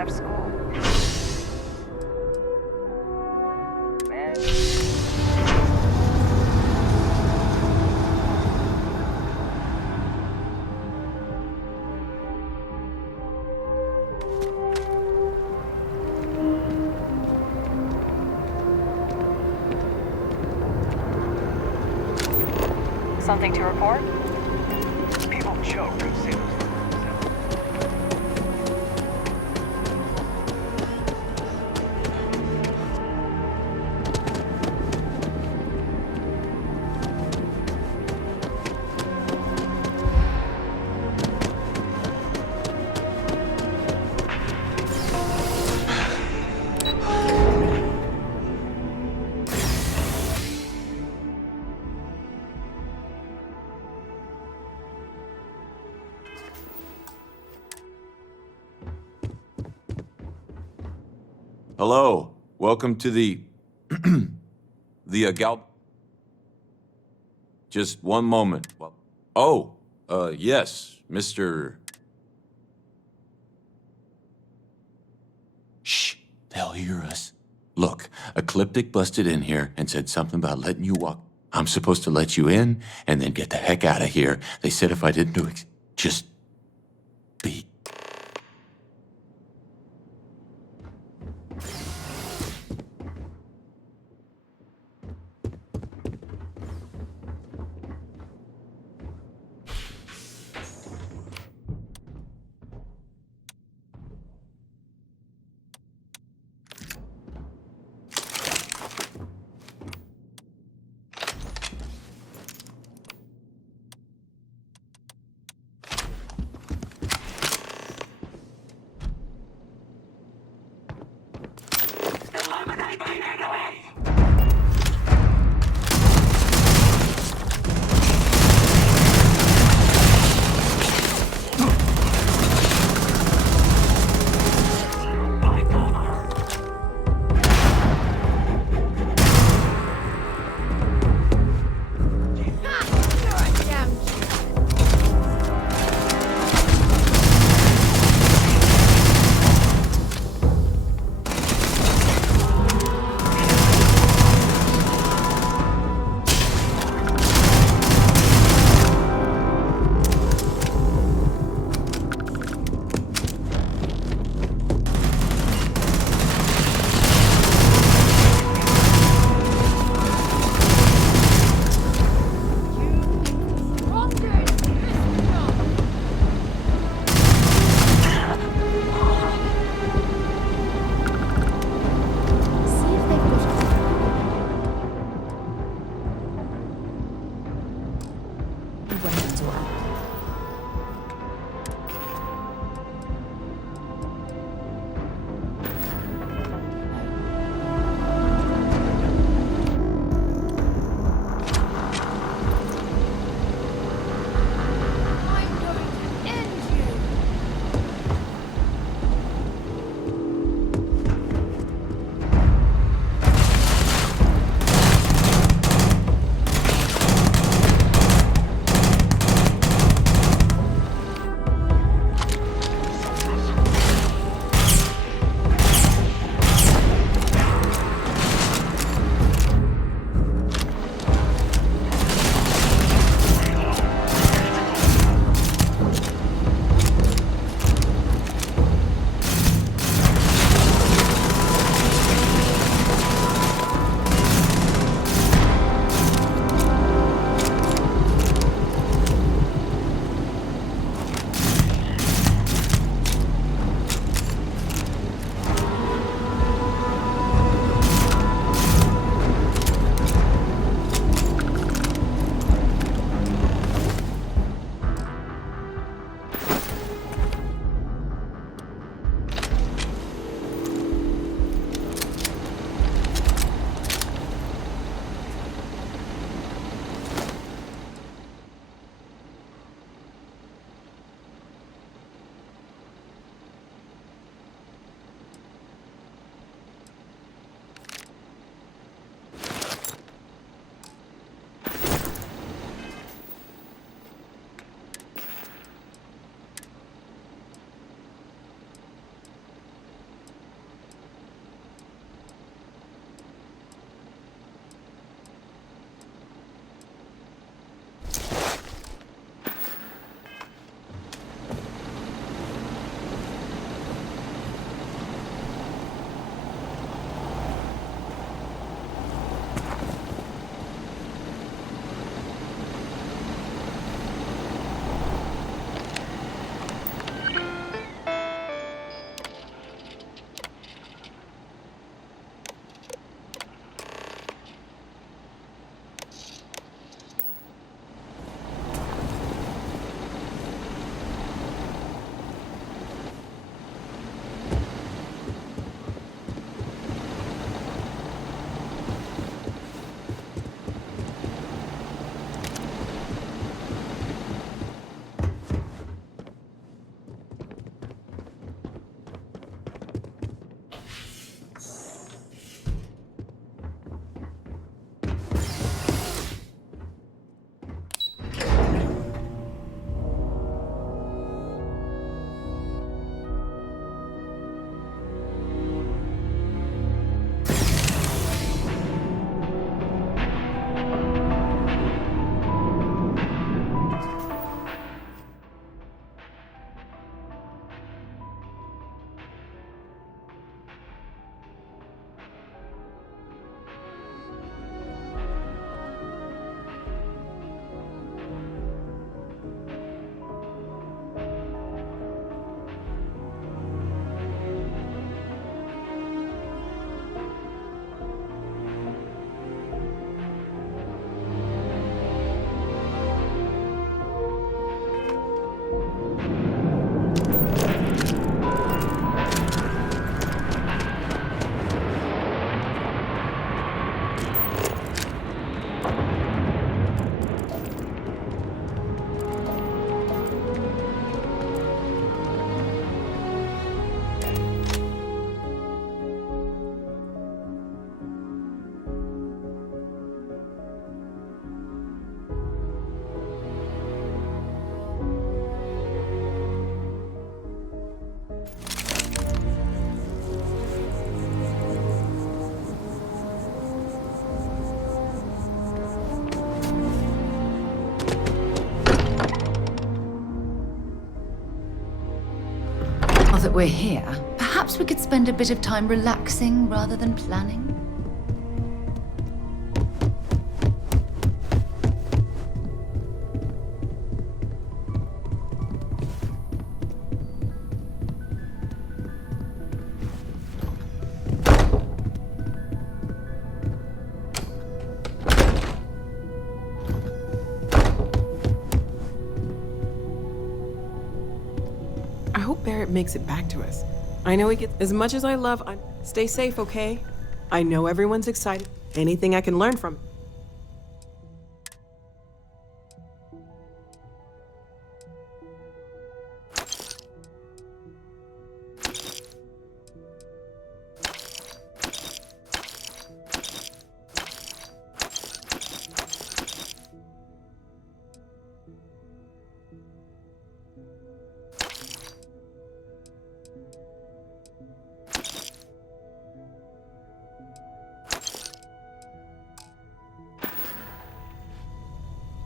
Jeff's school. Man. Something to report? People choke when sailors. Hello, welcome to the Gal. Just one moment. Oh, yes, Mr. Shh, they'll hear us. Look, Ecliptic busted in here and said something about letting you walk. I'm supposed to let you in and then get the heck out of here. They said if I didn't do it, just be. we're here, perhaps we could spend a bit of time relaxing rather than planning? I hope Barrett makes it back to us. I know he gets as much as I love. Stay safe, okay? I know everyone's excited. Anything I can learn from.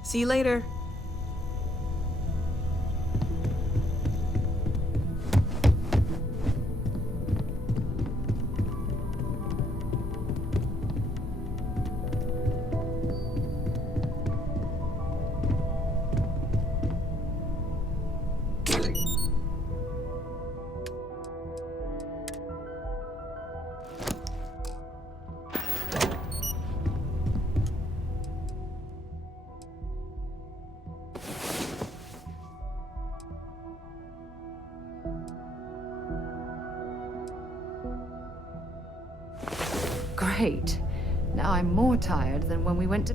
See you later. Great. Now I'm more tired than when we went to...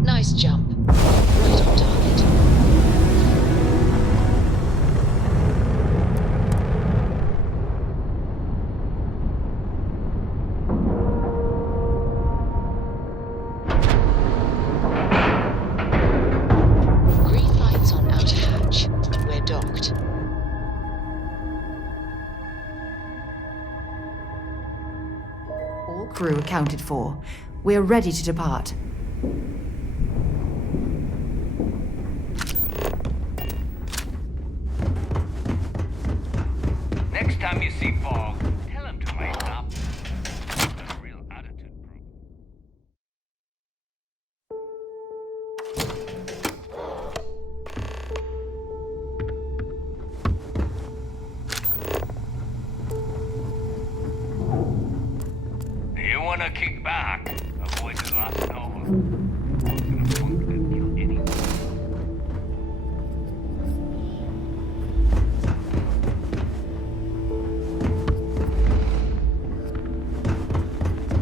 Nice jump. Right on target. Green lights on outer hatch. We're docked. All crew accounted for. We're ready to depart. Next time you see Fog, tell him to wake up. Got a real attitude problem. You wanna kick back? Avoid the last Nova. Gonna funk and kill anyone.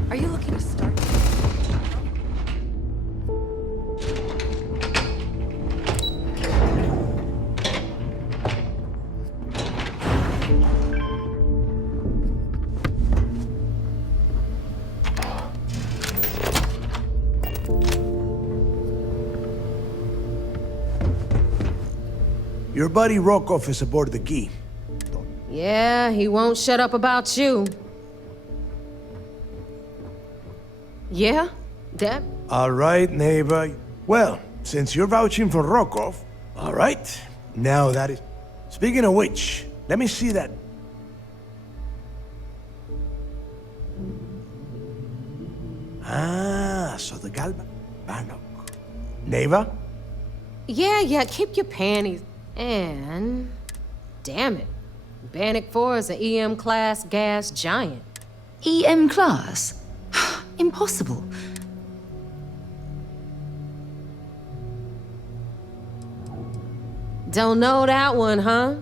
Are you looking to start? Your buddy Rokov is aboard the Key. Yeah, he won't shut up about you. Yeah? Deb? All right, neighbor. Well, since you're vouching for Rokov, all right. Now that is... Speaking of which, let me see that. Ah, so the Galbanok. Neighbor? Yeah, keep your panties. And... damn it. Bannock 4 is an EM-class gas giant. EM class? Impossible. Don't know that one, huh?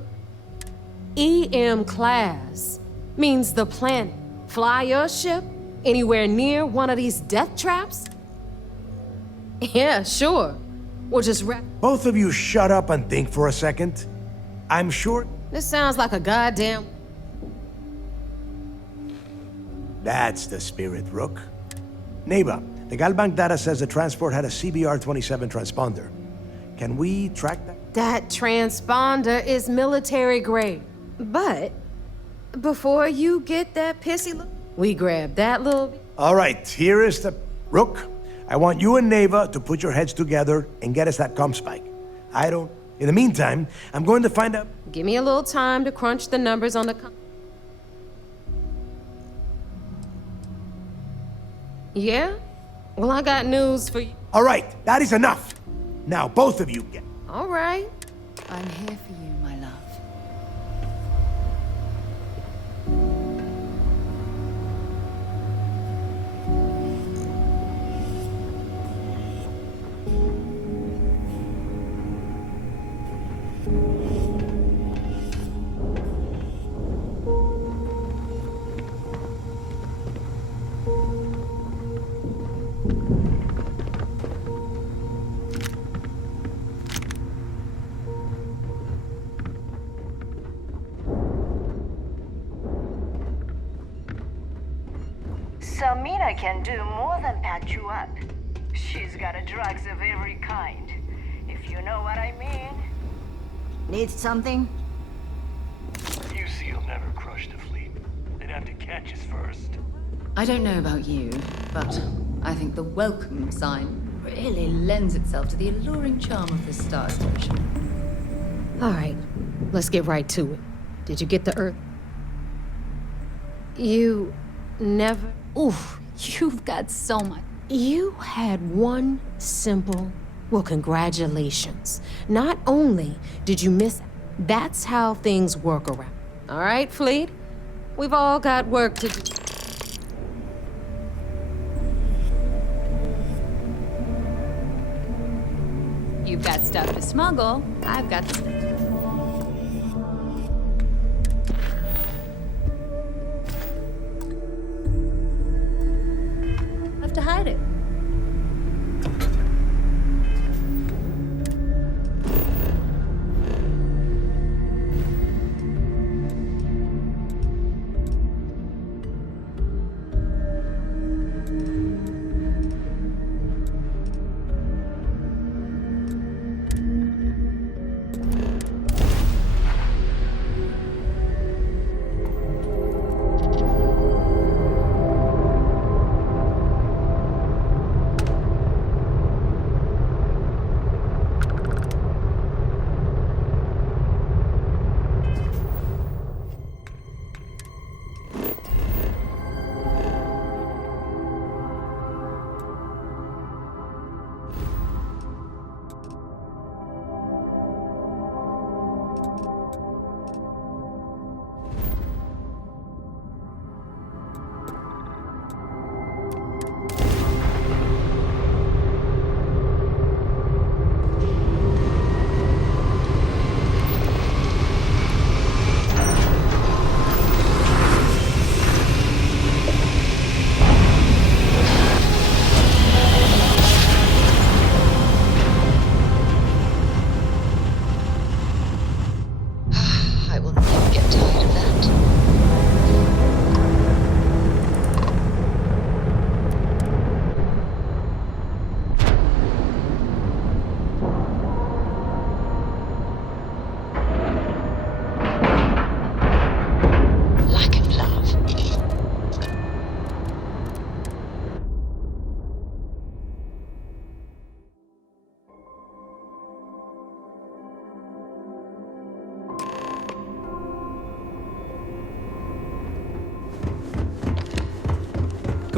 EM class means the planet. Fly your ship anywhere near one of these death traps? Yeah, sure. We'll just wrap. Both of you shut up and think for a second. I'm sure... This sounds like a goddamn... That's the spirit, Rook. Neighbor, the Galbank data says the transport had a CBR-27 transponder. Can we track that? That transponder is military grade. But before you get that pissy look, we grab that little... All right, here is the... Rook, I want you and Neva to put your heads together and get us that comm spike. I don't... In the meantime, I'm going to find out... Give me a little time to crunch the numbers on the... Yeah? Well, I got news for you. All right, that is enough. Now, both of you get... All right. I'm here for you, my love. Samina can do more than patch you up. She's got a drugs of every kind, if you know what I mean. Need something? UC'll never crush the fleet. They'd have to catch us first. I don't know about you, but I think the welcome sign really lends itself to the alluring charm of this star station. All right. Let's get right to it. Did you get the Earth? You never... Oof, you've got so much. You had one simple... Well, congratulations. Not only did you miss... That's how things work around. All right, Fleet? We've all got work to do. You've got stuff to smuggle. I've got... to hide it.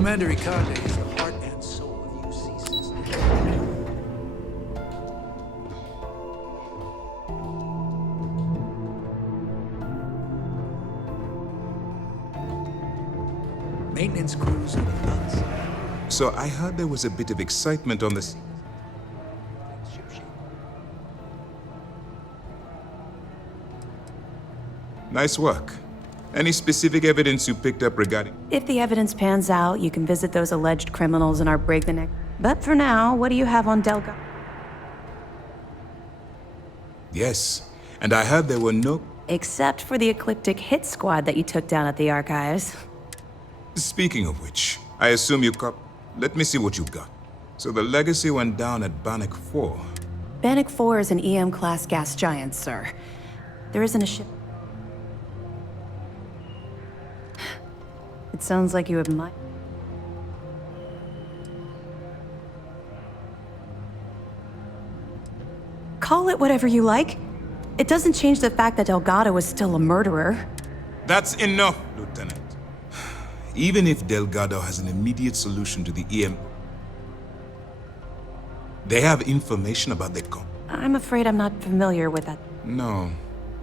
Commander Ikande is the heart and soul of UC systems. Maintenance crews are nuts. So I heard there was a bit of excitement on this. Nice work. Any specific evidence you picked up regarding? If the evidence pans out, you can visit those alleged criminals in our break the neck. But for now, what do you have on Delgado? Yes, and I heard there were no... Except for the ecliptic hit squad that you took down at the archives. Speaking of which, I assume you Let me see what you've got. So the legacy went down at Bannock 4. Bannock 4 is an EM-class gas giant, sir. There isn't a ship... It sounds like you have Call it whatever you like. It doesn't change the fact that Delgado is still a murderer. That's enough, Lieutenant. Even if Delgado has an immediate solution to the EM... They have information about the I'm afraid I'm not familiar with that. No,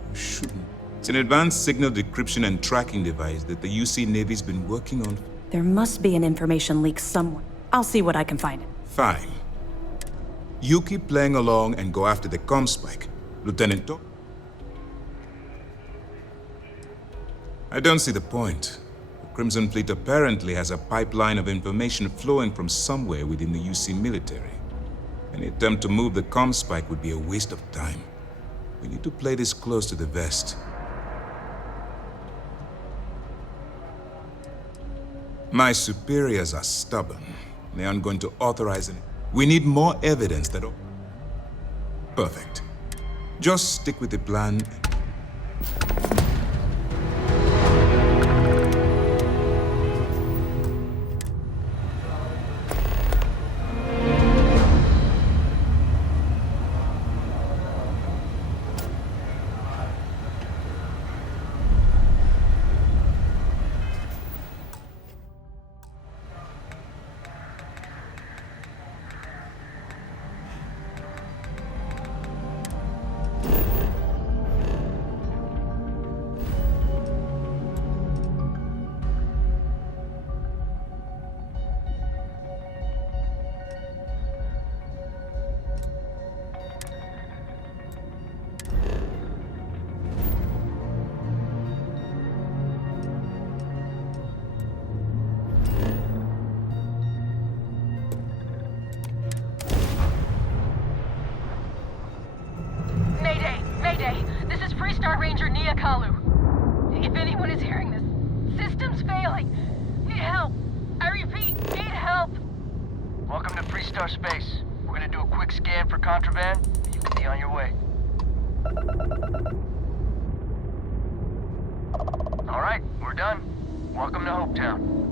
you shouldn't. It's an advanced signal decryption and tracking device that the UC Navy's been working on. There must be an information leak somewhere. I'll see what I can find. Fine. You keep playing along and go after the comm spike. Lieutenant Do... I don't see the point. The Crimson Fleet apparently has a pipeline of information flowing from somewhere within the UC military. Any attempt to move the comm spike would be a waste of time. We need to play this close to the vest. My superiors are stubborn. They aren't going to authorize it. We need more evidence that... Perfect. Just stick with the plan. If anyone is hearing this, system's failing. Need help. I repeat, need help. Welcome to Freestar Space. We're gonna do a quick scan for contraband. You can be on your way. All right, we're done. Welcome to Hopetown.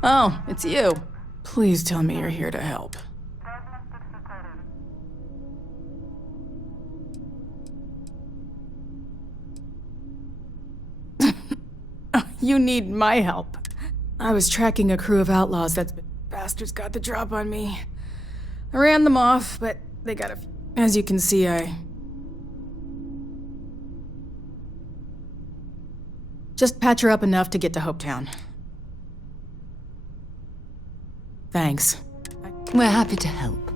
Oh, it's you. Please tell me you're here to help. You need my help. I was tracking a crew of outlaws that's been... Bastards got the drop on me. I ran them off, but they got a... As you can see, just patch her up enough to get to Hopetown. Thanks. We're happy to help.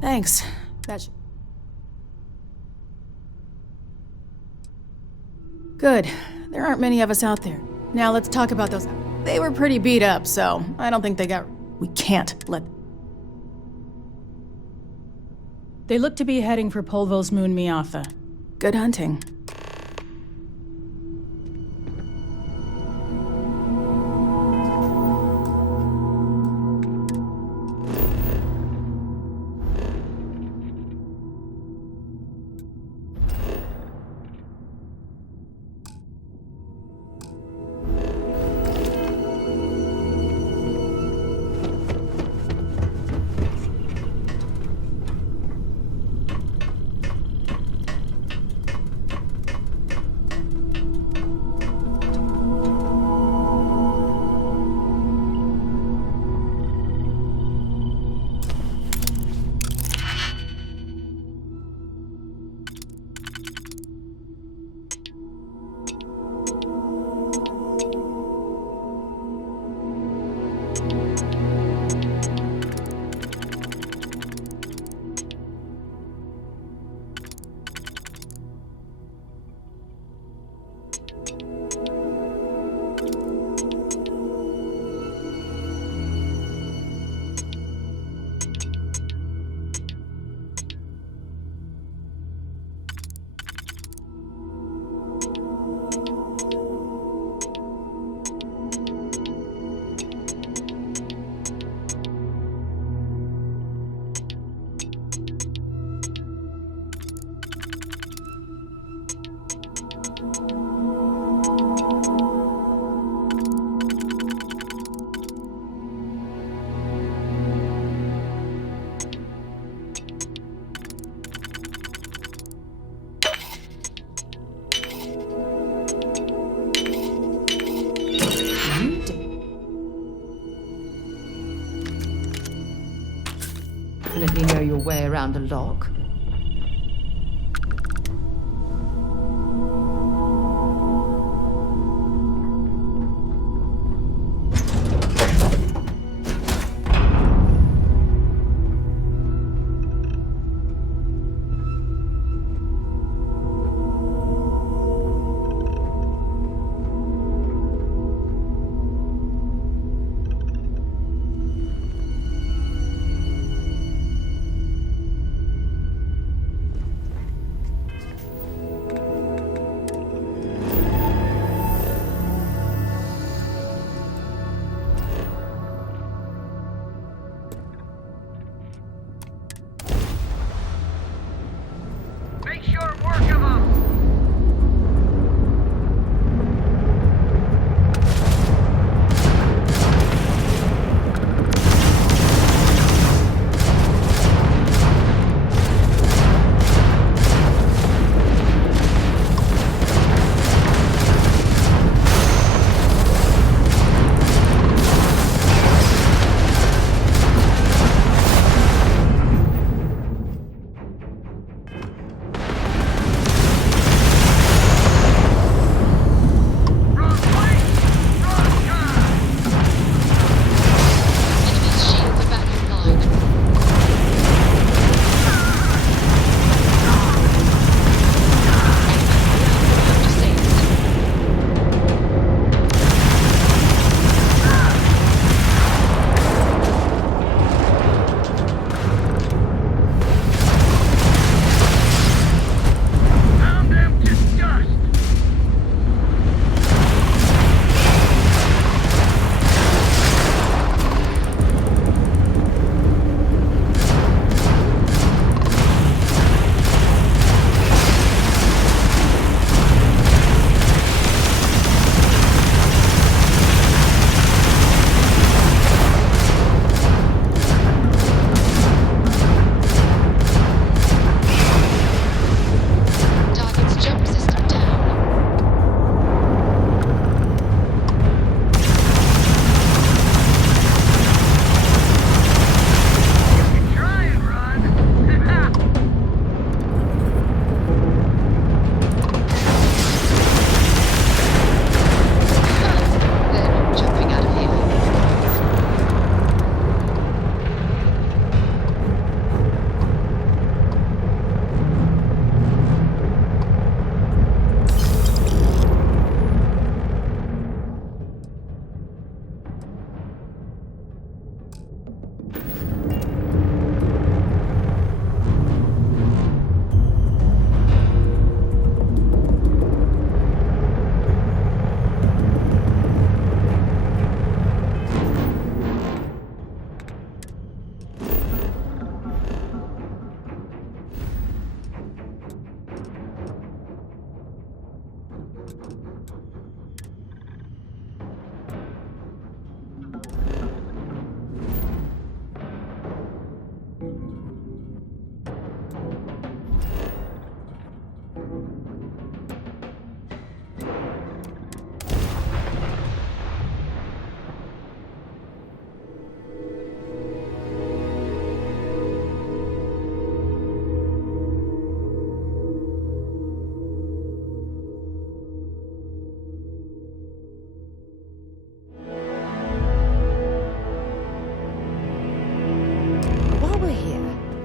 Thanks. Good. There aren't many of us out there. Now let's talk about those. They were pretty beat up, so I don't think they got... We can't let... They look to be heading for Polvo's Moon Miatha. Good hunting. around a lock. Make short work of them!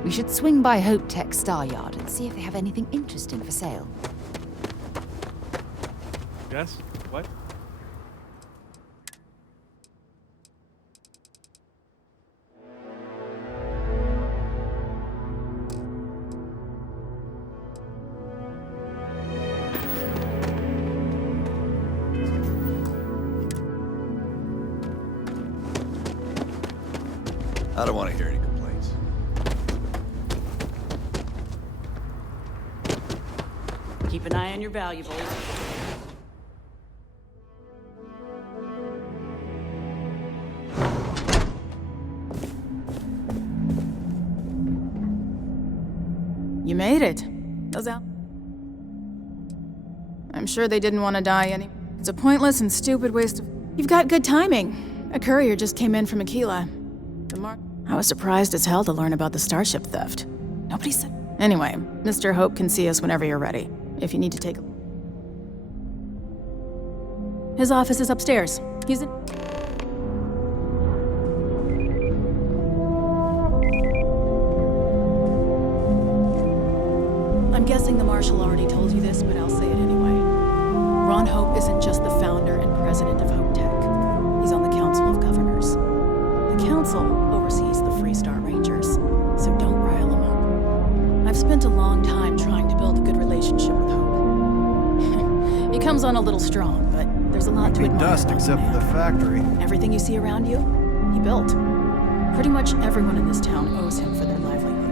We should swing by Hope Tech Star Yard and see if they have anything interesting for sale. Yes? What? I don't want to hear any complaints. Keep an eye on your valuables. You made it. Those out. I'm sure they didn't want to die any. It's a pointless and stupid waste of. You've got good timing. A courier just came in from Aquila. I was surprised as hell to learn about the starship theft. Nobody said... Anyway, Mr. Hope can see us whenever you're ready, if you need to take a... His office is upstairs. He's in... I'm guessing the Marshal already told you this, but I'll say it anyway. Ron Hope isn't just the founder and president of Hope Tech. He's on the Council of Governors. The Council oversees the Freestar Rangers, so don't rile him up. I've spent a long time trying to build a good relationship with Hope. He comes on a little strong, but there's a lot to admire. Dust except for the factory. Everything you see around you, he built. Pretty much everyone in this town owes him for their livelihood.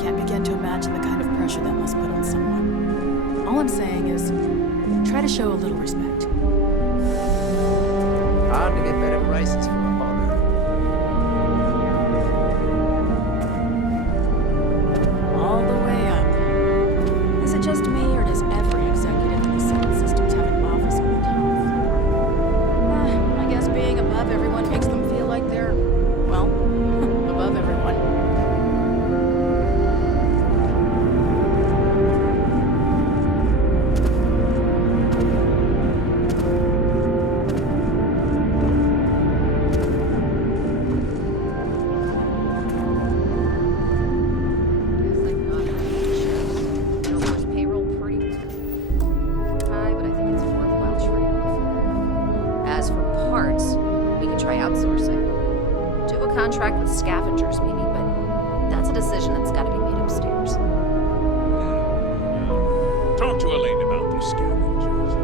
Can't begin to imagine the kind of pressure that must put on someone. All I'm saying is, try to show a little respect. Hard to get better prices for a hauler. All the way up. Is it just me, or does every executive in the Seven Systems have an office on the top floor? I guess being above everyone makes them feel like they're, well, above everyone. Contract with scavengers, maybe, but that's a decision that's got to be made upstairs. Talk to Elaine about the scavengers.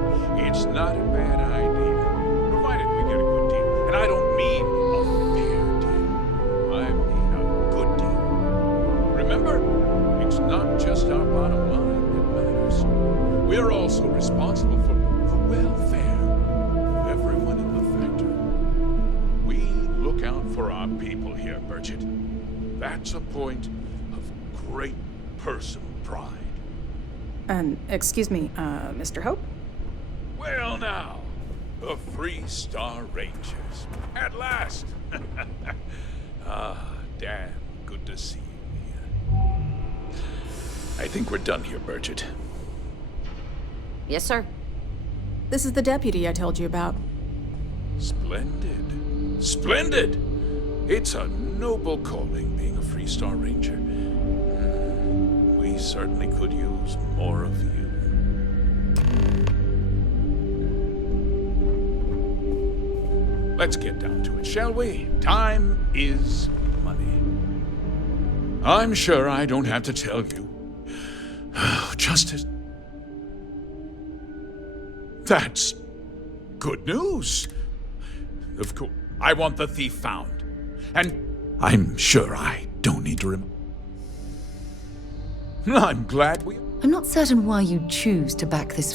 It's not a bad idea, provided we get a good deal. And I don't mean a fair deal. I mean a good deal. Remember, it's not just our bottom line that matters. We're also responsible for welfare of everyone in the factory. We look out for our people here, Bridget. That's a point of great personal pride. Excuse me, Mr. Hope? Well now, the Freestar Rangers. At last! Damn good to see you here. I think we're done here, Bridget. Yes, sir. This is the deputy I told you about. Splendid. Splendid! It's a noble calling being a Freestar Ranger. We certainly could use more of you. Let's get down to it, shall we? Time is money. I'm sure I don't have to tell you. Just as... That's good news. Of course. I want the thief found. And I'm sure I don't need to I'm glad we... I'm not certain why you'd choose to back this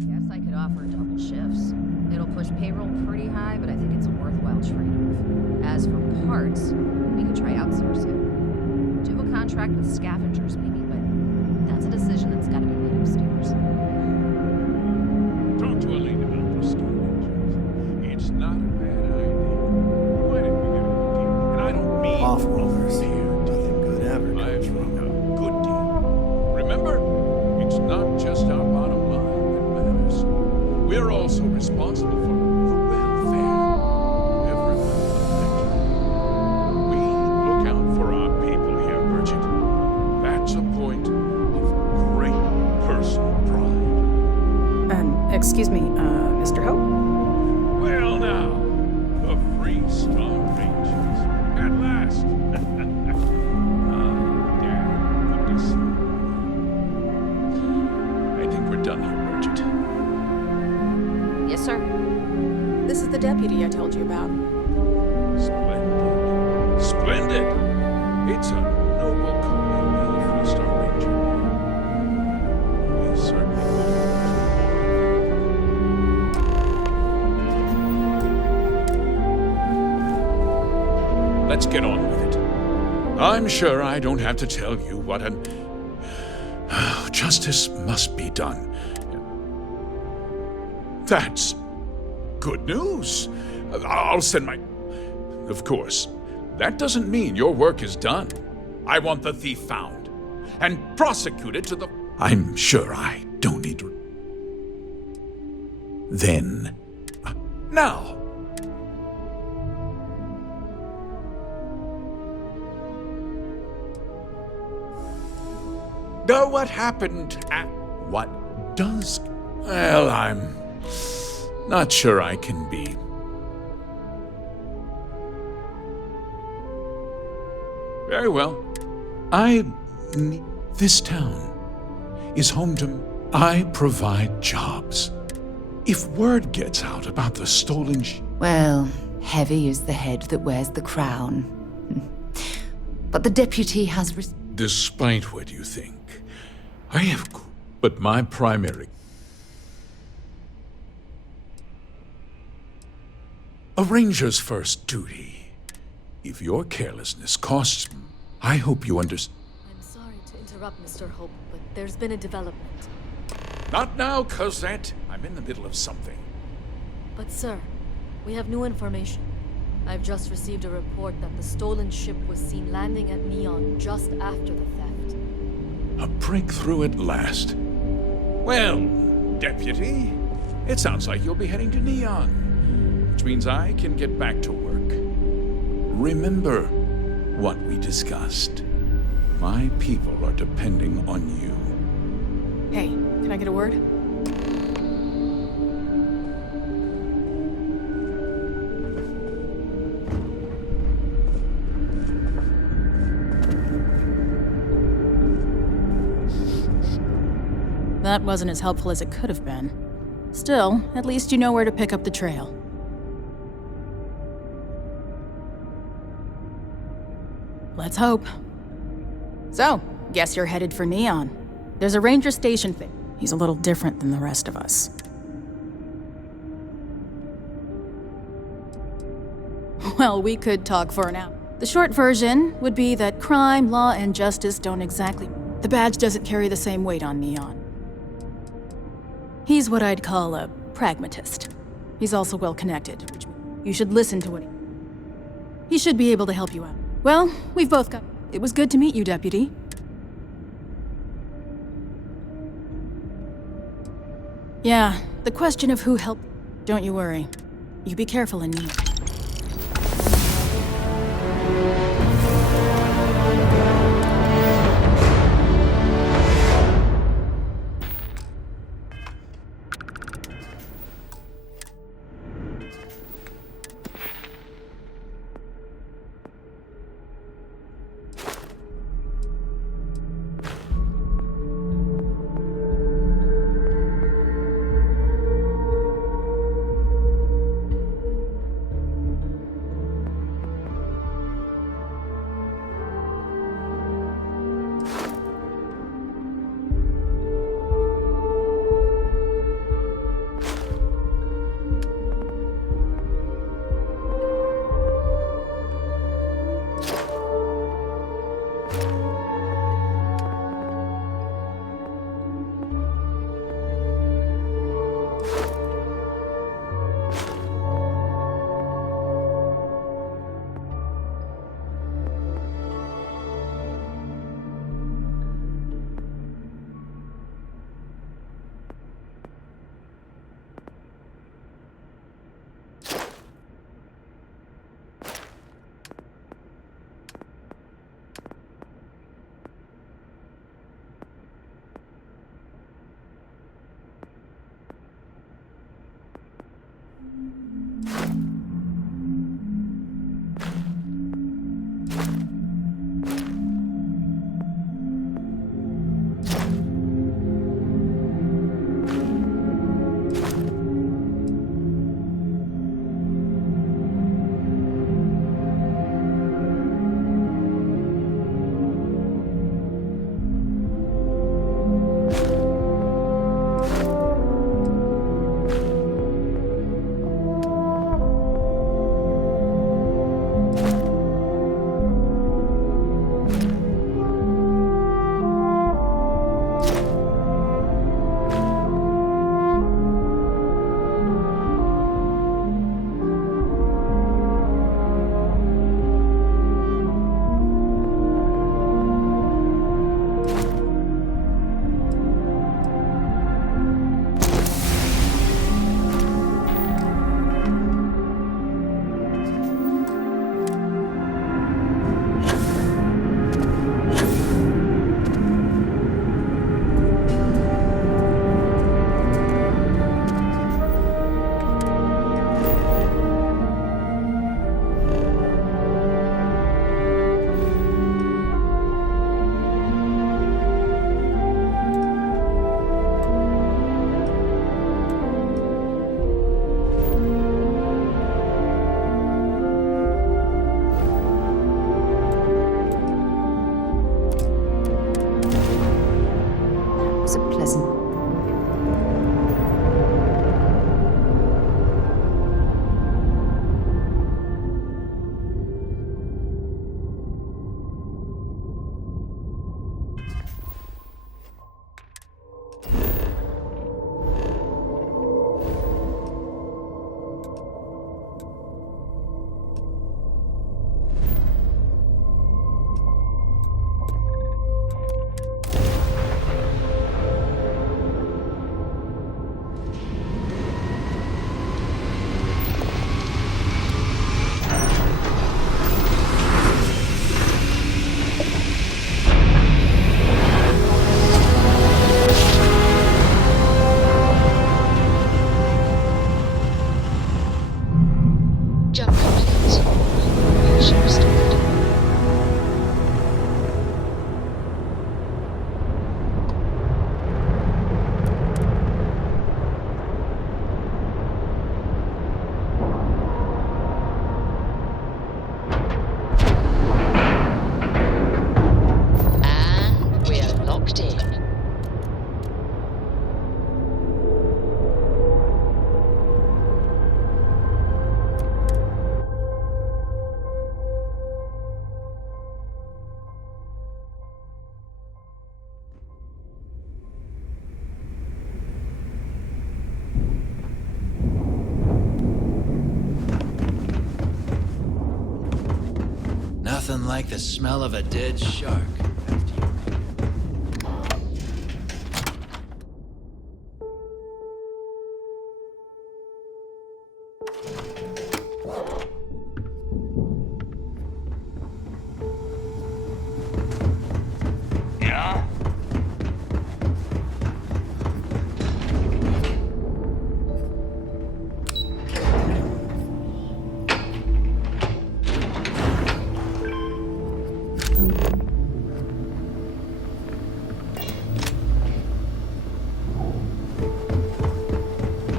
Guess I could offer double shifts. It'll push payroll pretty high, but I think it's a worthwhile trade-off. As for parts, we could try outsourcing. Do a contract with scavengers, maybe, but that's a decision that's got to be made upstairs. Talk to Elaine about the scavengers. It's not a bad idea. Why didn't we get a good deal? And I don't mean... Off-rollers. Nothing good ever comes from a good deal. Remember, it's not just our bottom line that matters. We're also responsible for welfare. Everyone in the factory. We look out for our people here, Bridget. That's a point of great personal pride. Excuse me, Mr. Hope? Well now, the Freestar Rangers. At last. Damn good to see you. I think we're done here, Bridget. Yes, sir. This is the deputy I told you about. Splendid. Splendid. It's a noble calling being a Freestar Ranger. We certainly could use more. let's get on with it. I'm sure I don't have to tell you what an... justice must be done. That's good news. I'll send my... Of course, that doesn't mean your work is done. I want the thief found and prosecuted to the... I'm sure I don't need to... Then... Now... Know what happened at... What does... Well, I'm not sure I can be... Very well. This town is home to... I provide jobs. If word gets out about the stolen Well, heavy is the head that wears the crown. But the deputy has... Despite what you think, I have... But my primary... A ranger's first duty. If your carelessness costs... I hope you understand. I'm sorry to interrupt, Mr. Hope, but there's been a development. Not now, Cosette. I'm in the middle of something. But sir, we have new information. I've just received a report that the stolen ship was seen landing at Neon just after the theft. A breakthrough at last. Well, Deputy, it sounds like you'll be heading to Neon, which means I can get back to work. Remember what we discussed. My people are depending on you. Hey, can I get a word? That wasn't as helpful as it could have been. Still, at least you know where to pick up the trail. Let's hope. So, guess you're headed for Neon. There's a ranger station thing. He's a little different than the rest of us. Well, we could talk for an hour. The short version would be that crime, law, and justice don't exactly... The badge doesn't carry the same weight on Neon. He's what I'd call a pragmatist. He's also well-connected, which you should listen to what he should be able to help you out. Well, we've both got... It was good to meet you, Deputy. Yeah, the question of who helped... Don't you worry. You be careful in Neon. pleasant. Jump complete. Parachute restored. And we're locked in. Nothing like the smell of a dead shark. Yeah?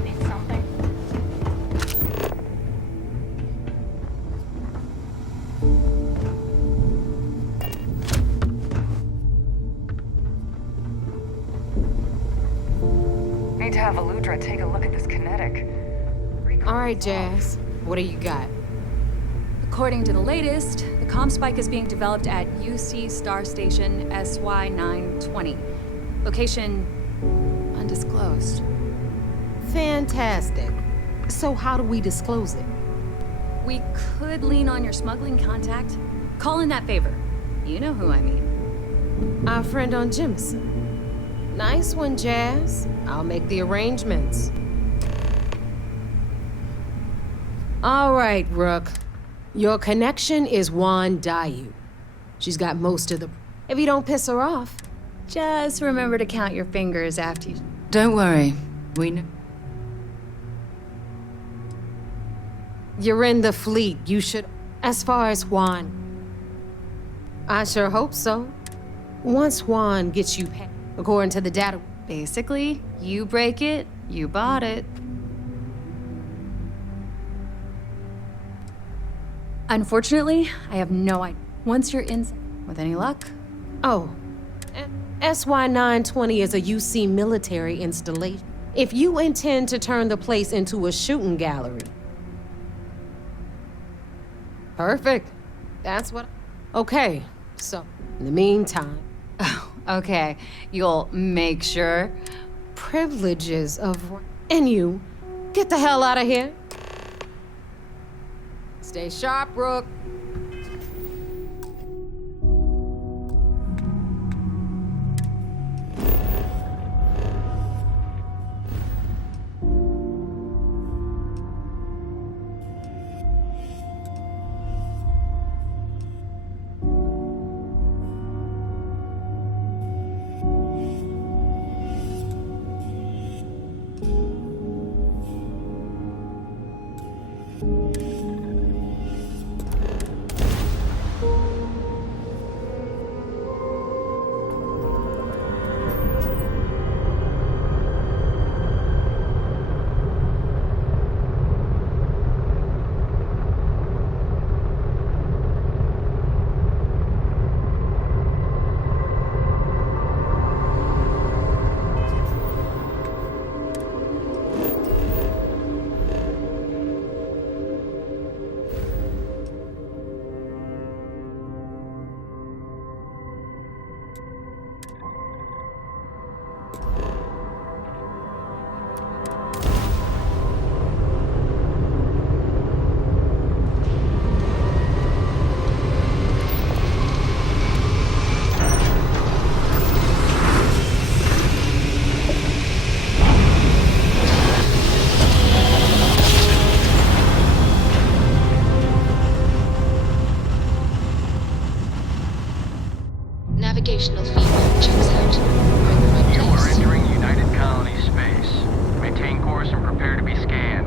Need something? Need to have Aludra take a look at this kinetic. All right, Jazz. What do you got? According to the latest, the comm spike is being developed at UC Star Station SY-920. Location undisclosed. Fantastic. So how do we disclose it? We could lean on your smuggling contact. Call in that favor. You know who I mean. Our friend on Jimson. Nice one, Jazz. I'll make the arrangements. All right, Rook. Your connection is Juan Dayu. She's got most of the... If you don't piss her off. Just remember to count your fingers after you... Don't worry. We know. You're in the fleet. You should... As far as Juan. I sure hope so. Once Juan gets you paid, according to the data... Basically, you break it, you bought it. Unfortunately, I have no idea. Once you're in, with any luck. Oh, SY-920 is a UC military installation. If you intend to turn the place into a shooting gallery. Perfect. That's what... Okay, so, in the meantime... Okay, you'll make sure. Privileges of... And you, get the hell out of here. Stay sharp, Rook. navigational feedback checks out. We're in the right You are place. entering United Colony space. Maintain course and prepare to be scanned.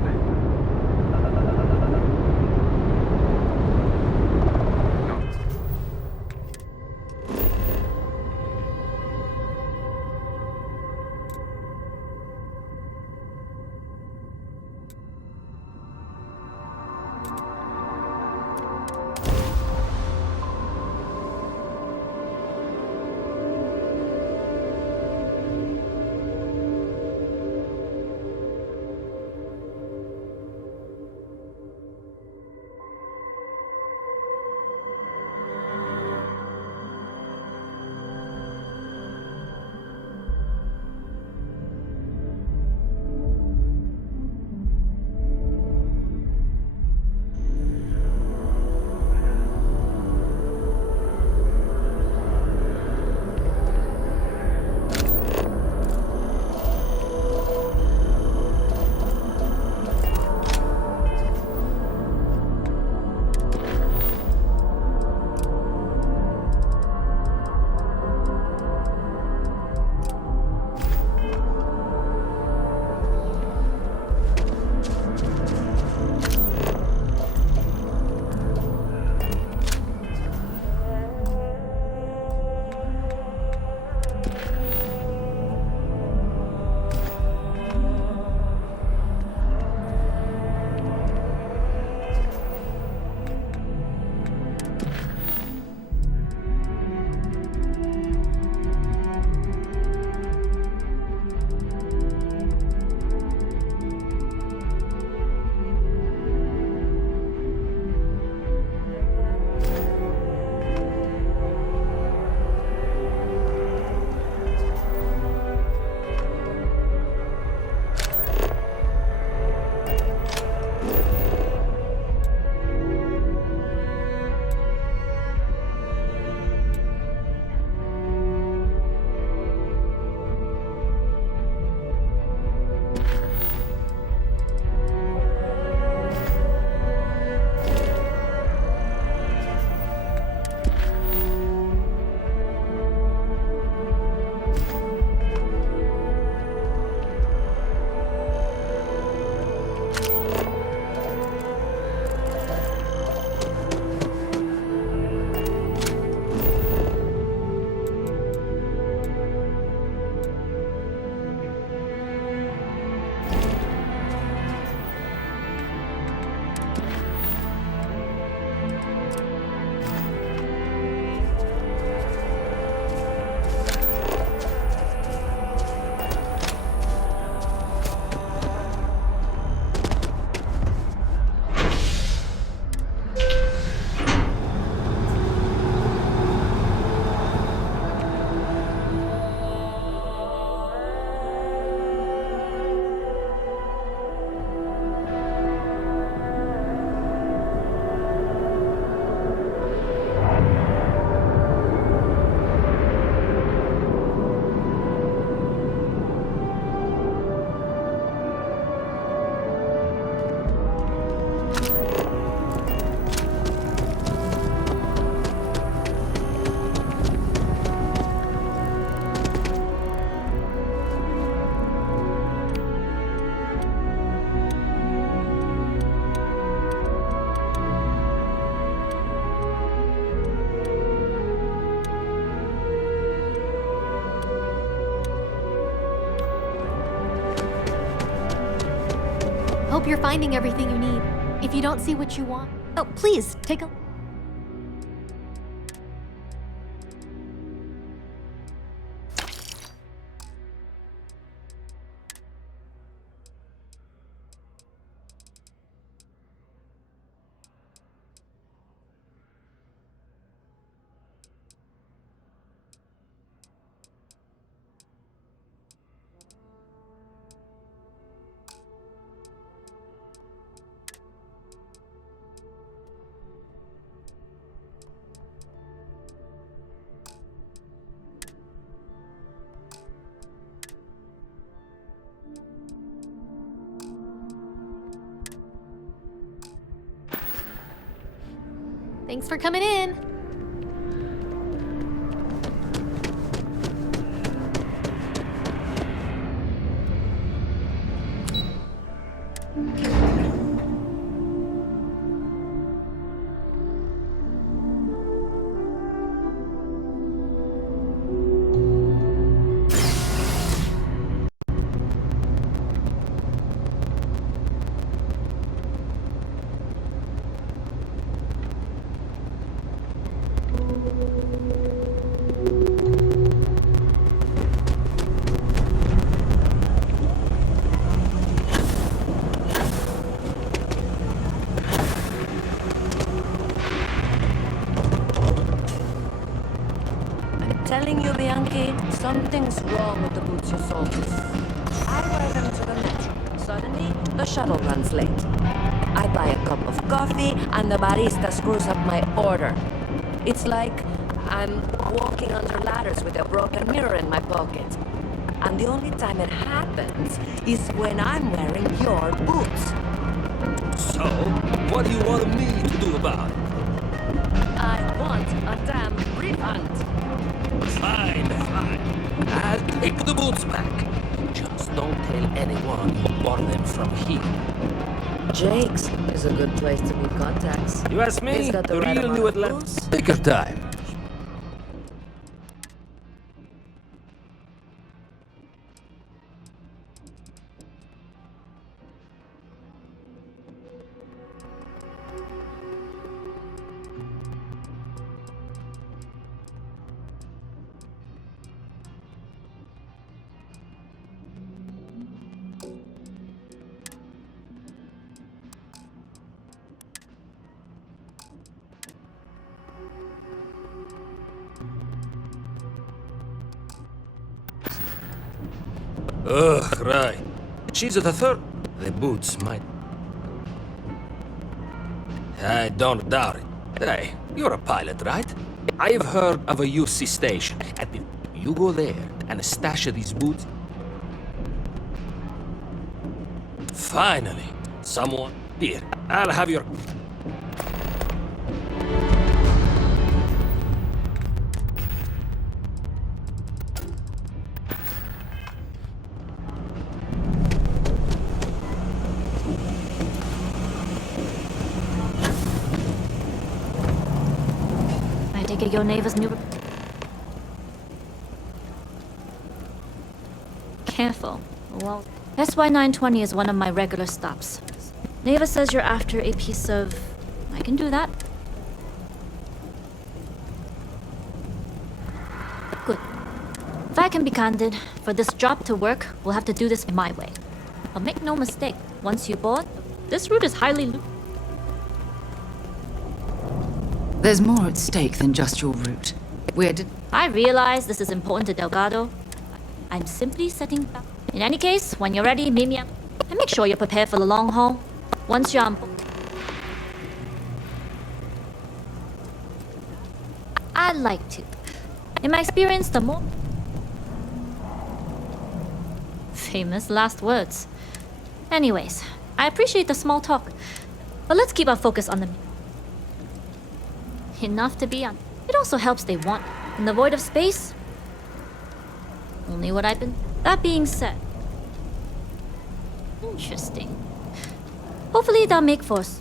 Hope you're finding everything you need. If you don't see what you want, oh, please, take a... Thanks for coming in. telling you, Bianchi, something's wrong with the boots you sold me. I wear them to the metro. Suddenly, the shuttle runs late. I buy a cup of coffee, and the barista screws up my order. It's like I'm walking under ladders with a broken mirror in my pocket. And the only time it happens is when I'm wearing your boots. So, what do you want me to do about it? I want a damn refund. Fine, fine. I'll take the boots back. Just don't tell anyone who bought them from here. Jake's is a good place to meet contacts. You ask me, He's got the right real amount New of Atlanta. booze. Take your time. Ugh, right. She's at the third. The boots might. I don't doubt it. Hey, you're a pilot, right? I've heard of a UC station. And if you go there and stash these boots. Finally, someone. Here, I'll have your. I take it your neighbor's new. Careful. Well, SY920 is one of my regular stops. Neva says you're after a piece of. I can do that. Good. If I can be candid, for this job to work, we'll have to do this my way. But make no mistake, once you board, this route is highly. There's more at stake than just your route. I realize this is important to Delgado. I'm simply setting. In any case, when you're ready, meet me up. And make sure you're prepared for the long haul. Once you're on. I'd like to. In my experience, the more. Famous last words. Anyways, I appreciate the small talk. But let's keep our focus on the. Enough to be on. It also helps they want. In the void of space, only what I've been. That being said, interesting. Hopefully they'll make for us.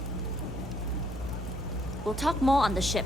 We'll talk more on the ship.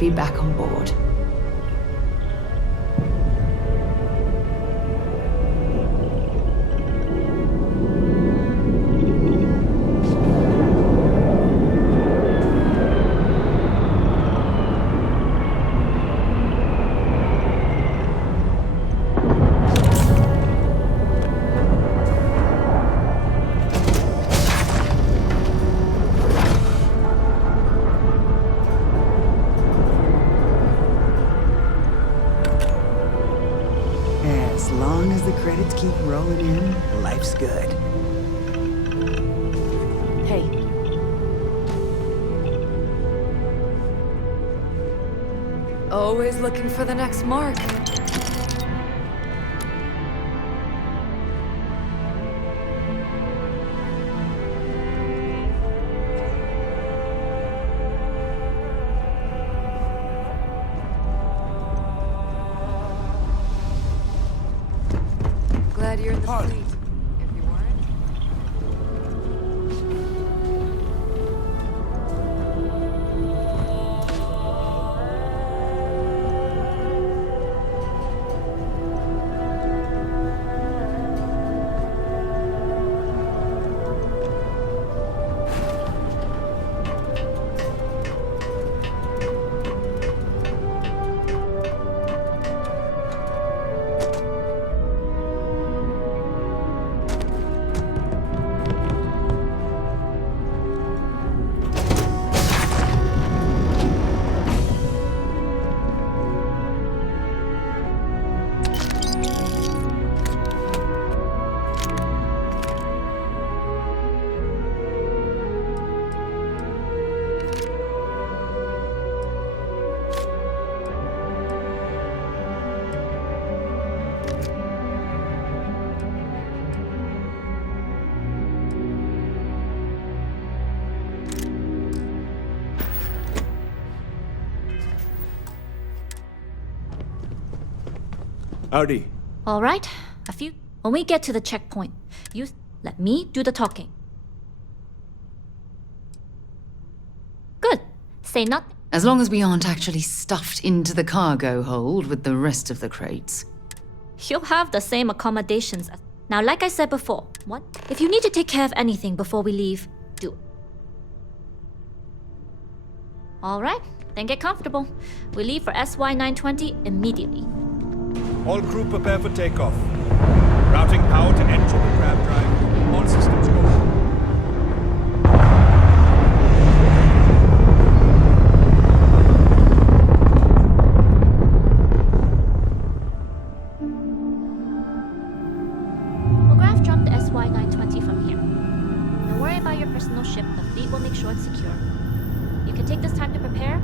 be back on board. As long as the credits keep rolling in, life's good. Hey. Always looking for the next mark. Glad you're in the fleet. If you weren't. Howdy. All right, a few. When we get to the checkpoint, you let me do the talking. Good. Say nothing. As long as we aren't actually stuffed into the cargo hold with the rest of the crates. You'll have the same accommodations as. Now, like I said before, what? If you need to take care of anything before we leave, do it. All right, then get comfortable. We leave for SY 920 immediately. All crew prepare for takeoff. Routing power to end triple crab drive. All systems go. We'll graph jump the SY 920 from here. Don't worry about your personal ship. The fleet will make sure it's secure. You can take this time to prepare.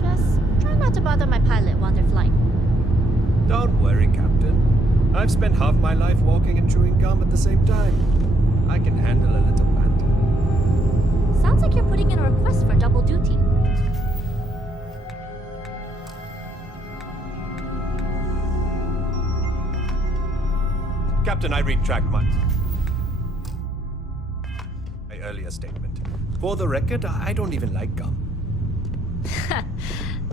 Just try not to bother my pilot while they're flying. Don't worry, Captain. I've spent half my life walking and chewing gum at the same time. I can handle a little banter. Sounds like you're putting in a request for double duty. Captain, I retract my earlier statement. For the record, I don't even like gum.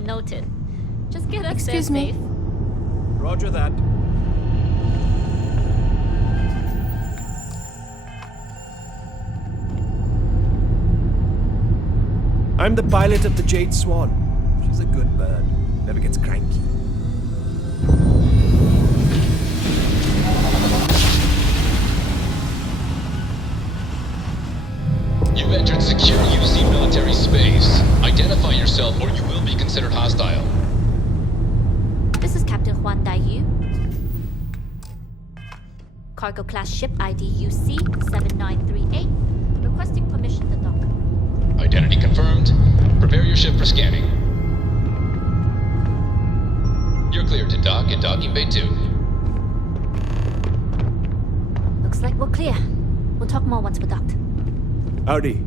Noted. Just get us Excuse there me. safe. Roger that. I'm the pilot of the Jade Swan. She's a good bird. Never gets cranky. You've entered secure UC military space. Identify yourself or you will be considered hostile. This is Captain Huan Daiyu. Cargo class ship ID UC 7938. Requesting permission to dock. Identity confirmed. Prepare your ship for scanning. You're cleared to dock in docking bay 2. Looks like we're clear. We'll talk more once we're docked. Howdy.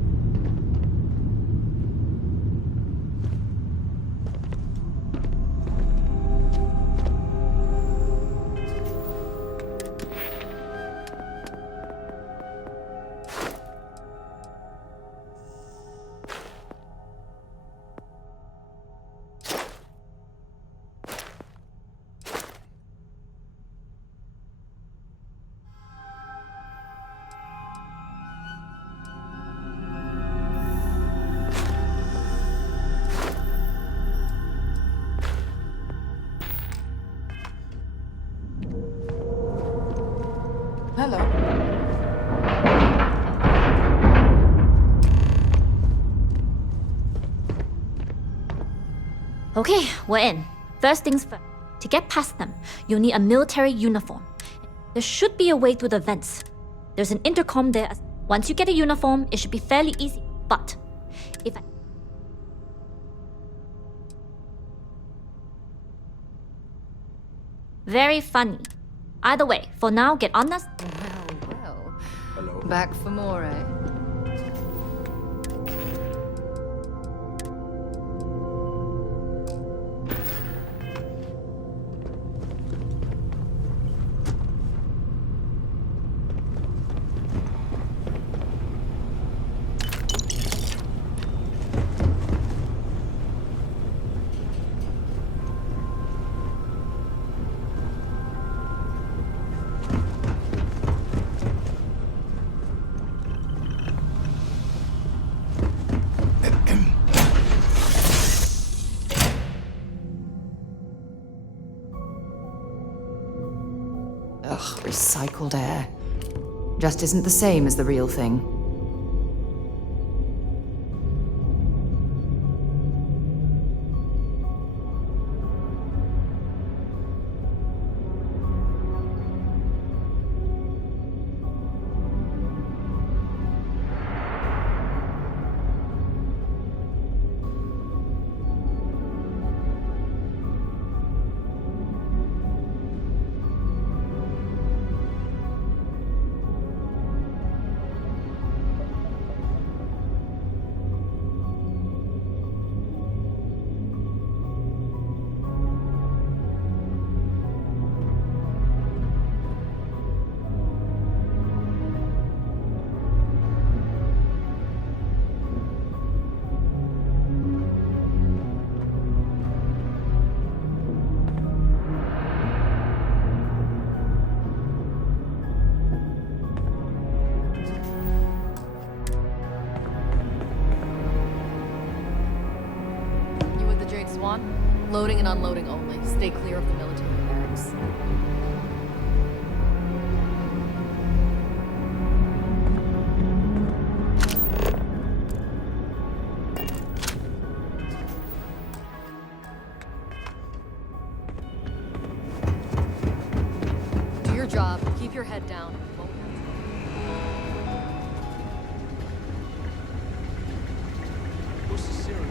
Hello. Okay, we're in. First things first. To get past them, you'll need a military uniform. There should be a way through the vents. There's an intercom there. Once you get a uniform, it should be fairly easy. But if I... Very funny. Either way, for now, get on this. Well. Hello? Back for more, eh? Ugh, recycled air. Just isn't the same as the real thing. Loading and unloading only. Stay clear of the military barracks. Do your job. Keep your head down. What's the serial?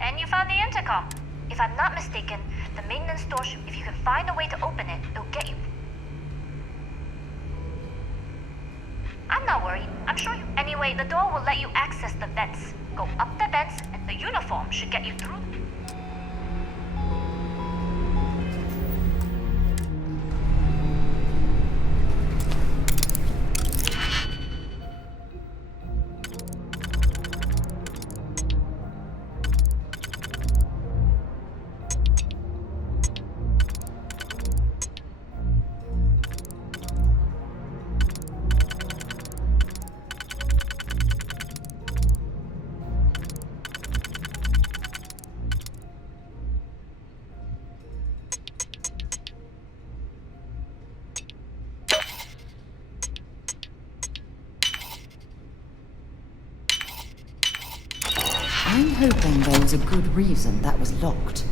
And you found the intercom. If I'm not mistaken, the maintenance door should... If you can find a way to open it, it'll get you... I'm not worried. I'm sure you... Anyway, the door will let you access the vents. Go up the vents, and the uniform should get you through. I'm hoping there was a good reason that was locked.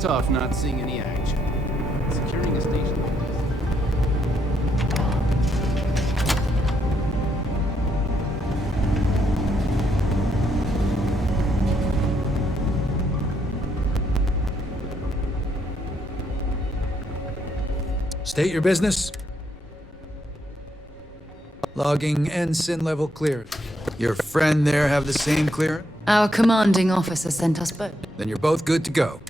tough not seeing any action. Securing a station. State your business. Logging ensign level cleared. Your friend there have the same clearance? Our commanding officer sent us both. Then you're both good to go.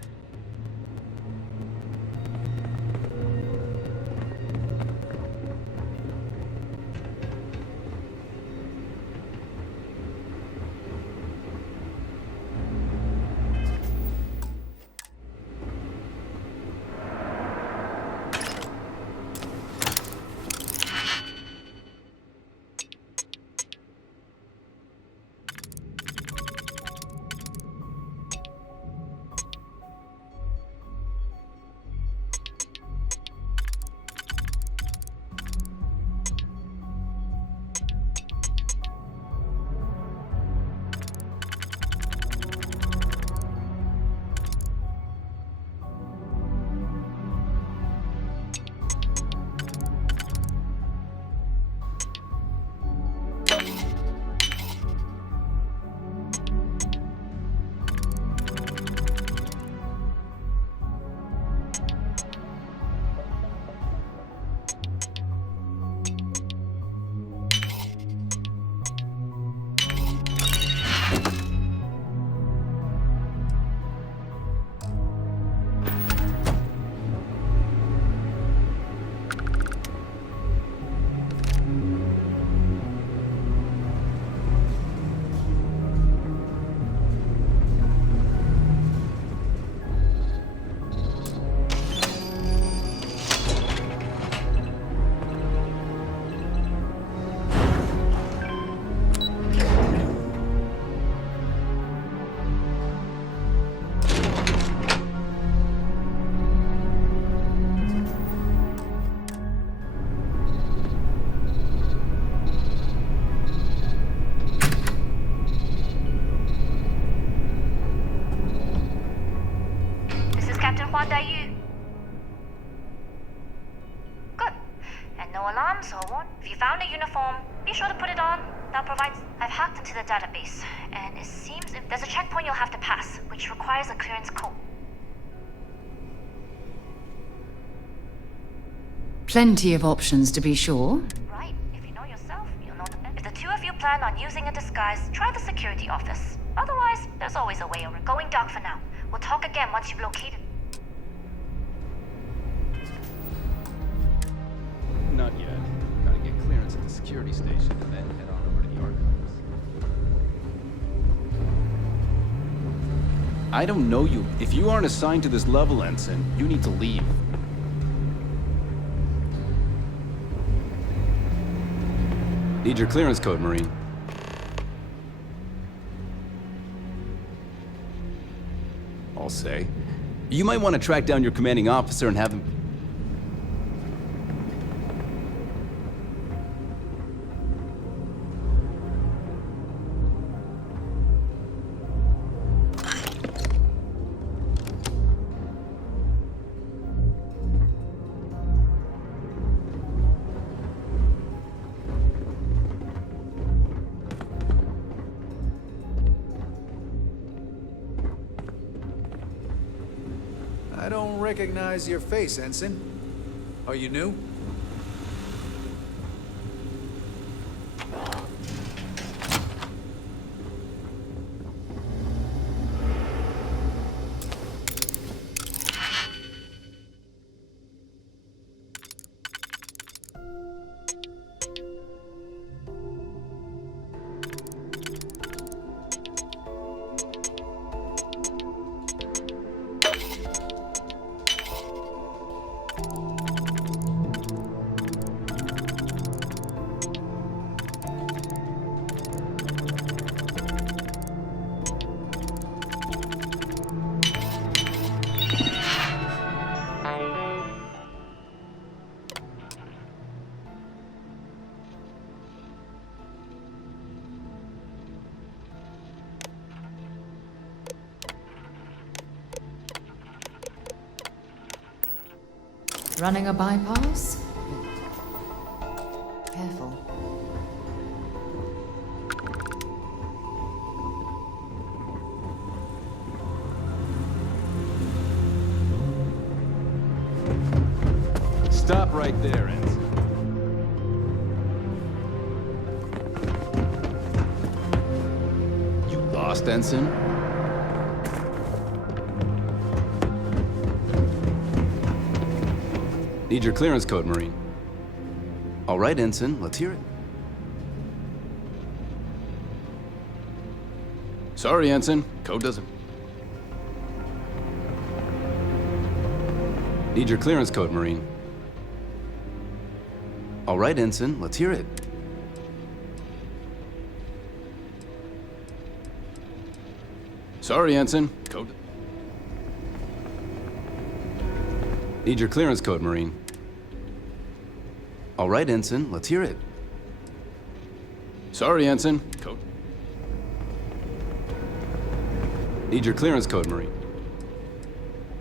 Good. And no alarms or warn. If you found a uniform, be sure to put it on. That provides... I've hacked into the database, and it seems if there's a checkpoint you'll have to pass, which requires a clearance code. Plenty of options, to be sure. Right. If you know yourself, you'll know the best. If the two of you plan on using a disguise, try the security office. Otherwise, there's always a way around. Going dark for now. We'll talk again once you've located. Not yet. Gotta get clearance at the security station and then head on over to the archives. I don't know you. If you aren't assigned to this level, Ensign, you need to leave. Need your clearance code, Marine. I'll say. You might want to track down your commanding officer and have him... I don't recognize your face, Ensign. Are you new? Running a bypass? Careful. Stop right there, Ensign. You lost, Ensign? Need your clearance code, Marine. All right, Ensign, let's hear it. Sorry, Ensign. Code doesn't... Need your clearance code, Marine. All right, Ensign, let's hear it. Sorry, Ensign. Code... Need your clearance code, Marine. All right, Ensign, let's hear it. Sorry, Ensign. Code... Need your clearance code, Marine.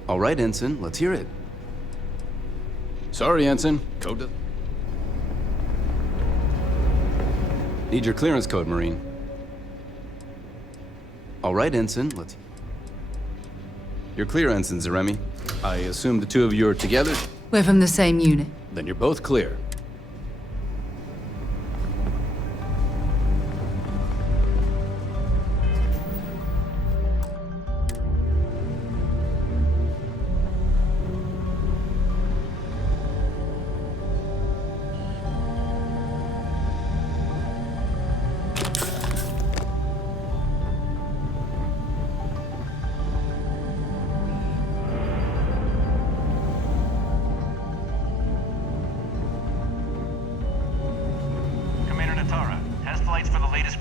All right, Ensign, let's hear it. Sorry, Ensign. Code... Need your clearance code, Marine. All right, Ensign, let's... You're clear, Ensign Zaremi. I assume the two of you are together? We're from the same unit. Then you're both clear.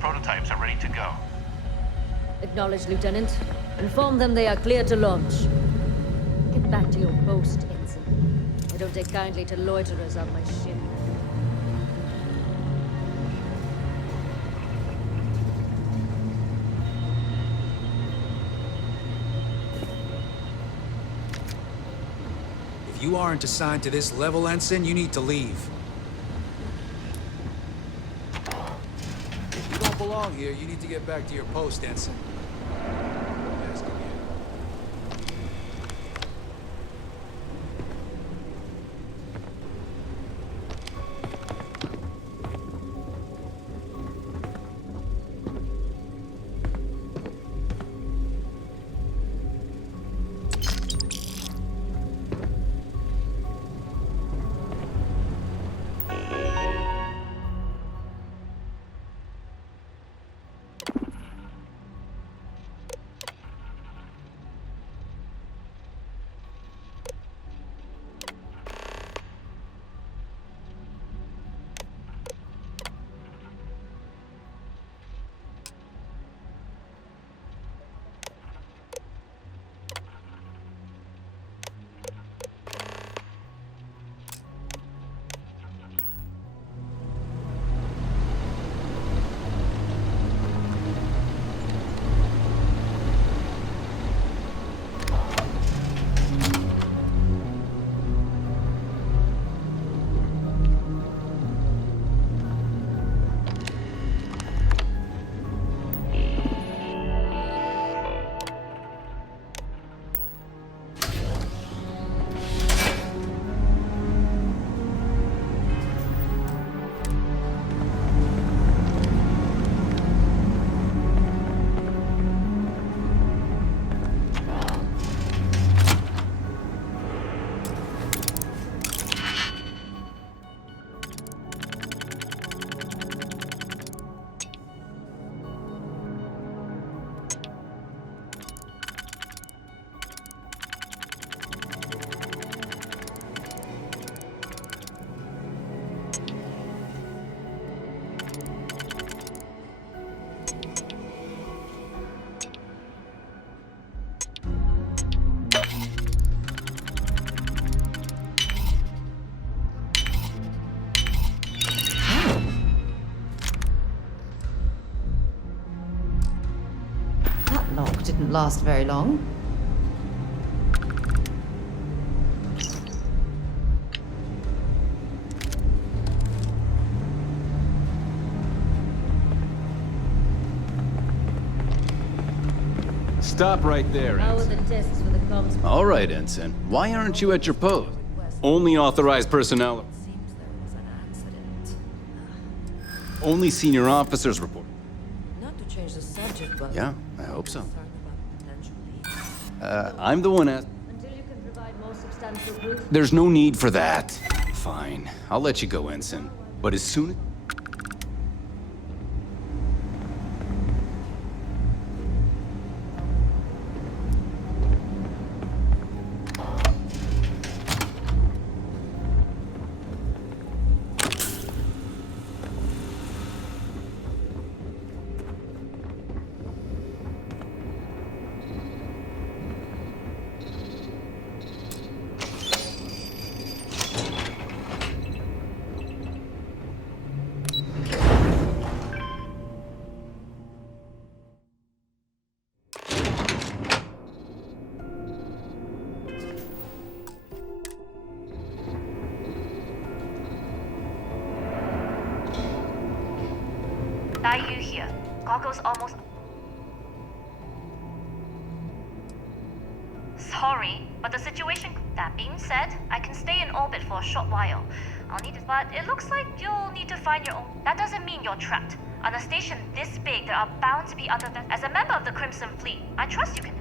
Prototypes are ready to go. Acknowledged, Lieutenant. Inform them they are clear to launch. Get back to your post, Ensign. I don't take kindly to loiterers on my ship. If you aren't assigned to this level, Ensign, you need to leave. If you don't belong here, you need to get back to your post, Ensign. Didn't last very long. Stop right there, How are Ensign. the tests for the comms? All right, Ensign. Why aren't you at your post? Only authorized personnel. Only senior officers report. Not to change the subject, but... Yeah, I hope so. I'm the one asked. Until you can provide more substantial proof. There's no need for that. Fine, I'll let you go, Ensign. But as soon as... Yu here. Goggles almost... Sorry, but the situation... That being said, I can stay in orbit for a short while. I'll need to... But it looks like you'll need to find your own... That doesn't mean you're trapped. On a station this big, there are bound to be other... As a member of the Crimson Fleet, I trust you can...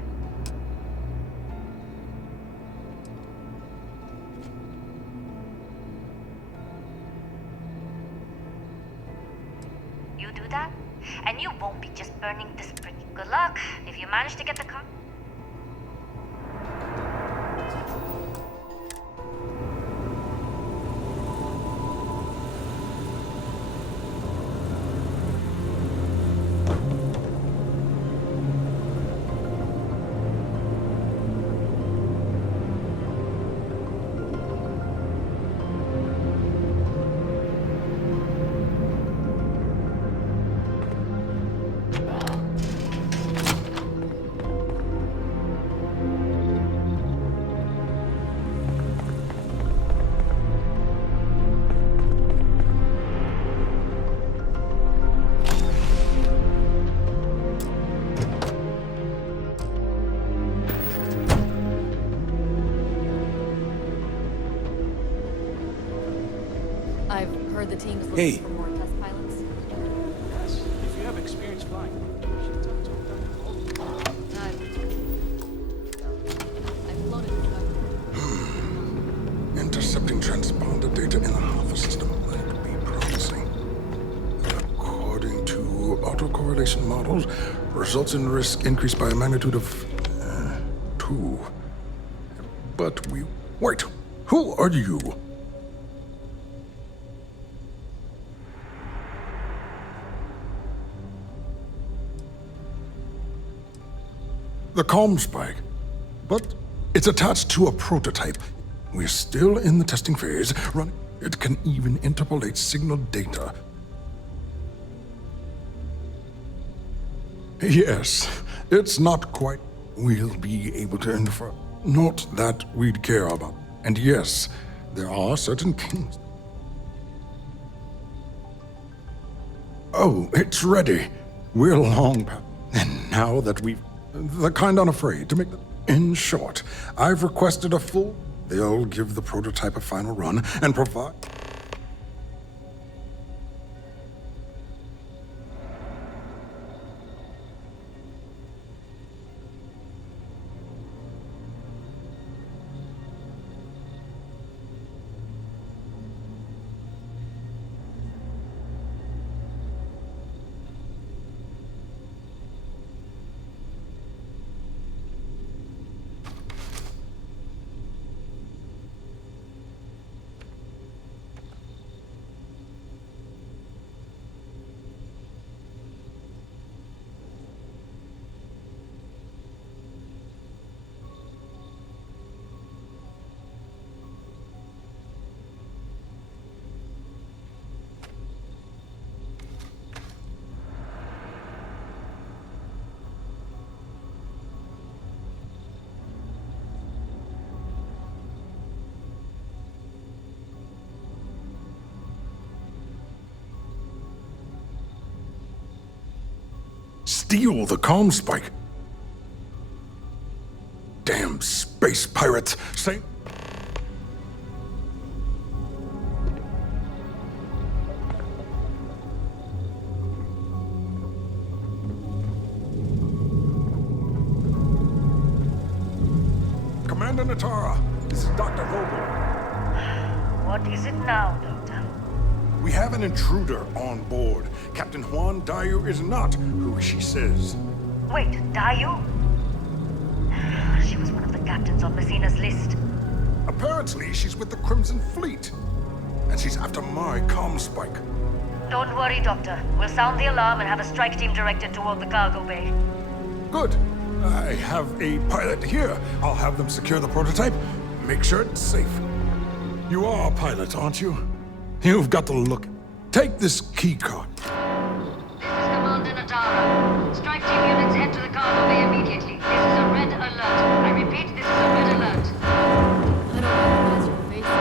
You do that, and you won't be just burning this bridge. Good luck if you manage to get the car. I've heard the team's looking Hey. for more test pilots. Yes, if you have experience flying, you should talk to I've floated with Intercepting transponder data in the Alpha system might be promising. According to autocorrelation models, results in risk increased by a magnitude of 2. But we... Wait! Who are you? The comm spike. But it's attached to a prototype. We're still in the testing phase. It can even interpolate signal data. Yes, it's not quite... We'll be able to infer... Not that we'd care about. And yes, there are certain kings... Oh, it's ready. We're long past... And now that we've... The kind unafraid to make the... In short, I've requested a full... They'll give the prototype a final run and provide... Steal the comm spike. space pirates. Say. Commander Natara, this is Dr. Vogel. What is it now, Doctor? We have an intruder on board. Captain Juan Dayu is not who she says. Wait, Dayu? She was one of the captains on Messina's list. Apparently, she's with the Crimson Fleet. And she's after my comm spike. Don't worry, Doctor. We'll sound the alarm and have a strike team directed toward the cargo bay. Good. I have a pilot here. I'll have them secure the prototype. Make sure it's safe. You are a pilot, aren't you? You've got the look. Take this key card. This is Commander Natara. Strike team units head to the cargo bay immediately. This is a red alert. I repeat, this is a red alert. I don't recognize your faces.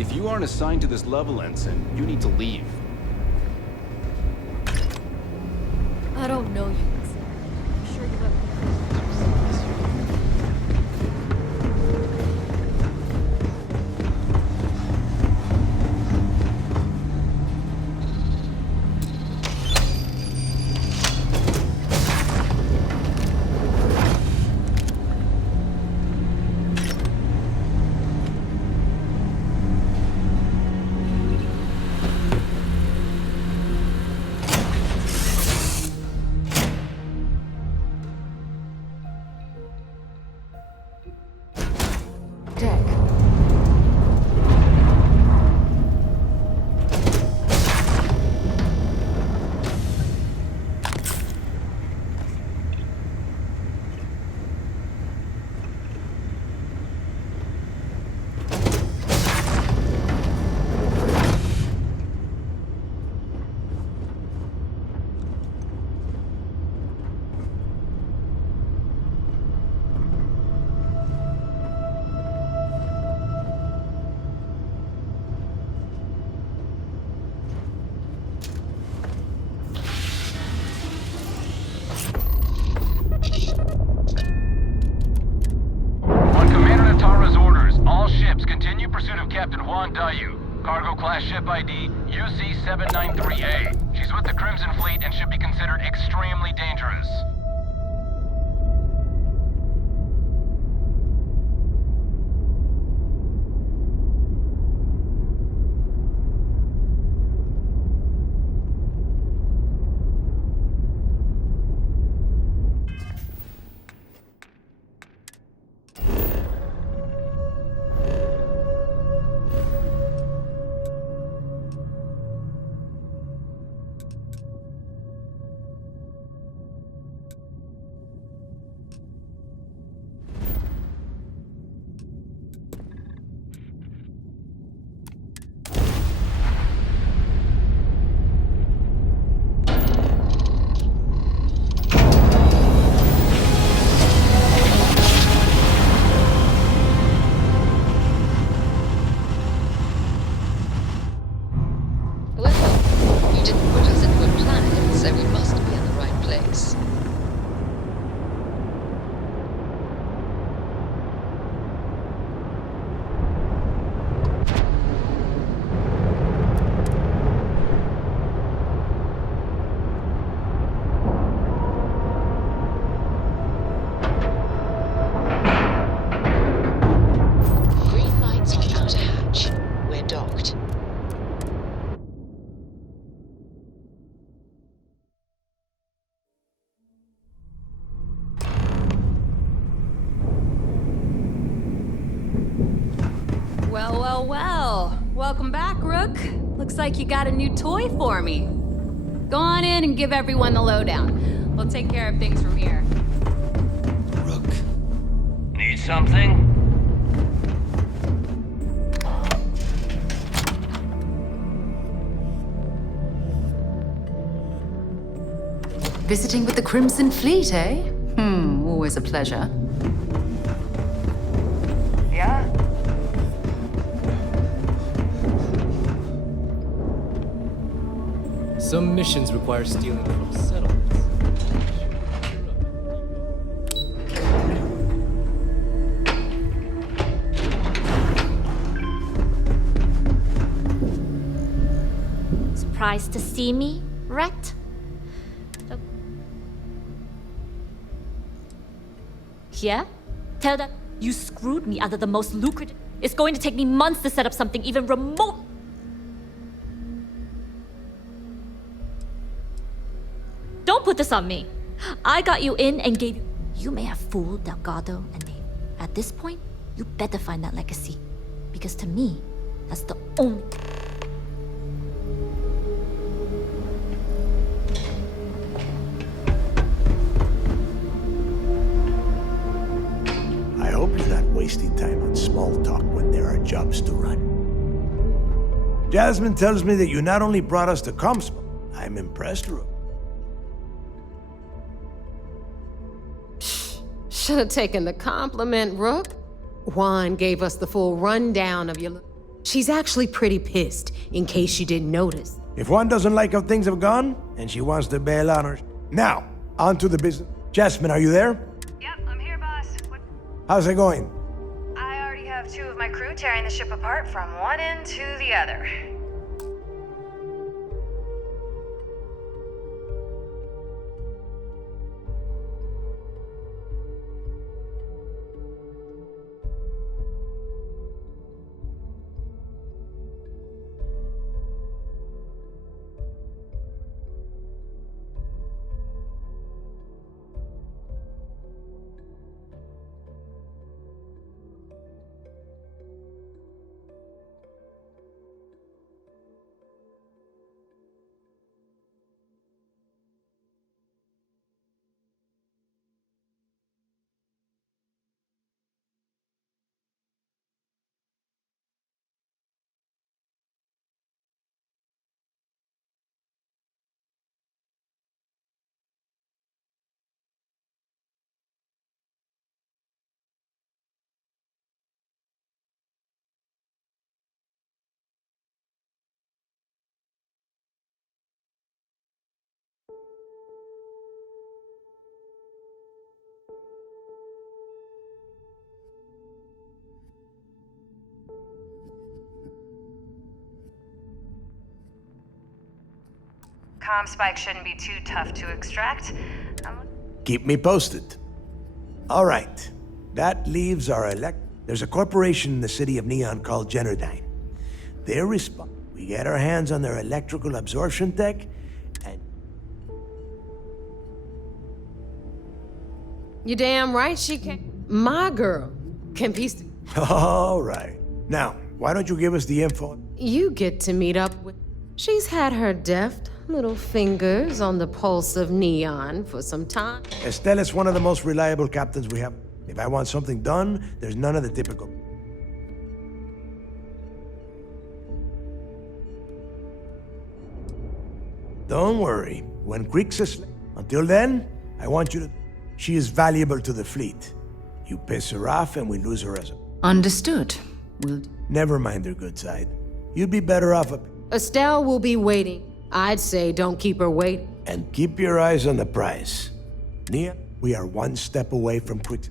If you aren't assigned to this level, Ensign, you need to leave. I don't know you. I'm sure you have. Captain Juan Dayu. Cargo class ship ID UC-793A. She's with the Crimson Fleet and should be considered extremely dangerous. Well, welcome back, Rook. Looks like you got a new toy for me. Go on in and give everyone the lowdown. We'll take care of things from here. Rook. Need something? Visiting with the Crimson Fleet, eh? Always a pleasure. Yeah? Some missions require stealing from settlements. Surprised to see me, Rhett? Yeah? Tell that you screwed me out of the most lucrative. It's going to take me months to set up something even remote. Don't put this on me. I got you in and gave you. You may have fooled Delgado and Dave. At this point, you better find that legacy. Because to me, that's the only. I hope you're not wasting time on small talk when there are jobs to run. Jasmine tells me that you not only brought us the comms, I'm impressed, Rook. Should have taken the compliment, Rook. Juan gave us the full rundown of your. She's actually pretty pissed, in case you didn't notice. If Juan doesn't like how things have gone, and she wants to bail on her. Now, on to the business. Jasmine, are you there? Yep, I'm here, boss. How's it going? I already have 2 of my crew tearing the ship apart from one end to the other. Comm spike shouldn't be too tough to extract. Keep me posted. All right. That leaves our There's a corporation in the city of Neon called Generdyne. They're we get our hands on their electrical absorption tech, and... You damn right she can. My girl can piece. All right. Now, why don't you give us the info? You get to meet up with. She's had her deft little fingers on the pulse of Neon for some time. Estelle is one of the most reliable captains we have. If I want something done, there's none of the typical. Don't worry. When Creek's asleep. Until then, I want you to... She is valuable to the fleet. You piss her off and we lose her as a... Understood. We'll... Never mind her good side. You'd be better off a... Estelle will be waiting. I'd say don't keep her waiting. And keep your eyes on the prize. Nia, we are one step away from quit.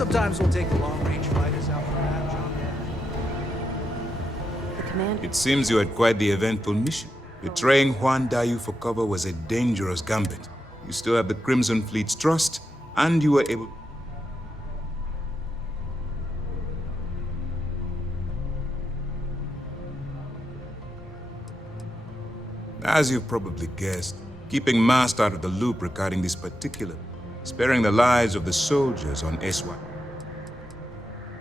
Sometimes we'll take the long-range fighters out for that job. The command. It seems you had quite the eventful mission. Betraying Juan Dayu for cover was a dangerous gambit. You still have the Crimson Fleet's trust, and you were able... As you've probably guessed, keeping Mast out of the loop regarding this particular, sparing the lives of the soldiers on SY.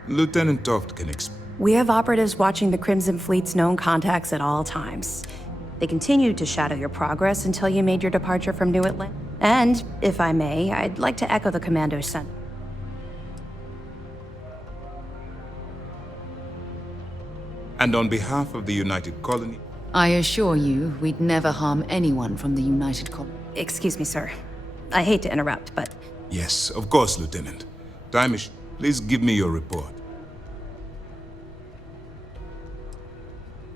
Lieutenant Toft can explain. We have operatives watching the Crimson Fleet's known contacts at all times. They continued to shadow your progress until you made your departure from New Atlantis. And, if I may, I'd like to echo the commando's sentiment. And on behalf of the United Colony, I assure you, we'd never harm anyone from the United Colony. Excuse me, sir. I hate to interrupt, but... Yes, of course, Lieutenant. Time-ish, please give me your report.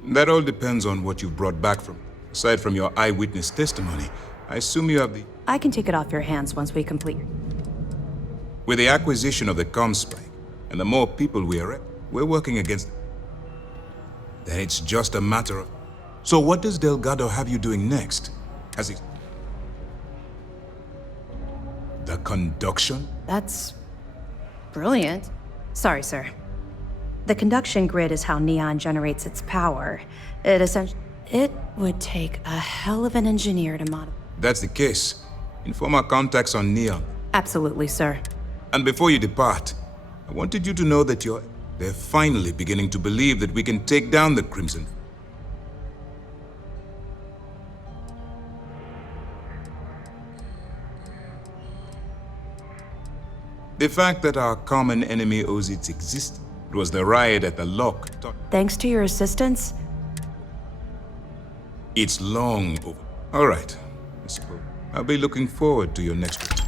That all depends on what you've brought back from. Aside from your eyewitness testimony, I assume you have the... I can take it off your hands once we complete. With the acquisition of the comm spike, and the more people we're working against... Then it's just a matter of... So what does Delgado have you doing next? Has he... The conduction? That's... brilliant. Sorry, sir. The conduction grid is how Neon generates its power. It would take a hell of an engineer to modify. That's the case. Inform our contacts on Neon. Absolutely, sir. And before you depart, I wanted you to know that they're finally beginning to believe that we can take down the Crimson. The fact that our common enemy owes its existence was the riot at the lock. Thanks to your assistance? It's long over. All right. I suppose I'll be looking forward to your next report.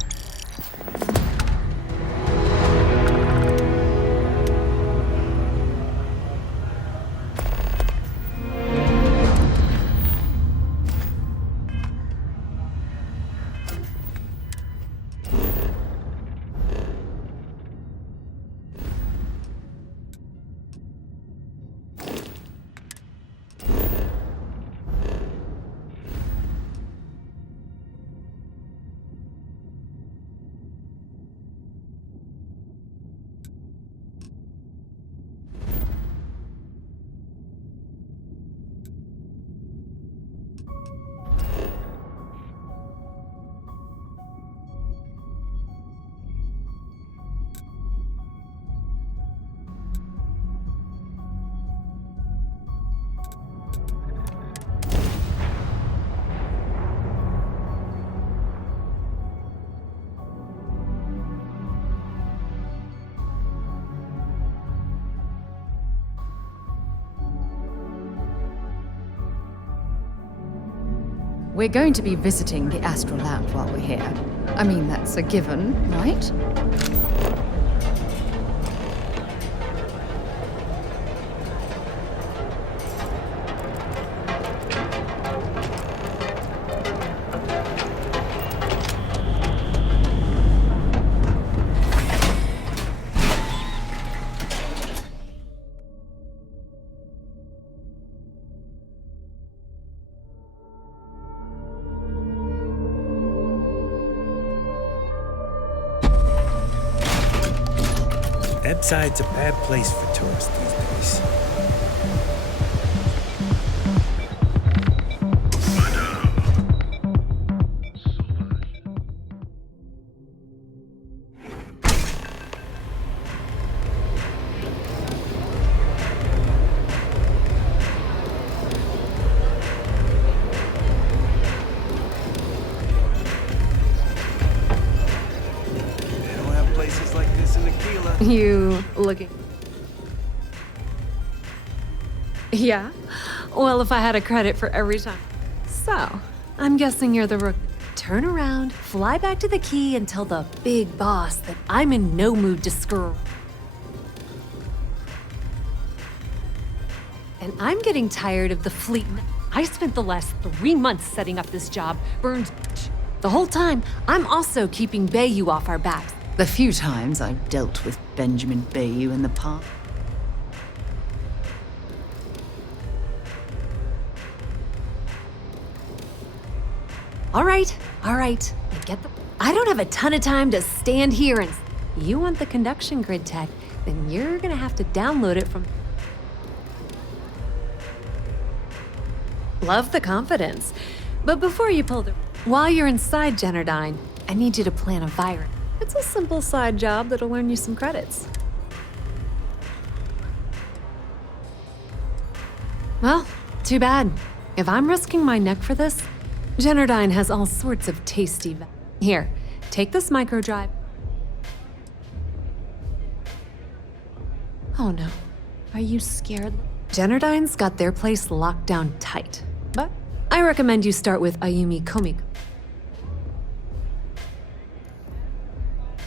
We're going to be visiting the Astral Lab while we're here. I mean, that's a given, right? That side's a bad place for tourists these days. You looking... Yeah? Well, if I had a credit for every time. So, I'm guessing you're the rook. Turn around, fly back to the key, and tell the big boss that I'm in no mood to screw. And I'm getting tired of the fleet. I spent the last 3 months setting up this job, burned... The whole time, I'm also keeping Bayou off our backs. The few times I've dealt with Benjamin Bayou in the past. All right. I don't have a ton of time to stand here and... You want the conduction grid tech, then you're gonna have to download it from... Love the confidence. But before you pull the... While you're inside Generdyne, I need you to plan a virus. It's a simple side job that'll earn you some credits. Well, too bad. If I'm risking my neck for this, Generdyne has all sorts of tasty... Here, take this microdrive. Oh no. Are you scared? Generdyne's got their place locked down tight. But I recommend you start with Ayumi Komiko.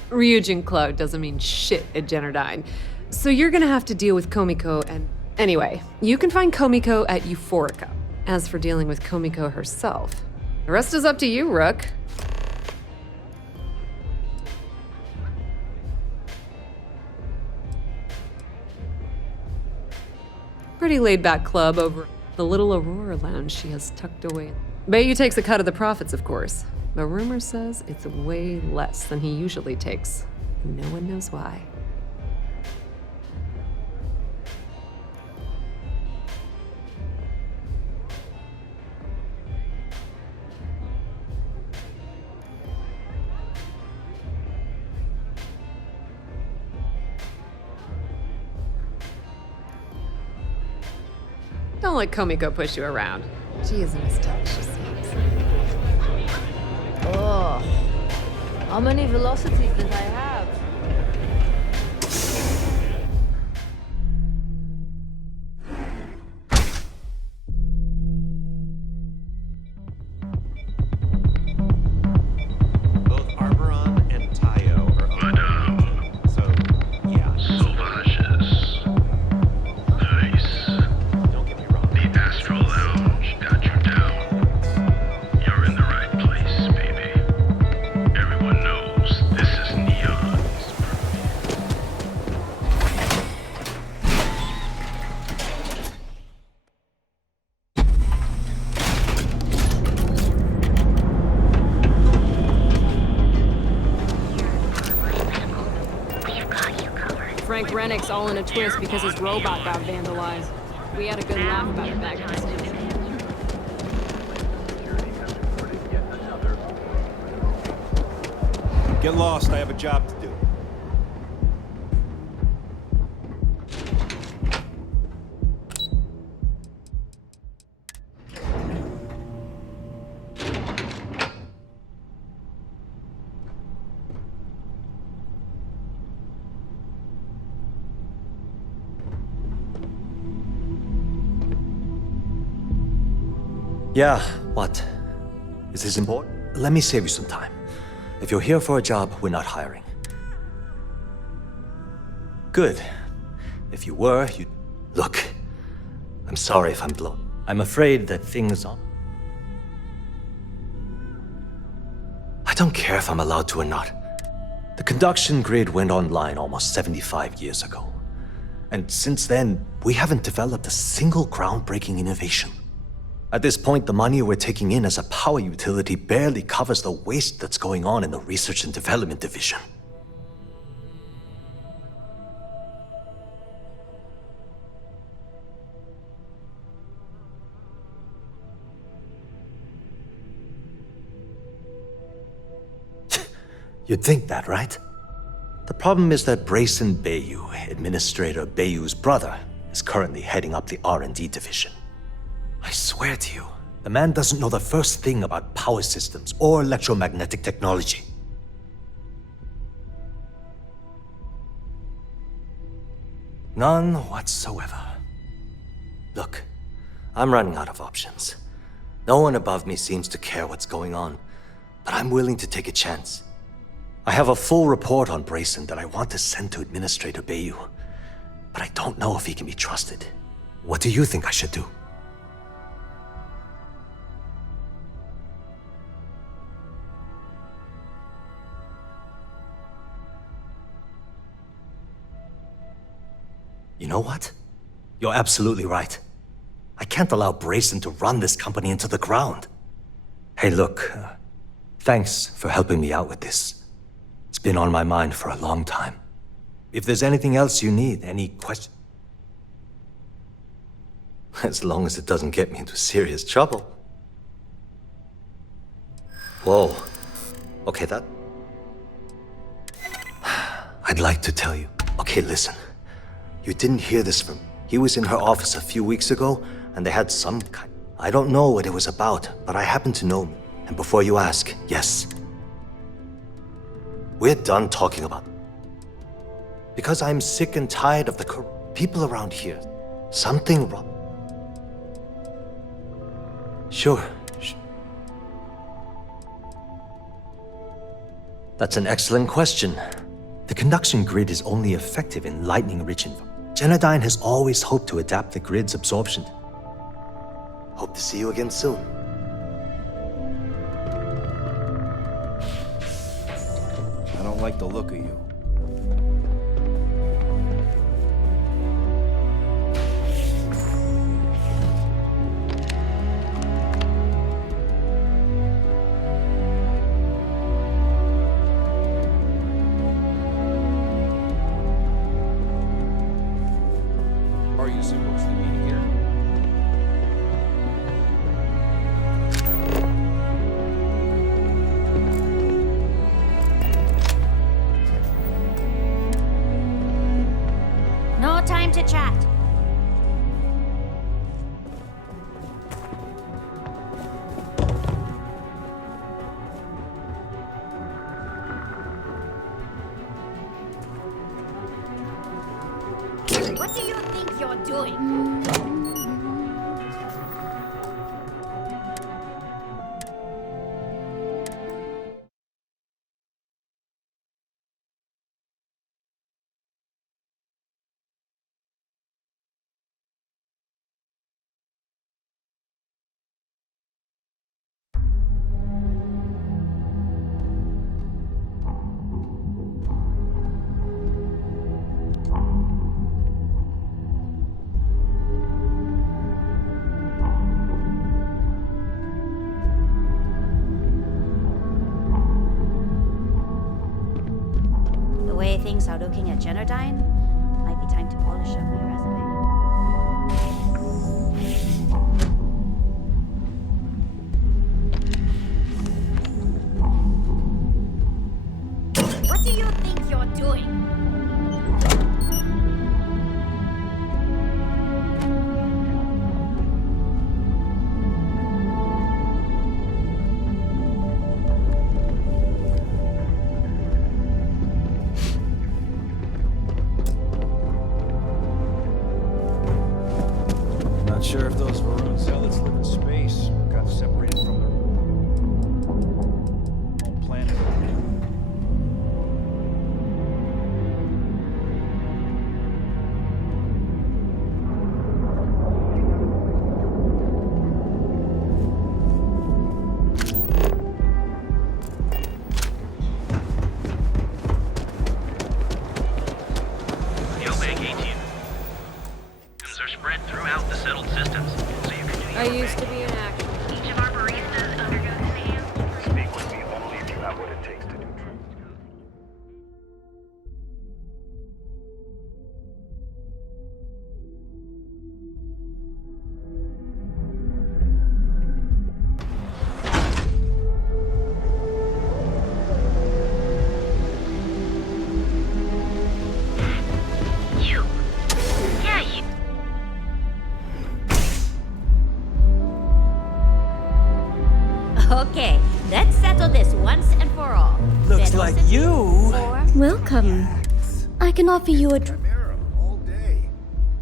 Ryujin Cloud doesn't mean shit at Generdyne. So you're gonna have to deal with Komiko and... Anyway, you can find Komiko at Euphorica. As for dealing with Komiko herself, the rest is up to you, Rook. Pretty laid-back club over the little Aurora lounge she has tucked away. Bayou takes a cut of the profits, of course. But rumor says it's way less than he usually takes. No one knows why. Don't let Komiko push you around. She isn't as tough as she seems. Oh, how many velocities did I have? Both Arboron and Tayo are open. So, yeah. Sauvages. Nice. Don't get me wrong. The Astral Lounge got you down. You're in the right place, baby. Everyone knows this is Neon's. Frank Rennick's all in a twist because his robot got vandalized. We had a good laugh about it back in the States. Get lost, I have a job to do. Yeah, what? Is this important? Let me save you some time. If you're here for a job, we're not hiring. Good. If you were, you'd... Look, I'm sorry if I'm blown. I'm afraid that things aren't... I don't care if I'm allowed to or not. The conduction grid went online almost 75 years ago. And since then, we haven't developed a single groundbreaking innovation. At this point, the money we're taking in as a power utility barely covers the waste that's going on in the research and development division. You'd think that, right? The problem is that Brayson Bayou, Administrator Bayou's brother, is currently heading up the R&D division. I swear to you, the man doesn't know the first thing about power systems or electromagnetic technology. None whatsoever. Look, I'm running out of options. No one above me seems to care what's going on, but I'm willing to take a chance. I have a full report on Brayson that I want to send to Administrator Bayou, but I don't know if he can be trusted. What do you think I should do? You know what? You're absolutely right. I can't allow Brayson to run this company into the ground. Hey, look, thanks for helping me out with this. It's been on my mind for a long time. If there's anything else you need, any question... As long as it doesn't get me into serious trouble. Whoa. Okay, that... I'd like to tell you. Okay, listen. You didn't hear this from... He was in her office a few weeks ago, and they had some kind... I don't know what it was about, but I happen to know. And before you ask, yes. We're done talking about it. Because I'm sick and tired of the people around here. Something wrong. Sure. That's an excellent question. The conduction grid is only effective in lightning-rich environments. Genodyne has always hoped to adapt the grid's absorption. Hope to see you again soon. I don't like the look of you. Are you supposed to be here? No time to chat. What do you think you're doing? The way things are looking at Genodyne, might be time to polish up your resume. What do you think you're doing? Not sure if those Varun zealots live in space or got separated from their planet. Yobag 18. Are spread throughout the settled systems, so you can do I used to be an actor. Each of our baristas undergo exams. Speak with me only if you have what it takes to do true. You. Yeah, you. Okay, let's settle this once and for all. Looks like you... Welcome. I can offer you a All day.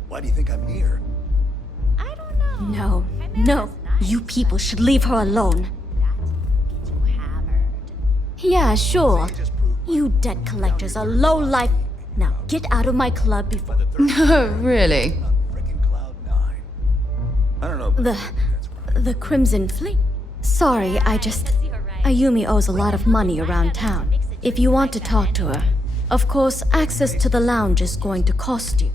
Why do you think I'm here? No, no. You people should leave her alone. Yeah, sure. You debt collectors are low life. Now get out of my club before. Really? I don't know. The Crimson Fleet. Sorry, Ayumi owes a lot of money around town. If you want to talk to her, of course, access to the lounge is going to cost you.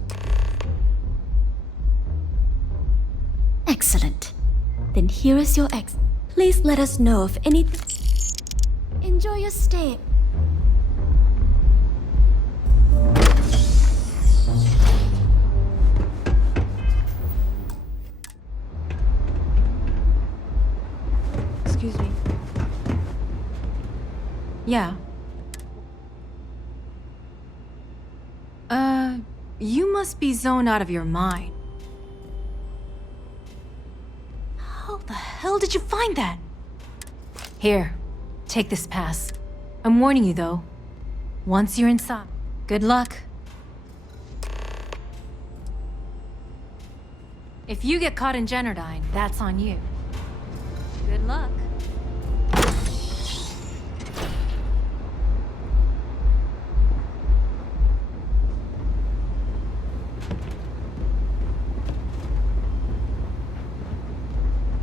Then here is your ex. Please let us know if anything. Enjoy your stay. Excuse me. Yeah. You must be zoned out of your mind. How the hell did you find that? Here, take this pass. I'm warning you though. Once you're inside, good luck. If you get caught in Generdyne, that's on you. Good luck.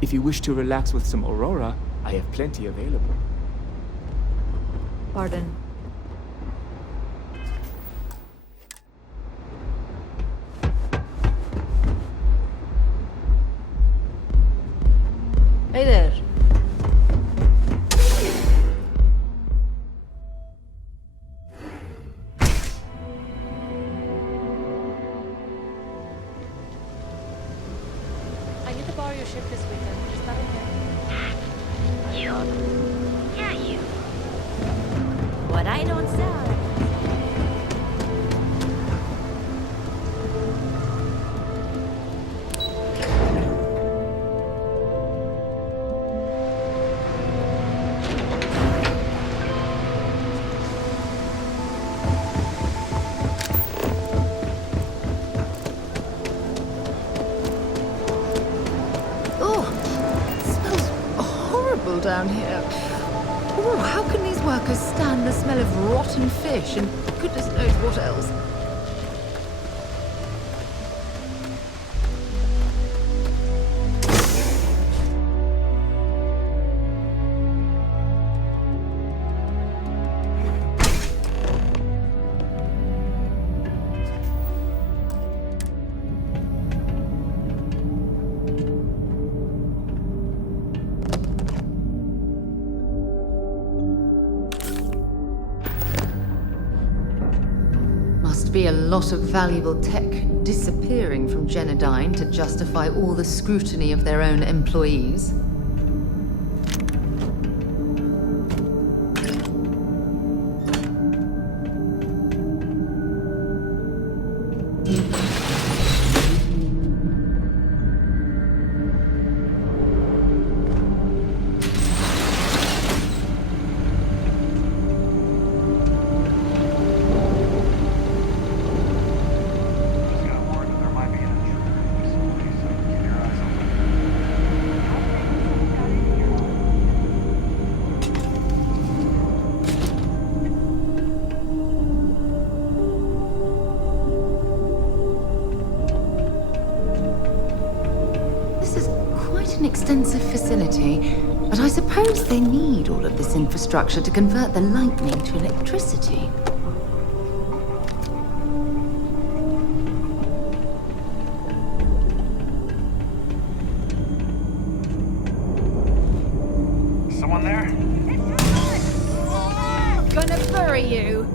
If you wish to relax with some Aurora, I have plenty available. Pardon. Hey there. I need to borrow your ship this weekend. Is that okay? You? Yeah, you. What I don't sell. Down here. Oh, how can these workers stand the smell of rotten fish and goodness knows what else? Be a lot of valuable tech disappearing from Generdyne to justify all the scrutiny of their own employees. An extensive facility, but I suppose they need all of this infrastructure to convert the lightning to electricity. Someone there? Gonna bury you.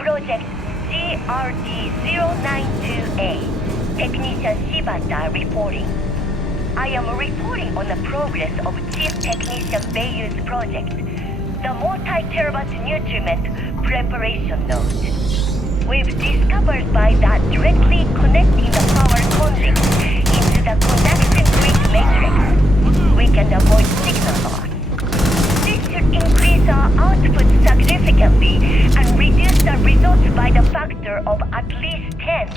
Project GRD-092A. Technician Shibata reporting. I am reporting on the progress of Chief Technician Beiyu's project, the multi-terabyte nutriment preparation node. We've discovered by that directly connecting the power conduit into the conduction grid matrix, we can avoid signal loss. This should increase our output significantly and reduce the results by the factor of at least 10.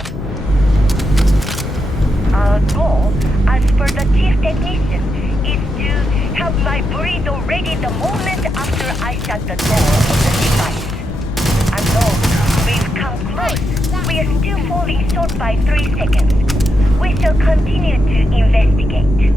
Our goal, as per the chief technician, is to have my burrito ready the moment after I shut the door of the device. And though we've come close, we are still falling short by 3 seconds. We shall continue to investigate.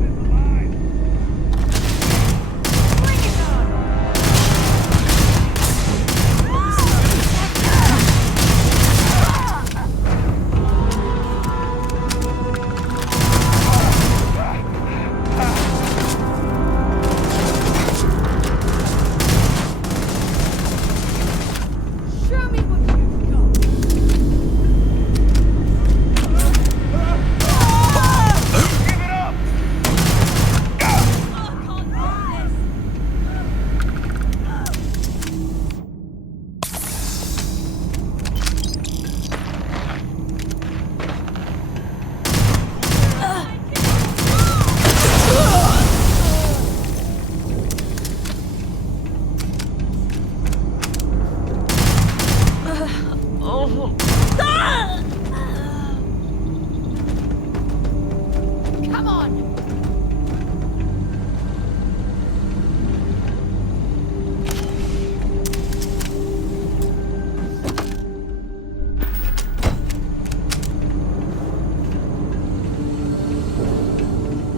Come on!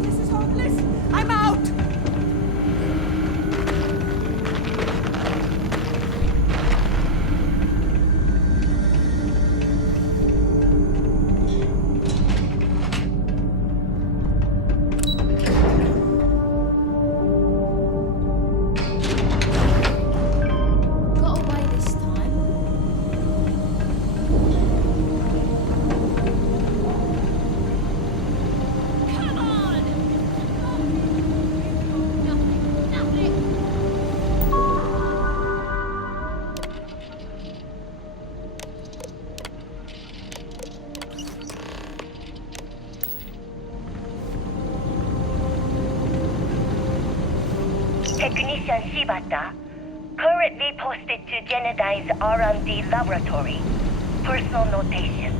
This is hopeless! I'm out! Got away this time. Come on! Nothing. Technician Shibata, currently posted to Genedyne's R&D laboratory. Personal notation.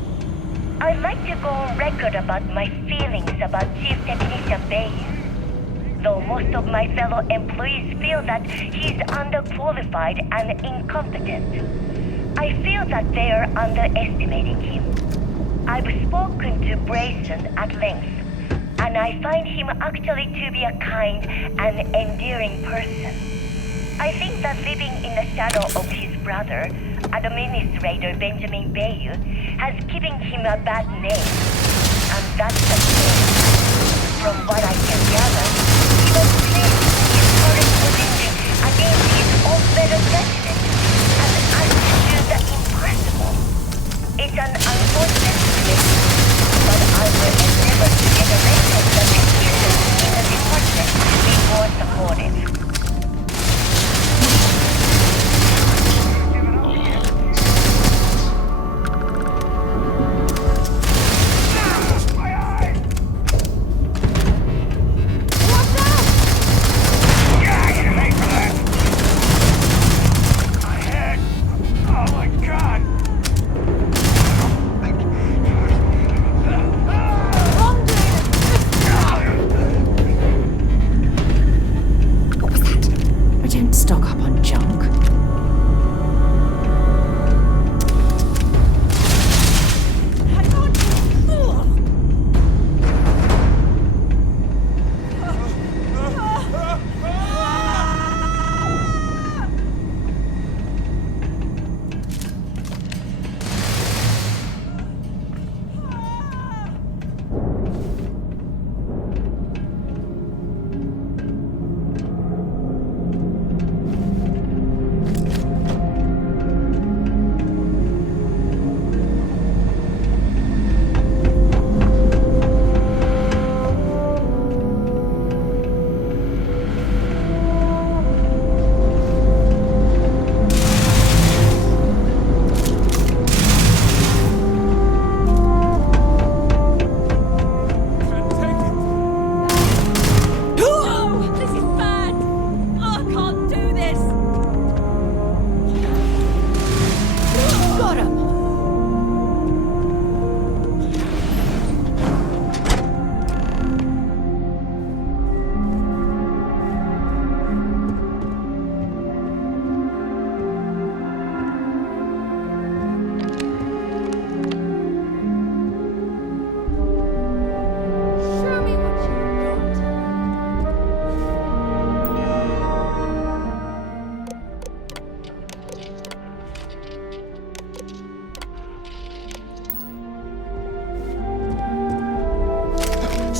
I'd like to go on record about my feelings about Chief Technician Beiyu. Though most of my fellow employees feel that he's underqualified and incompetent, I feel that they are underestimating him. I've spoken to Brayson at length, and I find him actually to be a kind and endearing person. I think that living in the shadow of his brother, Administrator Benjamin Beiyu, has given him a bad name. And that's the thing. From what I can gather, he was placed in his current position against his own better judgment and asked to do the impossible. It's an unfortunate situation, but I will endeavor to get a rest of the technicians in the department to be more supportive.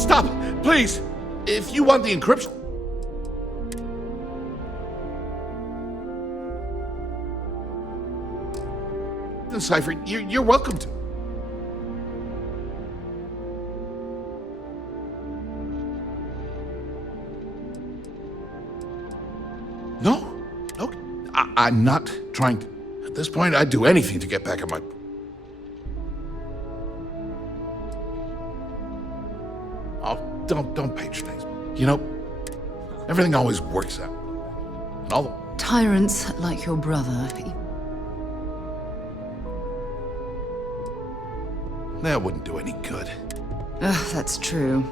Stop! Please! If you want the encryption... The cipher, you're welcome to. No. I'm not trying to... At this point, I'd do anything to get back at my... Oh, don't patronize me. You know, everything always works out. And all the... Tyrants like your brother. That wouldn't do any good. Ugh, that's true.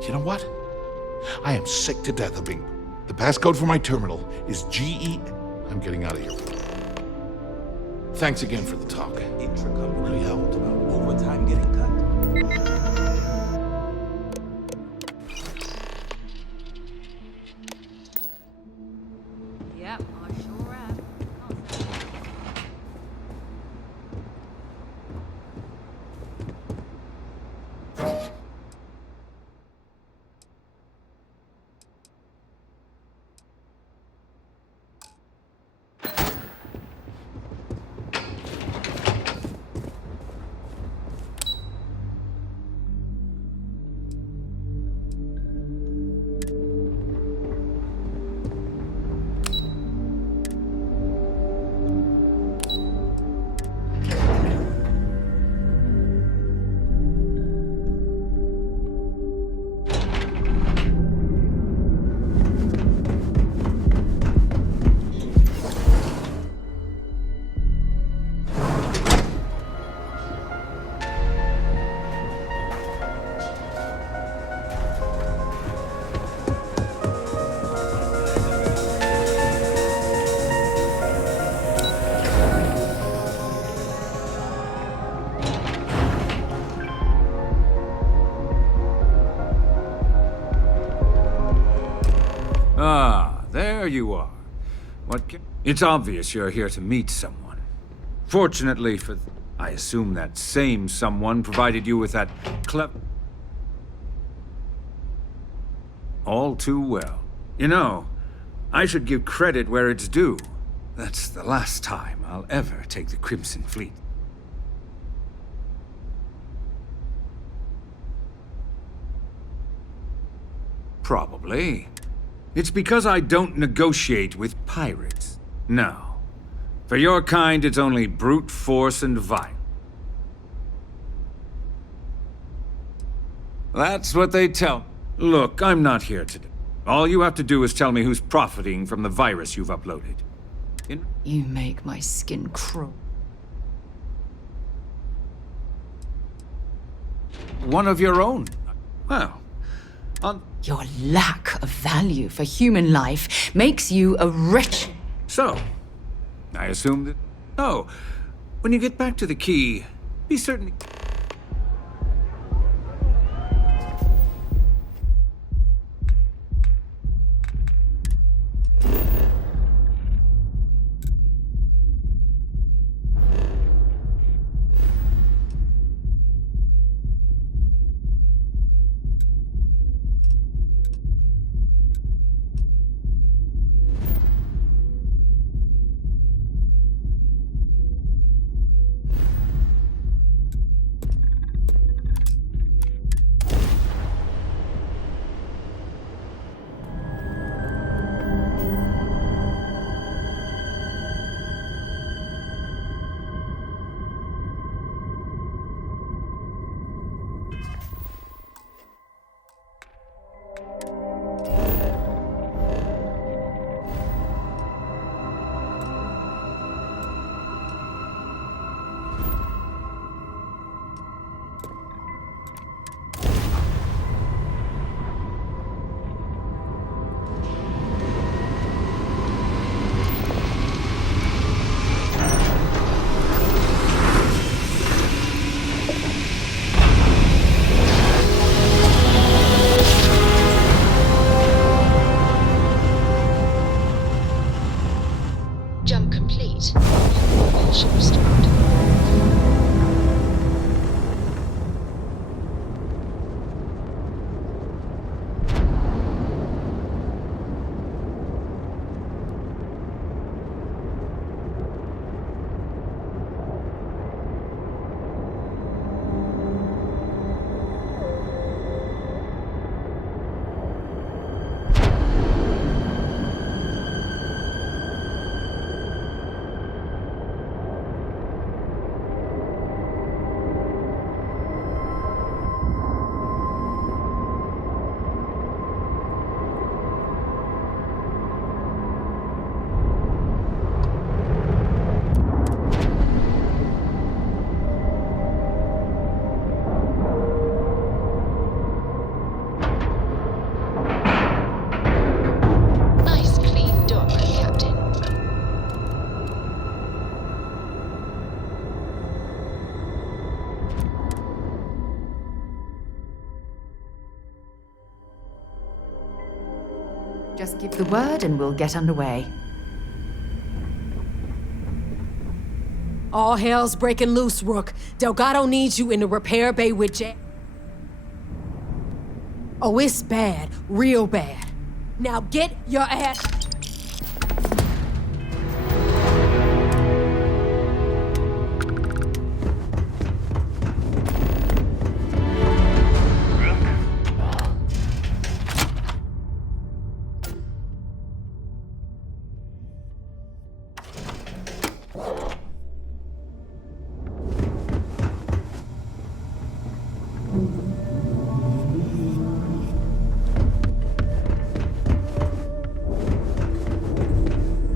You know what? I am sick to death of being... The passcode for my terminal is GE... I'm getting out of here. Thanks again for the talk. Really helped. Overtime getting cut. Yep, I sure have. Ah, there you are. It's obvious you're here to meet someone. Fortunately for... I assume that same someone provided you with that all too well. You know, I should give credit where it's due. That's the last time I'll ever take the Crimson Fleet. Probably. It's because I don't negotiate with pirates. No. For your kind, it's only brute force and violence. That's what they tell. Look, I'm not here today. All you have to do is tell me who's profiting from the virus you've uploaded. You make my skin crawl. One of your own. Well, your lack of value for human life makes you a wretch. So, I assume that... Oh, when you get back to the key, be certain... Just give the word and we'll get underway. All hell's breaking loose, Rook. Delgado needs you in the repair bay with Jack. Oh, it's bad. Real bad. Now get your ass...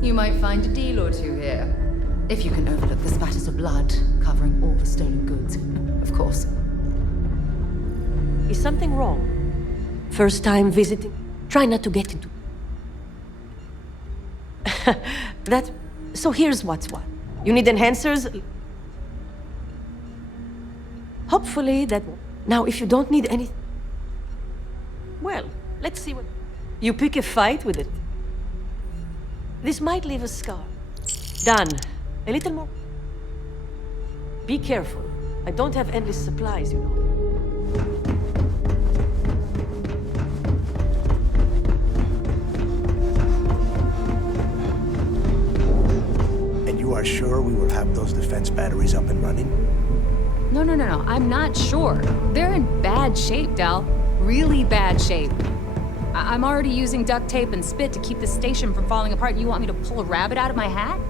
You might find a deal or two here. If you can overlook the spatters of blood covering all the stolen goods, of course. Is something wrong? First time visiting? Try not to get into... So here's what's what. You need enhancers? Hopefully that... Now, if you don't need anything... Well, let's see what... You pick a fight with it. This might leave a scar. Done. A little more. Be careful. I don't have endless supplies, you know. And you are sure we will have those defense batteries up and running? No. I'm not sure. They're in bad shape, Del. Really bad shape. I'm already using duct tape and spit to keep the station from falling apart, and you want me to pull a rabbit out of my hat?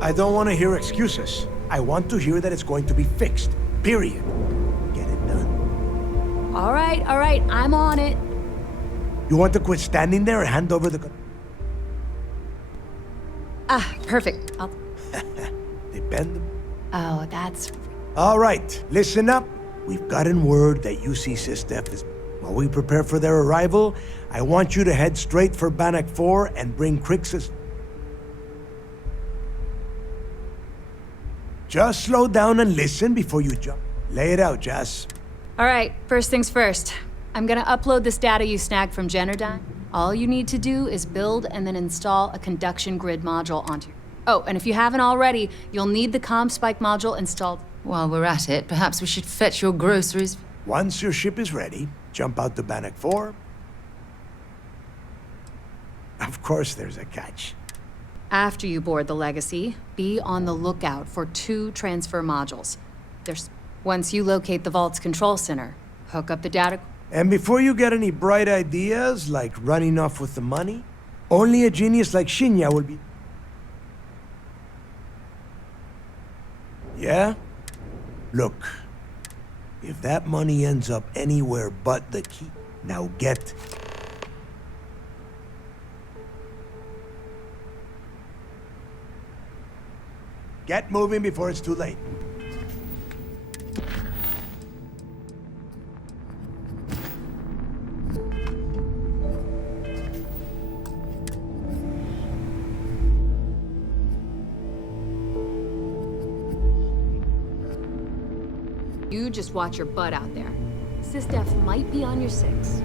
I don't want to hear excuses. I want to hear that it's going to be fixed. Period. Get it done. All right. I'm on it. You want to quit standing there and hand over the... Perfect. Depend... Oh, that's... All right, listen up. We've gotten word that UC Systef is... While we prepare for their arrival, I want you to head straight for Bannock 4 and bring Crixus... Just slow down and listen before you jump. Lay it out, Jess. All right, first things first. I'm gonna upload this data you snagged from Generdyne. All you need to do is build and then install a conduction grid module onto... Oh, and if you haven't already, you'll need the CommSpike module installed. While we're at it, perhaps we should fetch your groceries. Once your ship is ready, jump out to Bannock 4. Of course there's a catch. After you board the Legacy, be on the lookout for 2 transfer modules. Once you locate the Vault's control center, hook up the data... And before you get any bright ideas, like running off with the money, only a genius like Shinya will be... Yeah? Look, if that money ends up anywhere but the key, now get... Get moving before it's too late. You just watch your butt out there. Systef might be on your 6.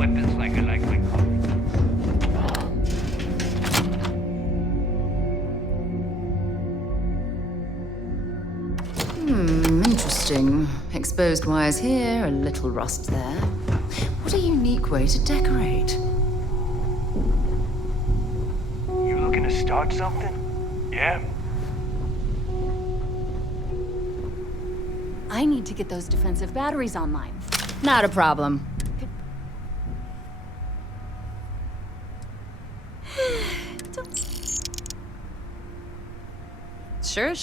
weapons like I like my coffee. Interesting. Exposed wires here, a little rust there. What a unique way to decorate. You looking to start something? Yeah? I need to get those defensive batteries online. Not a problem. Sure.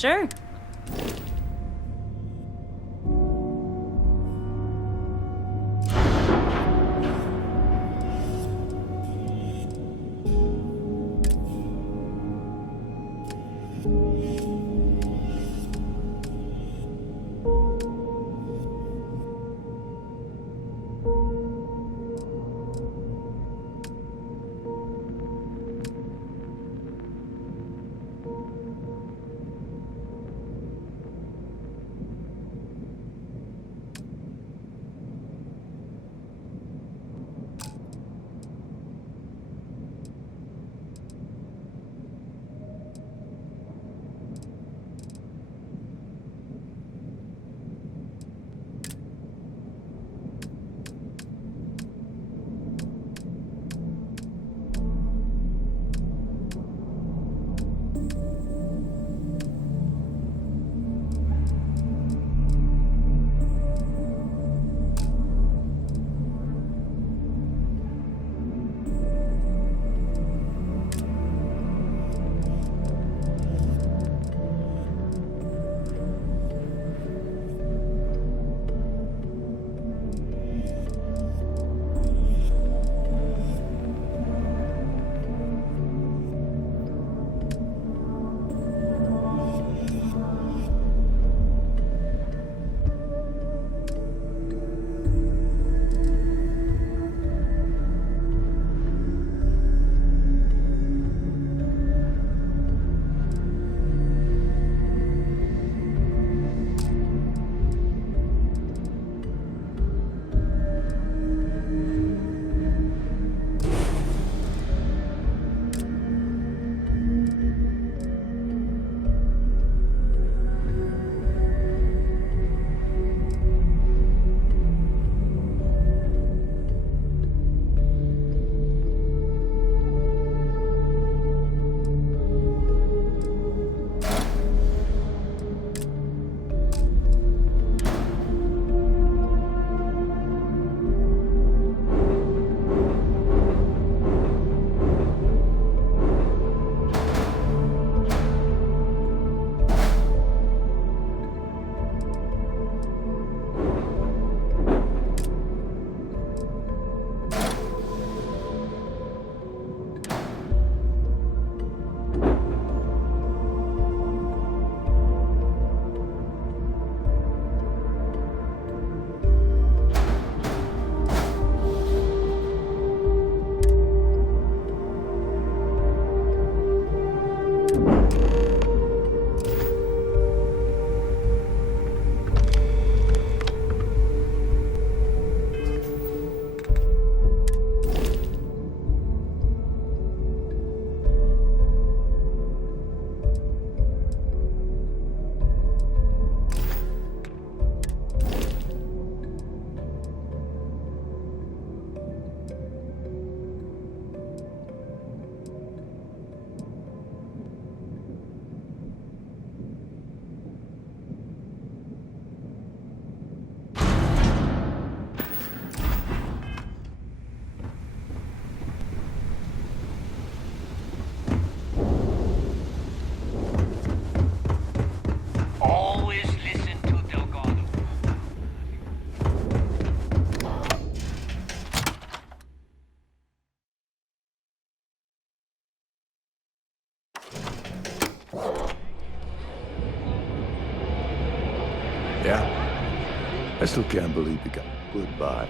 Yeah. I still can't believe we got goodbye.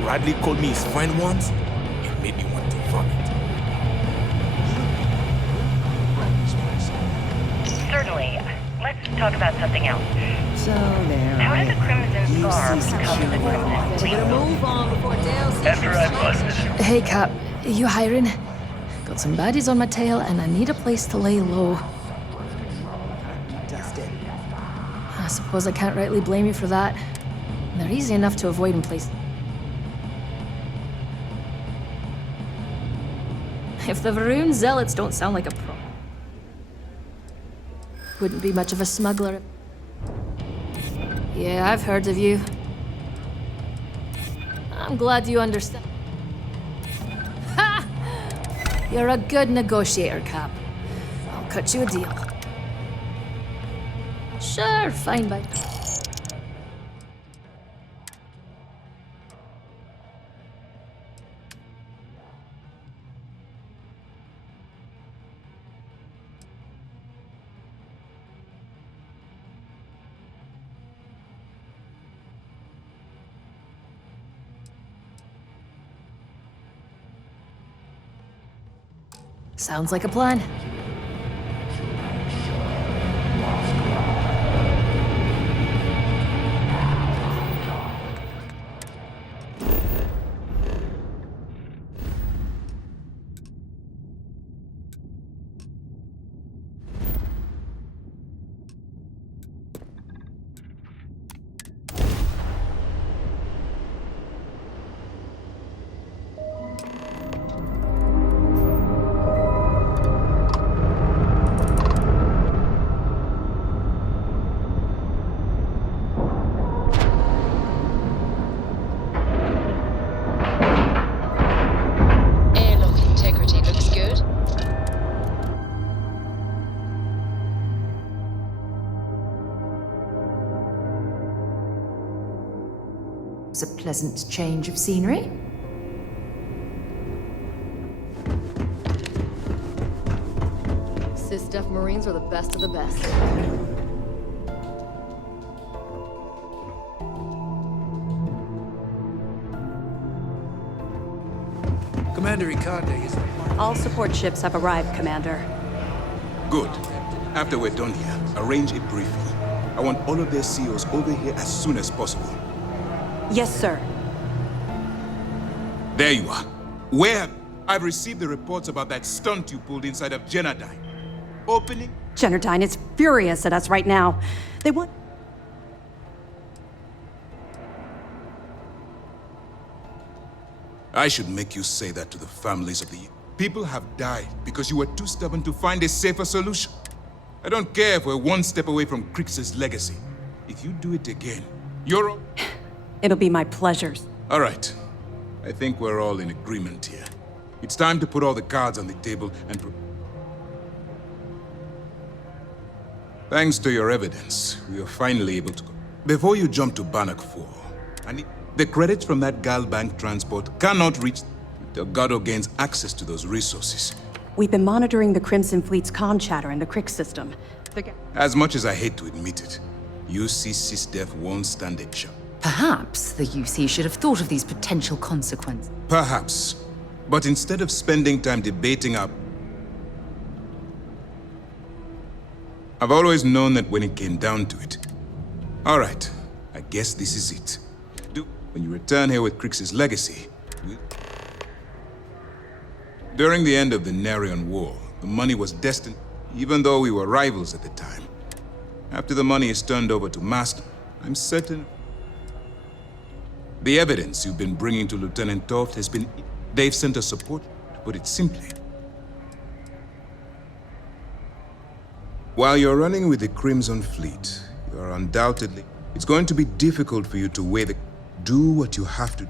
Radley called me his friend once. It made me want to vomit. Certainly. Let's talk about something else. So there How I did the Crimson Scarves come to the Crimson Fleet? Move on before Dale sees After I busted. Hey, Cap. You hiring? Got some baddies on my tail, and I need a place to lay low. I suppose I can't rightly blame you for that. They're easy enough to avoid in places. If the Varun zealots don't sound like a pro, wouldn't be much of a smuggler. Yeah, I've heard of you. I'm glad you understand. Ha! You're a good negotiator, Cap. I'll cut you a deal. Sure, fine by. Sounds like a plan. A pleasant change of scenery. SysDef Marines are the best of the best. Commander Icade is... All support ships have arrived, Commander. Good. After we're done here, arrange a briefing. I want all of their CEOs over here as soon as possible. Yes, sir. There you are. Where? I've received the reports about that stunt you pulled inside of Genodyne. Opening? Genodyne is furious at us right now. They want... I should make you say that to the families of the... People have died because you were too stubborn to find a safer solution. I don't care if we're one step away from Crix's legacy. If you do it again, you're... It'll be my pleasures. All right. I think we're all in agreement here. It's time to put all the cards on the table and... Thanks to your evidence, we are finally able to... Before you jump to Bannock 4, I need... The credits from that Galbank transport cannot reach... Delgado gains access to those resources. We've been monitoring the Crimson Fleet's comm chatter in the Crix system. As much as I hate to admit it, UC SysDef won't stand a chance. Perhaps the UC should have thought of these potential consequences. Perhaps. But instead of spending time debating our... I've always known that when it came down to it. All right, I guess this is it. When you return here with Crix's legacy... During the end of the Narion War, the money was destined, even though we were rivals at the time. After the money is turned over to Master, I'm certain... The evidence you've been bringing to Lieutenant Toft has been... They've sent us support, to put it simply. While you're running with the Crimson Fleet, you're undoubtedly... It's going to be difficult for you to weigh the... Do what you have to.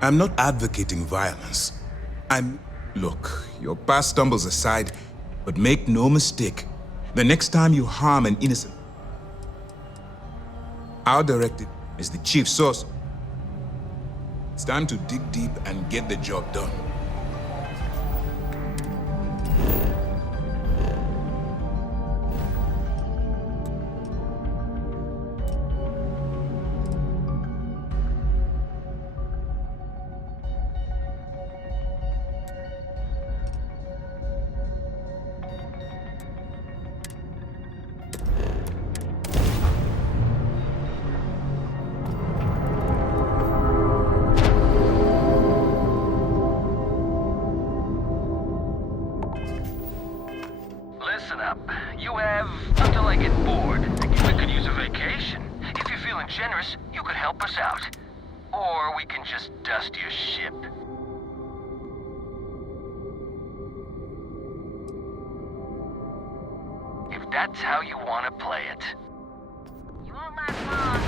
I'm not advocating violence. Look, your past stumbles aside, but make no mistake. The next time you harm an innocent... Our directive is the chief source. It's time to dig deep and get the job done. Listen up. You have until I get bored. We could use a vacation. If you're feeling generous, you could help us out. Or we can just dust your ship. If that's how you want to play it. You won't last long.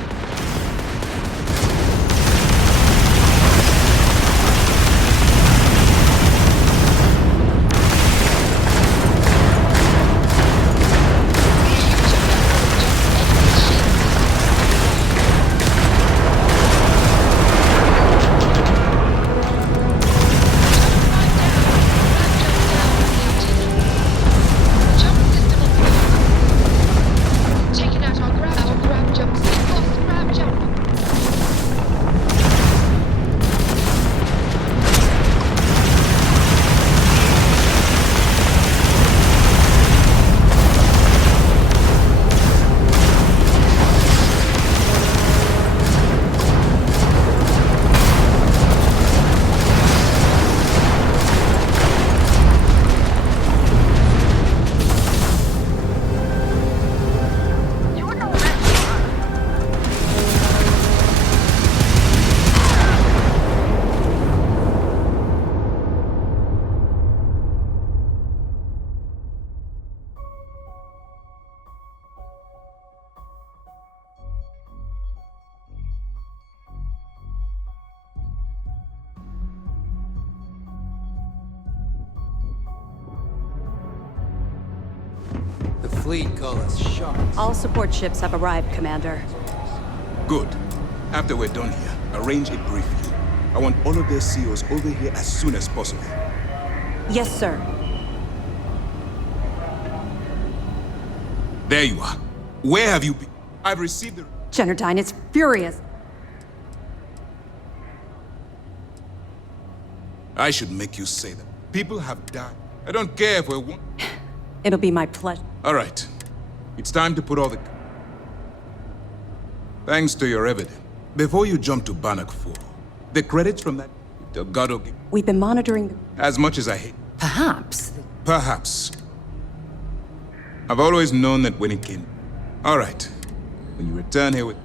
The fleet call us sharks. All support ships have arrived, Commander. Good. After we're done here, arrange a briefing. I want all of their CEOs over here as soon as possible. Yes, sir. There you are. Where have you been? I've received the... Generdyne is furious. I should make you say that. People have died. I don't care if we're one... It'll be my pleasure. All right. It's time to put all the... Thanks to your evidence. Before you jump to Bannock 4, the credits from that Delgado... We've been monitoring... As much as I hate... Perhaps. Perhaps. I've always known that when it came... All right. When you return here with...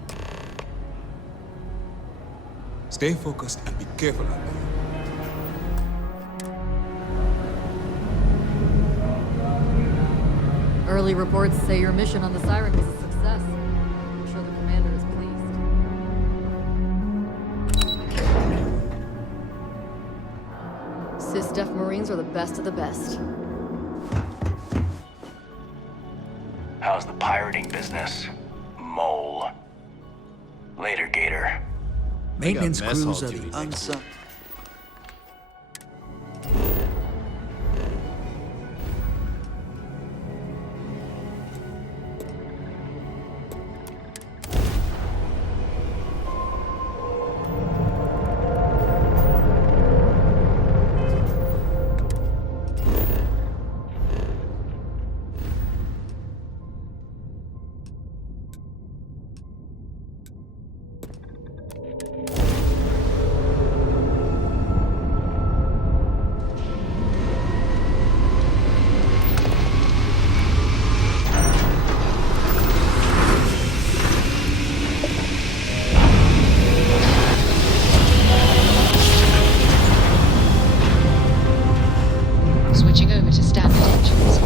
Stay focused and be careful out there. Early reports say your mission on the Siren was a success. I'm sure the commander is pleased. SysDef Marines are the best of the best. How's the pirating business? Mole. Later, Gator. Maintenance crews are the unsung. Switching over to standard engines.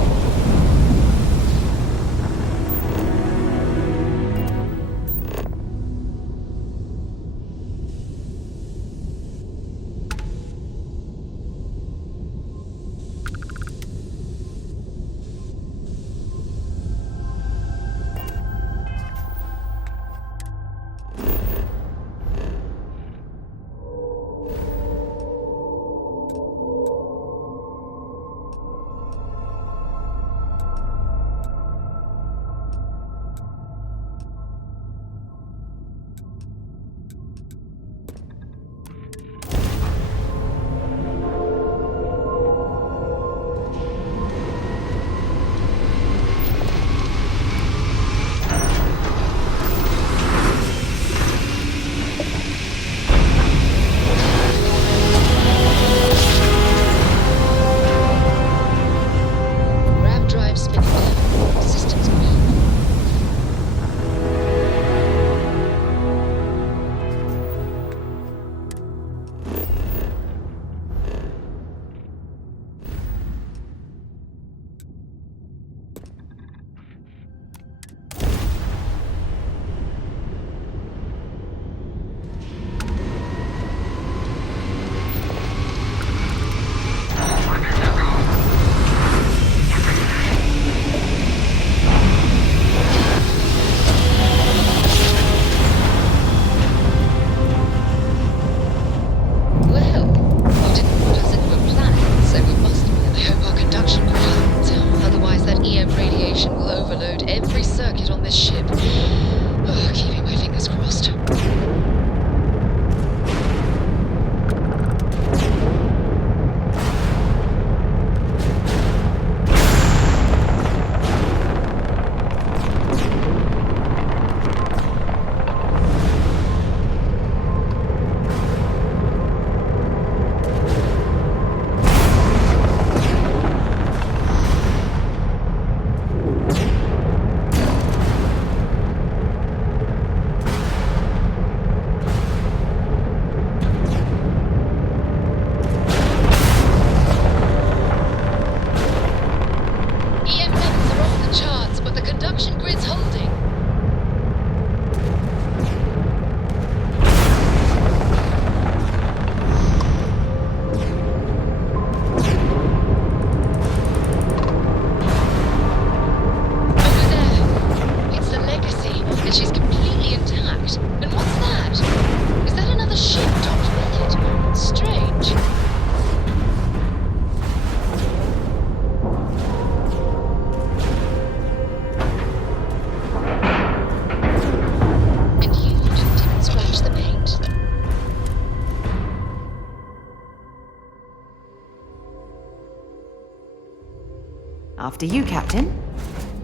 After you, Captain.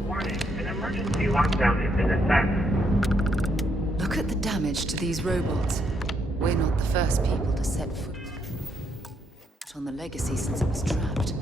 Warning, an emergency lockdown has been assessed. Look at the damage to these robots. We're not the first people to set foot on the Legacy since it was trapped.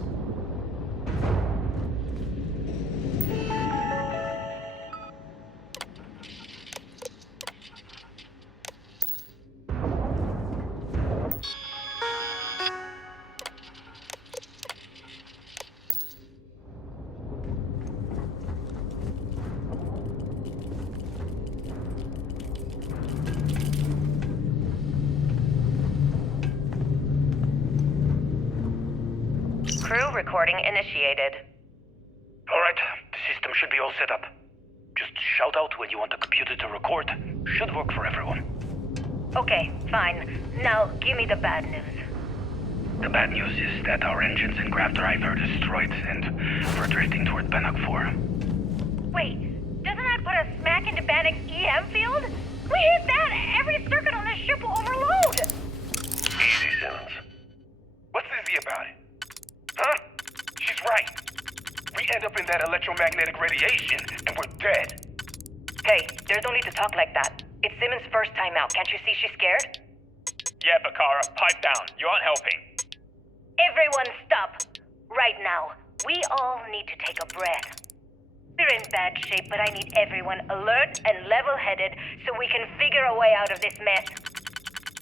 Crew recording initiated. Alright, the system should be all set up. Just shout out when you want the computer to record. Should work for everyone. Okay, fine. Now, give me the bad news. The bad news is that our engines and grav drive are destroyed, and we're drifting toward Bannock 4. Wait, doesn't that put us smack into Bannock's EM field? We hit that, every circuit on this ship will overload! Easy, Simmons. What's easy about it? Huh? She's right. We end up in that electromagnetic radiation, and we're dead. Hey, there's no need to talk like that. It's Simmons' first time out. Can't you see she's scared? Yeah, Bakara, pipe down. You aren't helping. Everyone stop. Right now. We all need to take a breath. We're in bad shape, but I need everyone alert and level-headed so we can figure a way out of this mess.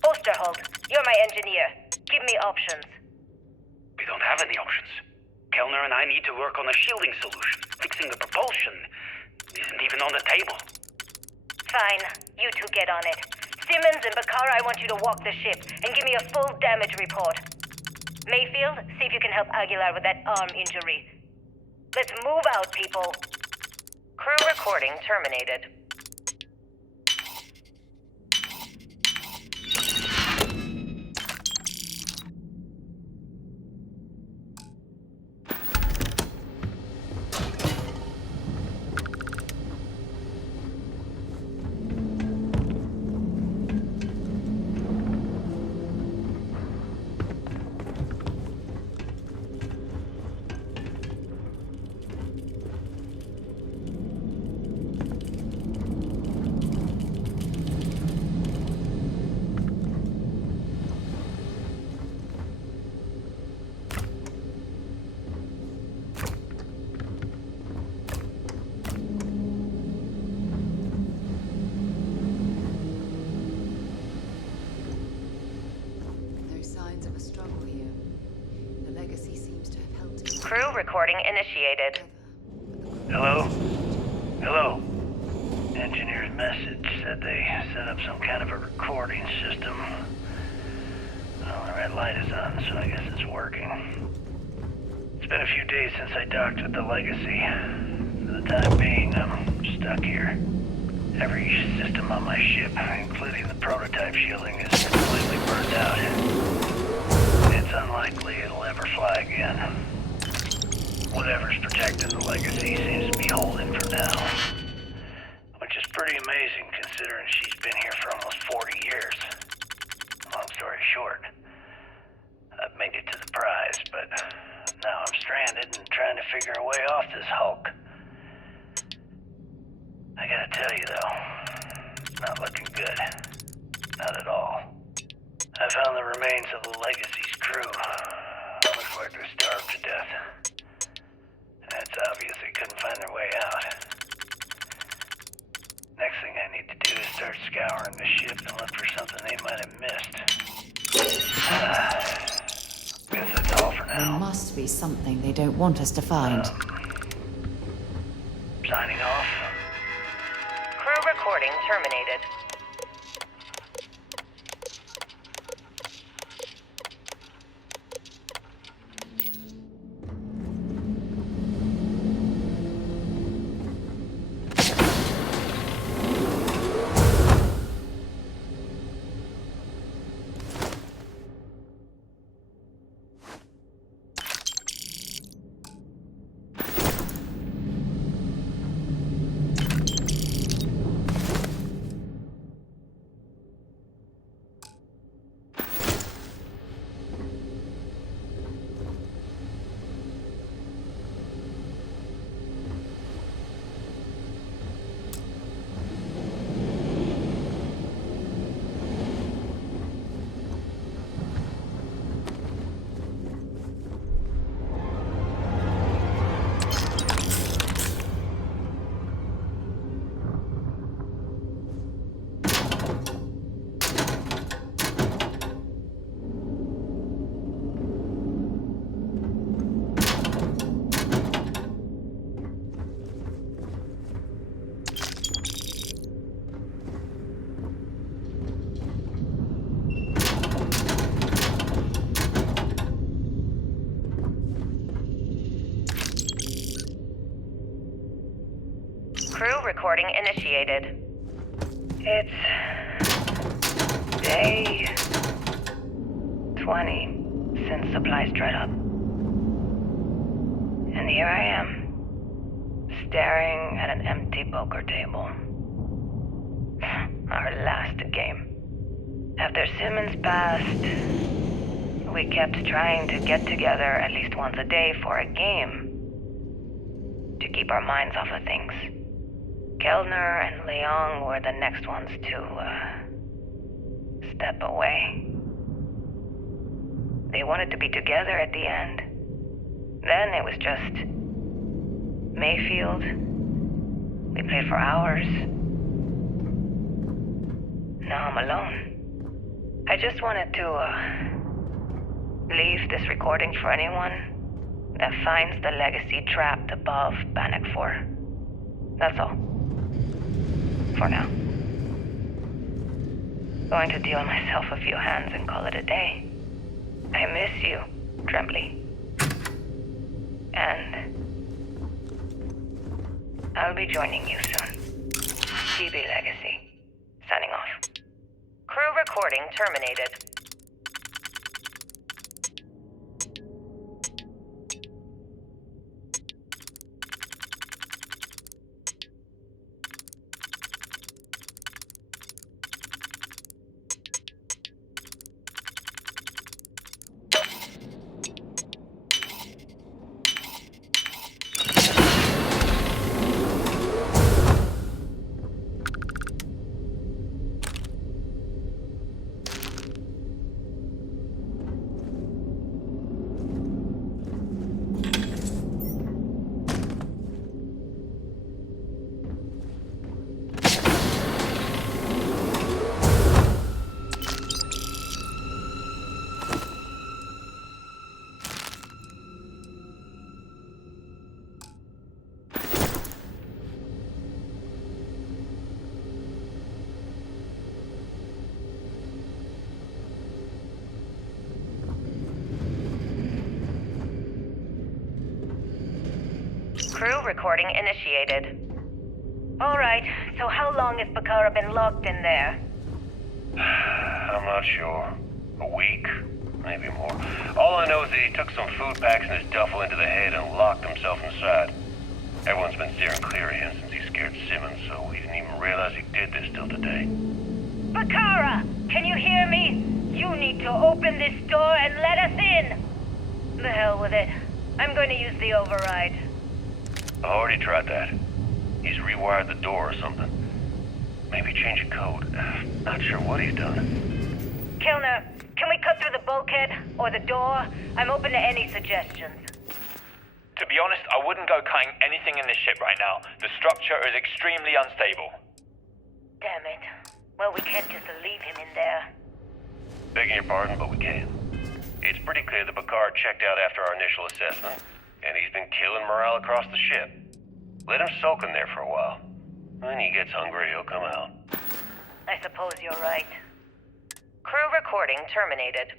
Osterholt, you're my engineer. Give me options. We don't have any options. Kellner and I need to work on a shielding solution. Fixing the propulsion isn't even on the table. Fine. You two get on it. Simmons and Bakara, I want you to walk the ship and give me a full damage report. Mayfield, see if you can help Aguilar with that arm injury. Let's move out, people. Crew recording terminated. Crew recording initiated. Hello? Hello? Engineer's message said they set up some kind of a recording system. Well, the red light is on, so I guess it's working. It's been a few days since I docked with the Legacy. For the time being, I'm stuck here. Every system on my ship, including the prototype shielding, is completely burned out. It's unlikely it'll ever fly again. Whatever's protecting the Legacy seems to be holding for now. Which is pretty amazing considering she's been here for almost 40 years. Long story short, I've made it to the prize, but now I'm stranded and trying to figure a way off this hulk. I gotta tell you though, it's not looking good. Not at all. I found the remains of the Legacy's crew. Looks like they're starved to death. And it's obvious they couldn't find their way out. Next thing I need to do is start scouring the ship and look for something they might have missed. Guess that's all for now. There must be something they don't want us to find. Signing off. Crew recording terminated. Crew recording initiated. It's day 20 since supplies dried up. And here I am, staring at an empty poker table. Our last game. After Simmons passed, we kept trying to get together at least once a day for a game. To keep our minds off of things. Kellner and Leong were the next ones to, step away. They wanted to be together at the end. Then it was just Mayfield. We played for hours. Now I'm alone. I just wanted to, leave this recording for anyone that finds the legacy trapped above Bannock 4. That's all. For now. Going to deal myself a few hands and call it a day. I miss you, Trembly. And I'll be joining you soon. TB Legacy. Signing off. Crew recording terminated. Crew recording initiated. Alright, so how long has Bakara been locked in there? I'm not sure. A week? Maybe more. All I know is that he took some food packs and his duffel into the head and locked himself inside. Everyone's been steering clear of him since he scared Simmons, so we didn't even realize he did this till today. Bakara! Can you hear me? You need to open this door and let us in! The hell with it. I'm going to use the override. I already tried that. He's rewired the door or something. Maybe change a code. Not sure what he's done. Kellner, can we cut through the bulkhead or the door? I'm open to any suggestions. To be honest, I wouldn't go cutting anything in this ship right now. The structure is extremely unstable. Damn it. Well, we can't just leave him in there. Begging your pardon, but we can. It's pretty clear that Bakar checked out after our initial assessment, and he's been killing morale across the ship. Let him soak in there for a while. When he gets hungry, he'll come out. I suppose you're right. Crew recording terminated.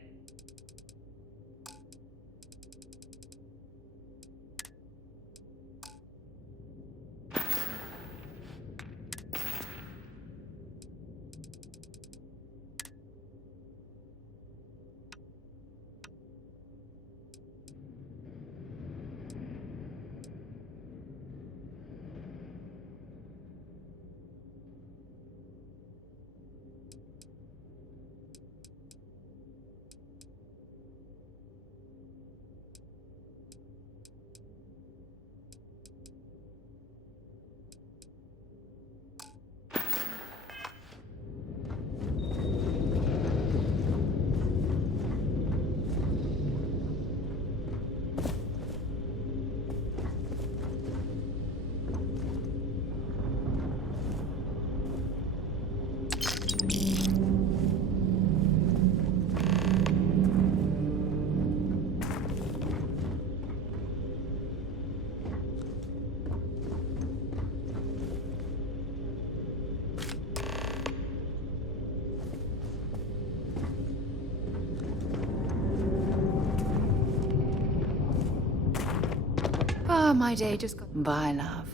Oh, my day just got... Bye, love.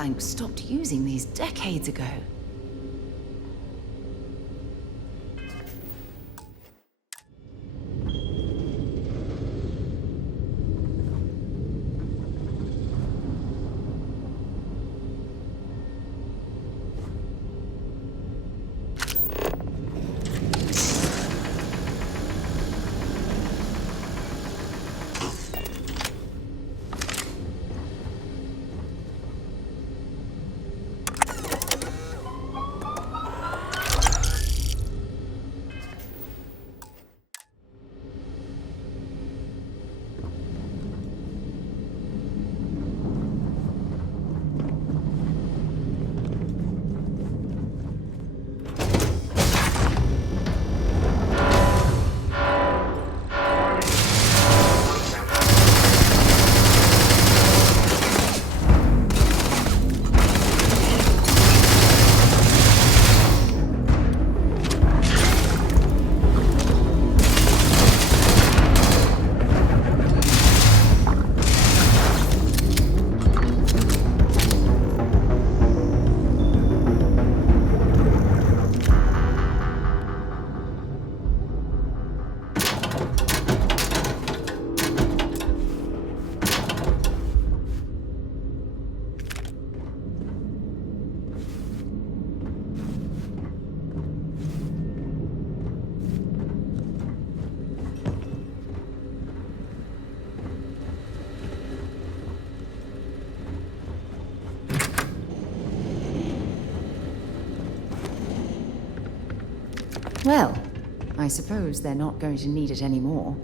bank stopped using these decades ago. Well, I suppose they're not going to need it anymore.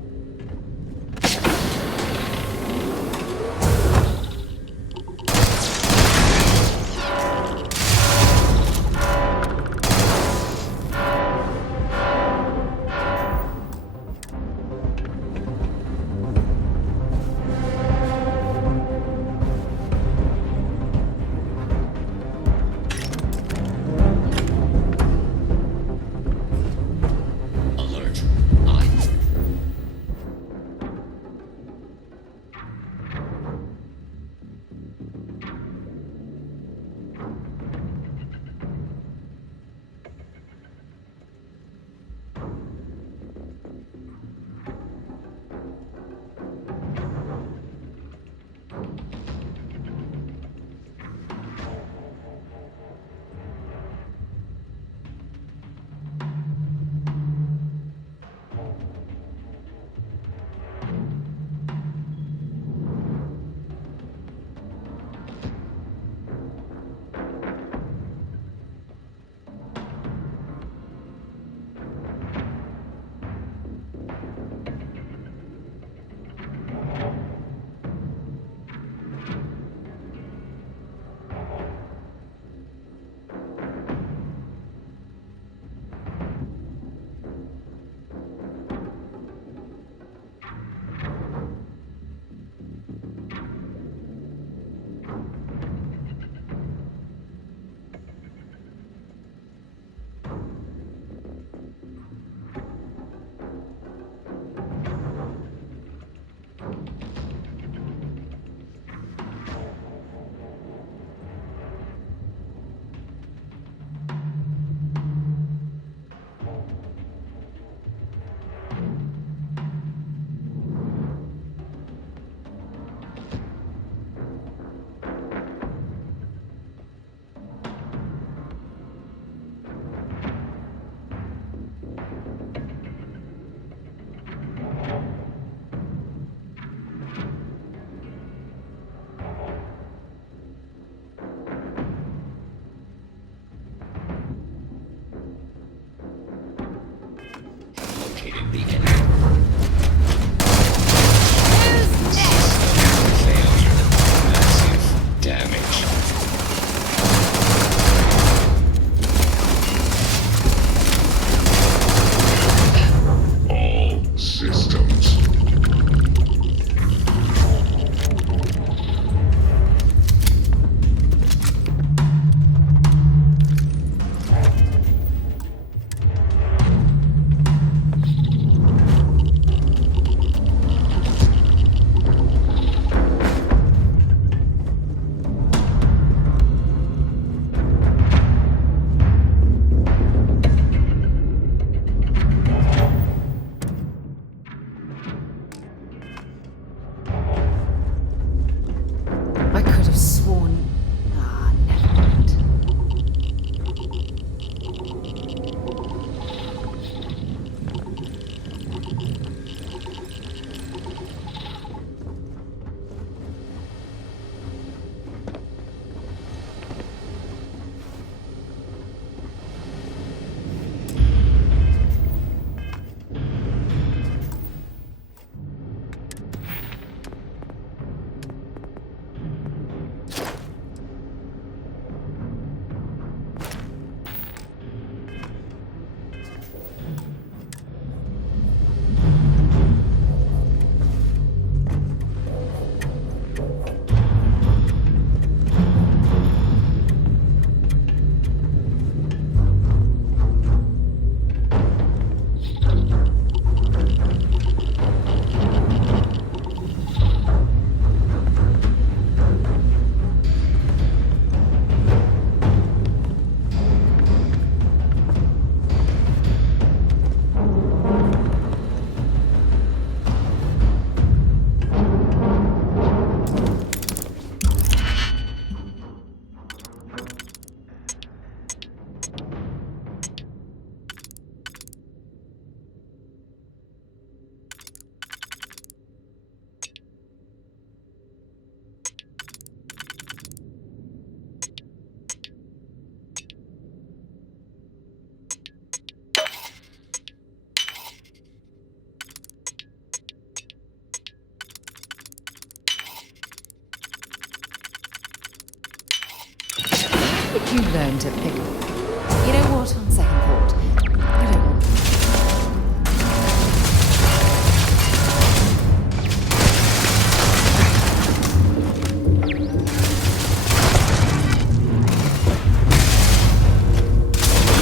You learn to pick. You know what? On second thought, I don't want.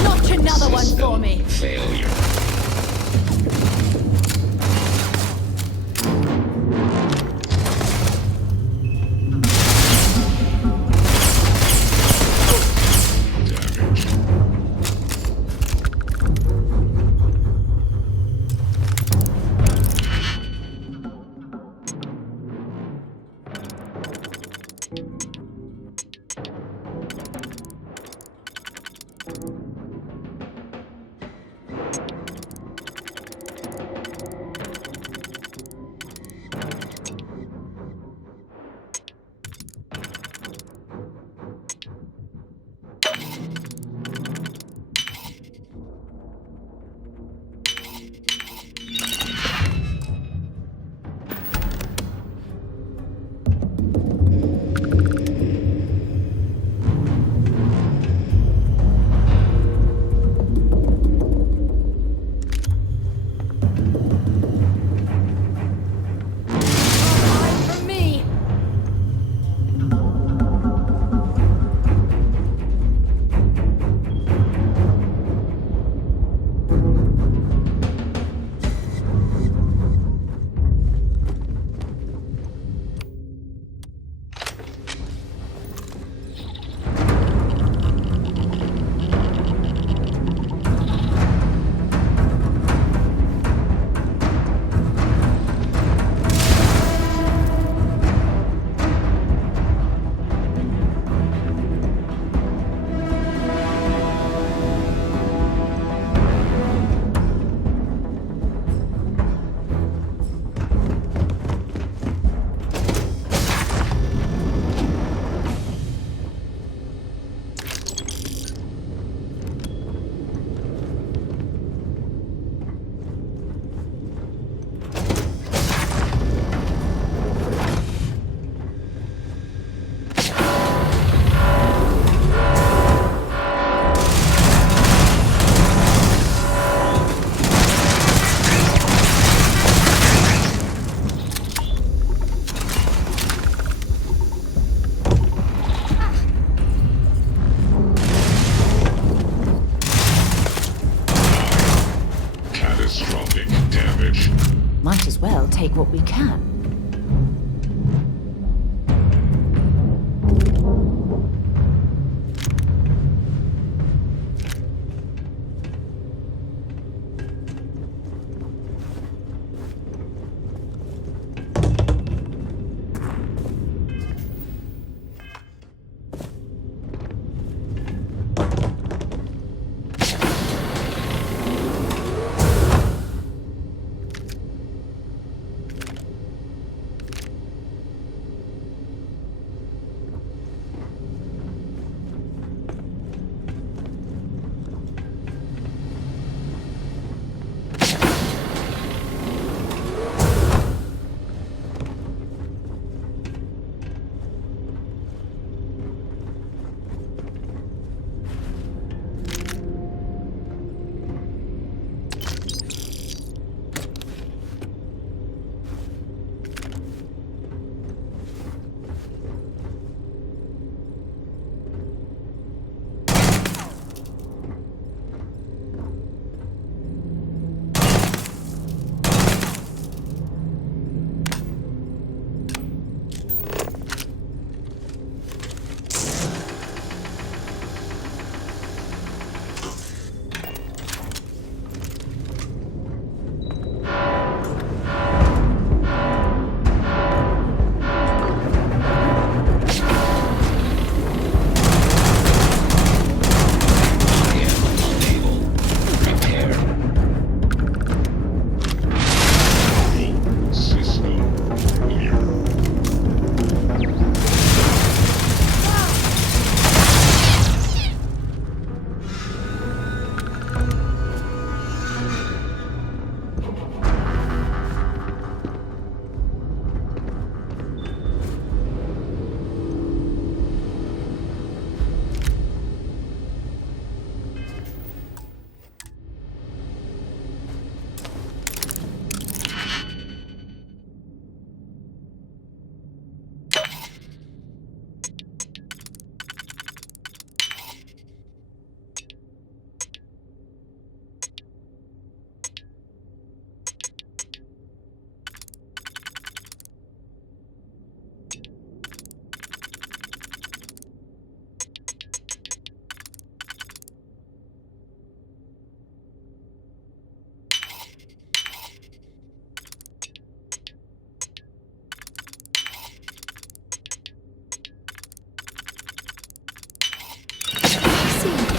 Notch another one for me. Failure. Might as well take what we can.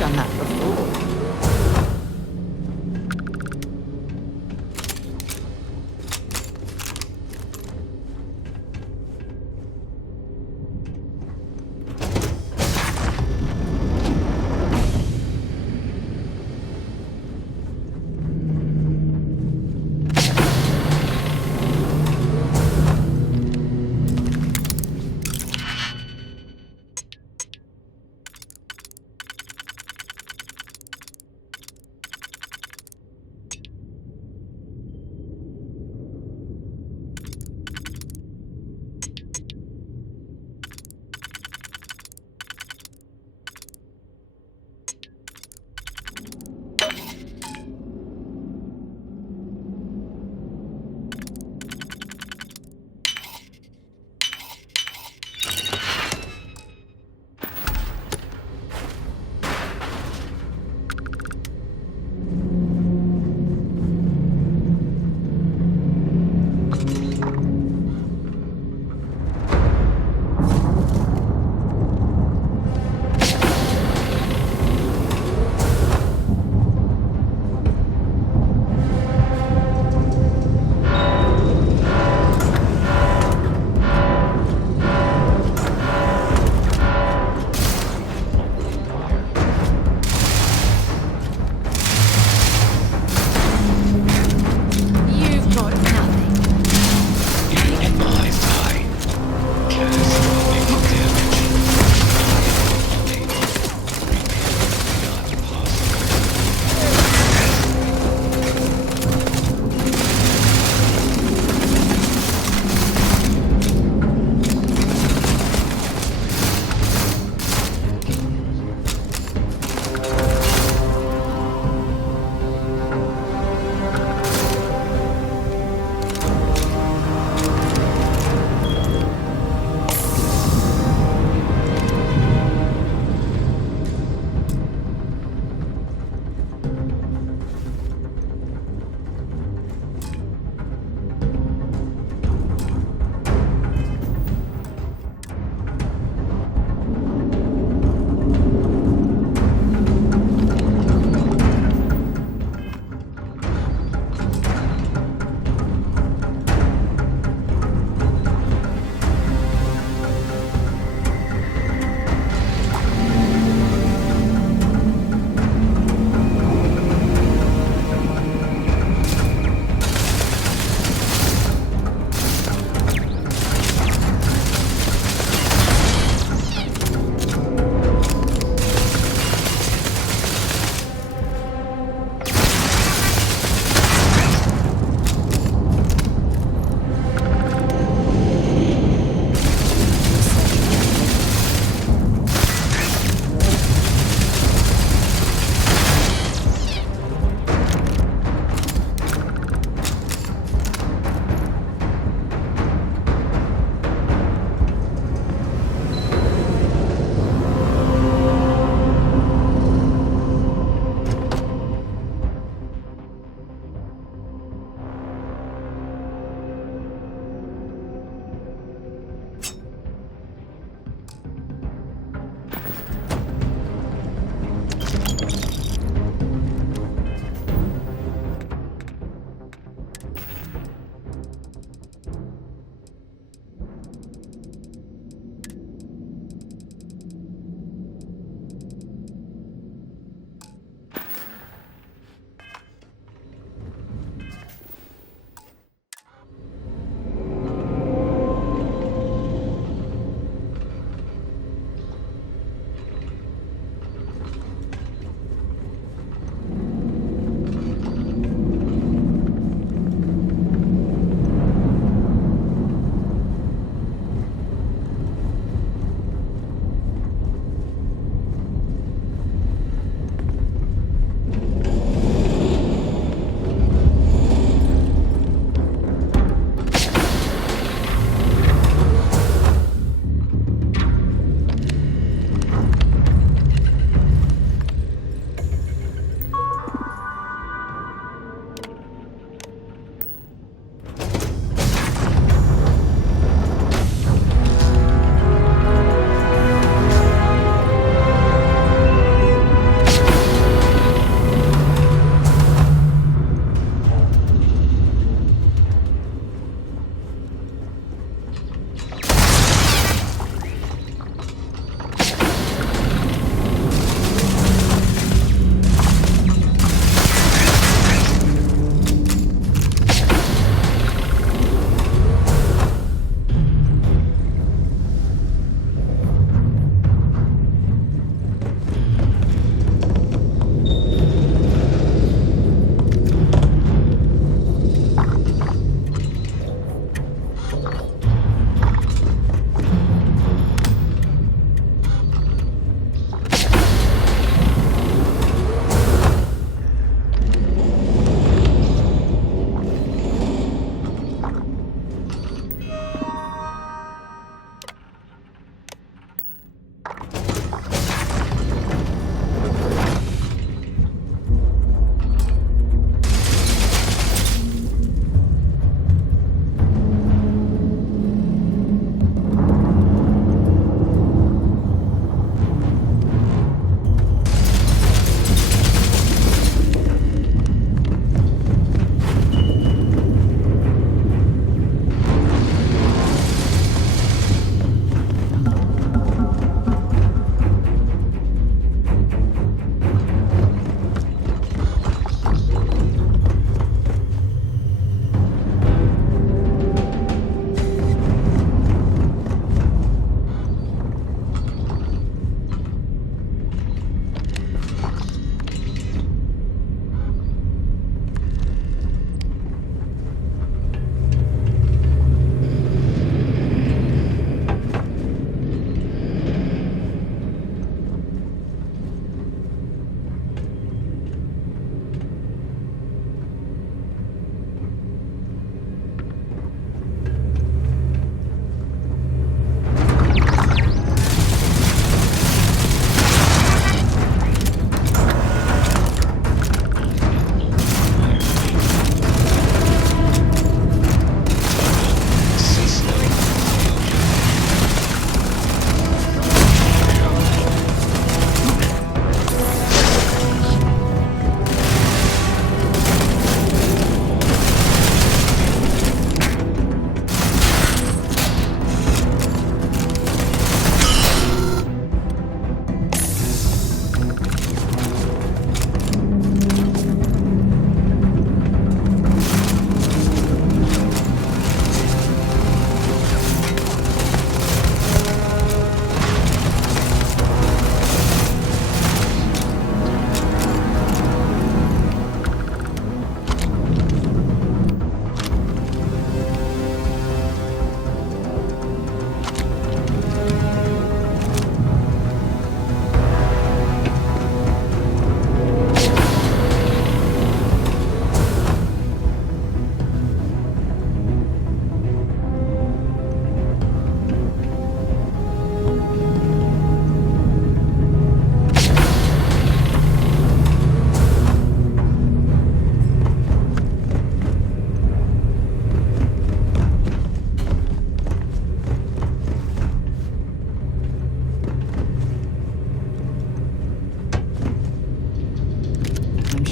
done that before.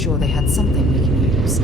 sure they had something we can use.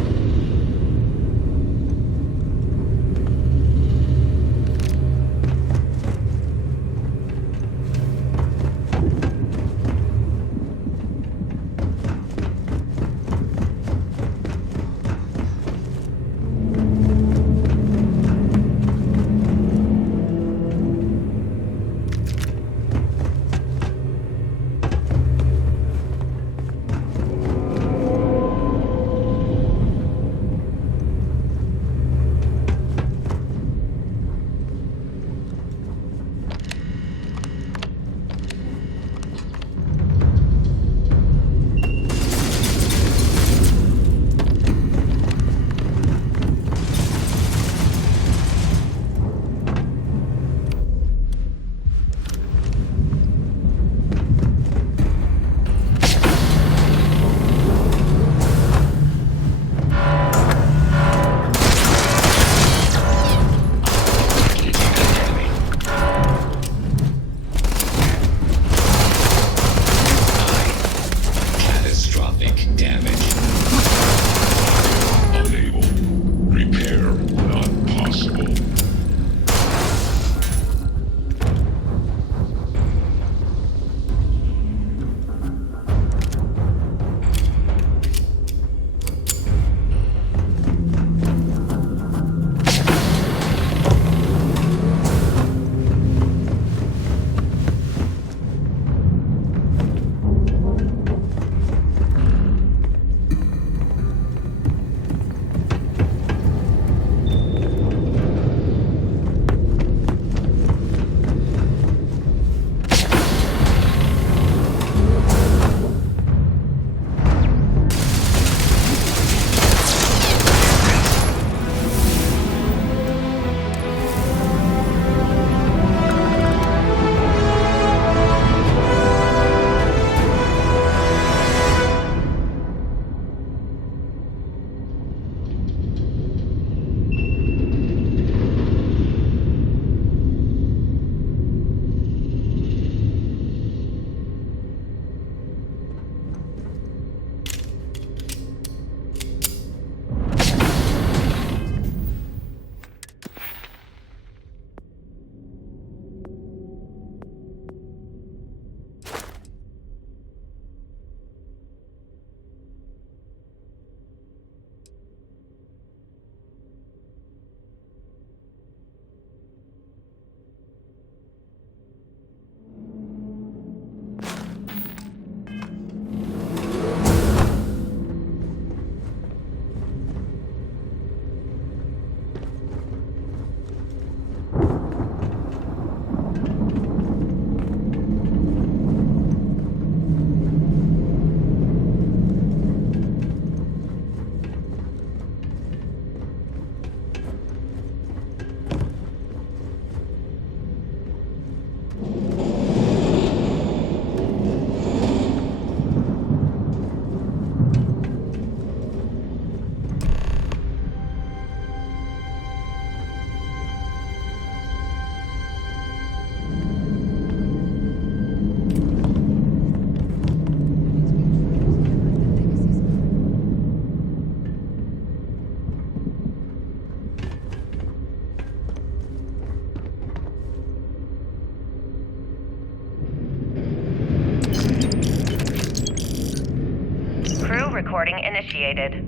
Recording initiated.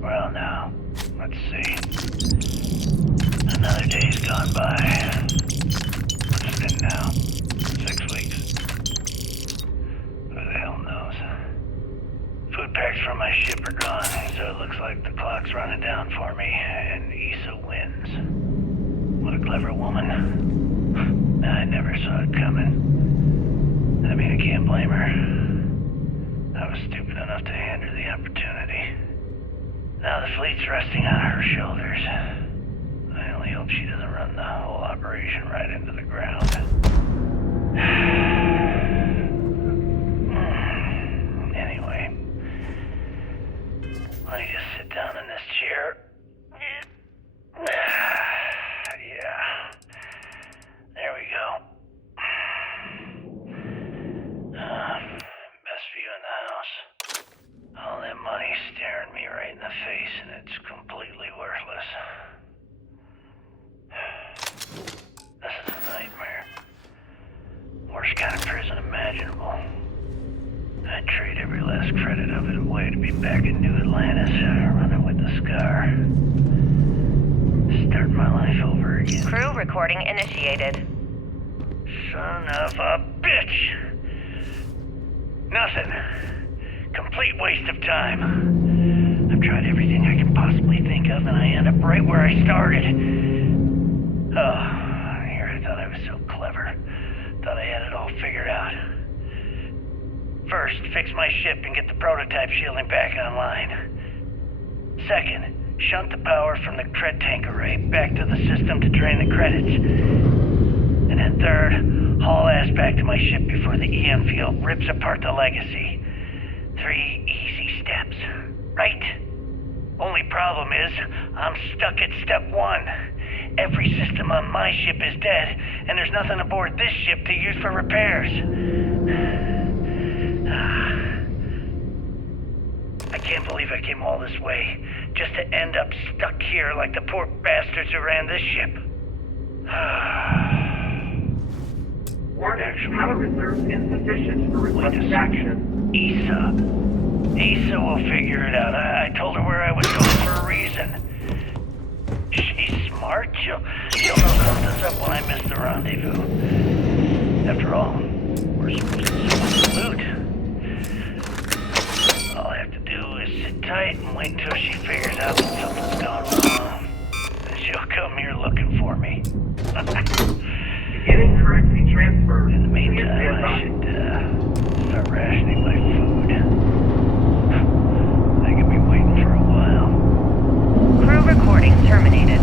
Well, now, let's see. Another day's gone by. What's it been now? 6 weeks? Who the hell knows? Food packs from my ship are gone, so it looks like the clock's running down for me, and Issa wins. What a clever woman. I never saw it coming. I mean, I can't blame her. I was stupid enough to hand her the opportunity. Now the fleet's resting on her shoulders. I only hope she doesn't run the whole operation right into the ground. Anyway, let me just sit down in this chair. Yeah. There we go. Best view in the house. I'll let my I'd trade every last credit of it away to be back in New Atlantis, running with the Scar. Starting my life over again. Crew recording initiated. Son of a bitch! Nothing. Complete waste of time. I've tried everything I can possibly think of, and I end up right where I started. Oh, here I thought I was so clever. Thought I had it all figured out. First, fix my ship and get the prototype shielding back online. Second, shunt the power from the cred tank array back to the system to drain the credits. And then third, haul ass back to my ship before the EM field rips apart the legacy. 3 easy steps, right? Only problem is, I'm stuck at step 1. Every system on my ship is dead, and there's nothing aboard this ship to use for repairs. I can't believe I came all this way, just to end up stuck here like the poor bastards who ran this ship. Warning, power reserve insufficient for requested action. Issa will figure it out. I told her where I was going for a reason. She's smart. She'll know something's up when I miss the rendezvous. After all, we're supposed to salute. All I have to do is sit tight and wait until she figures out that something's gone wrong. Then she'll come here looking for me. Beginning currency transfer. In the meantime, I should start rationing my food. I could be waiting for a while. Crew recording terminated.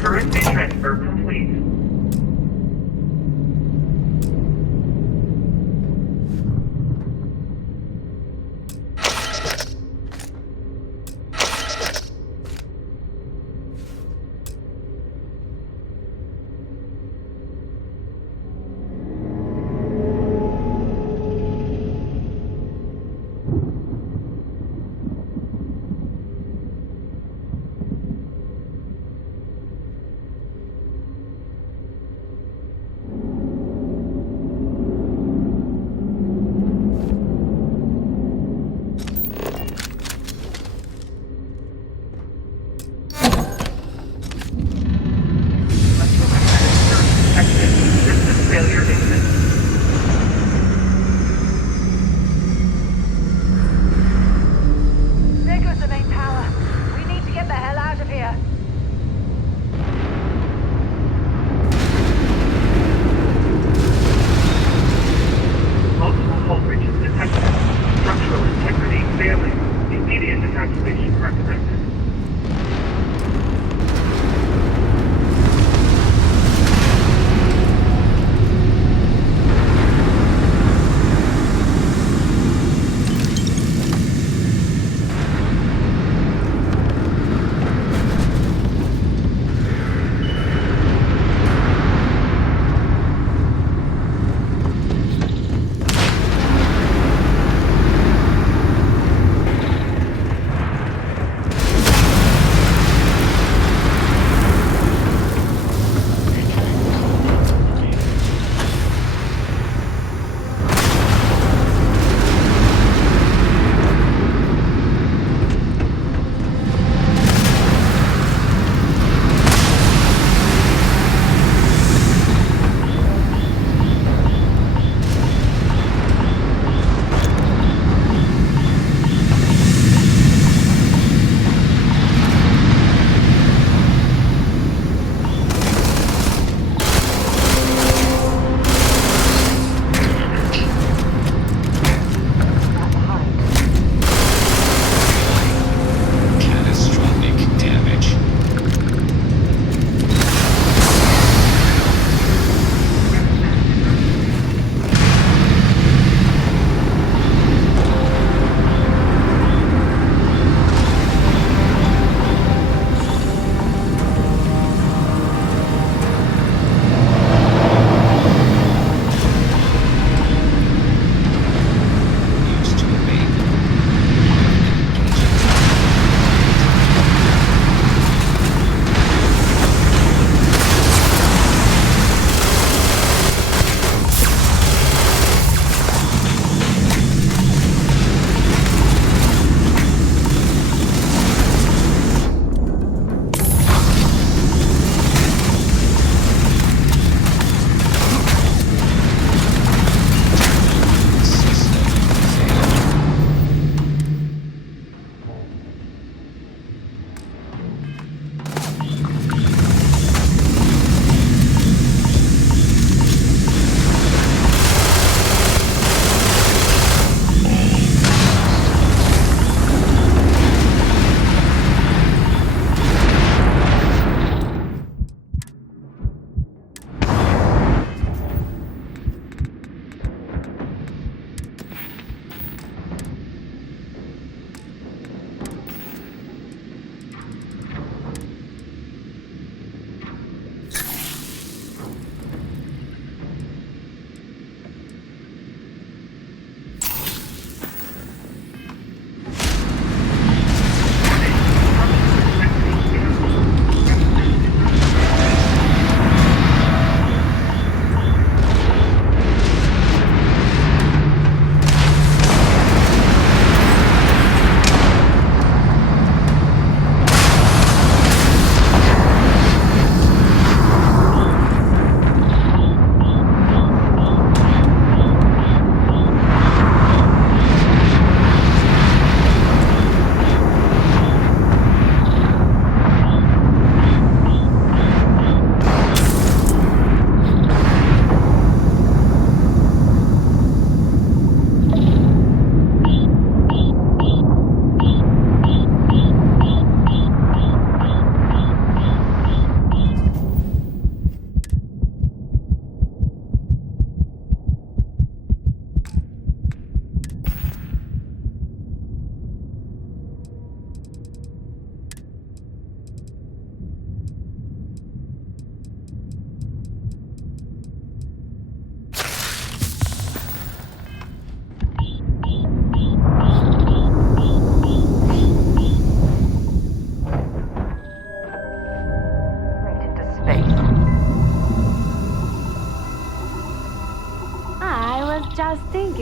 Currency transfer complete.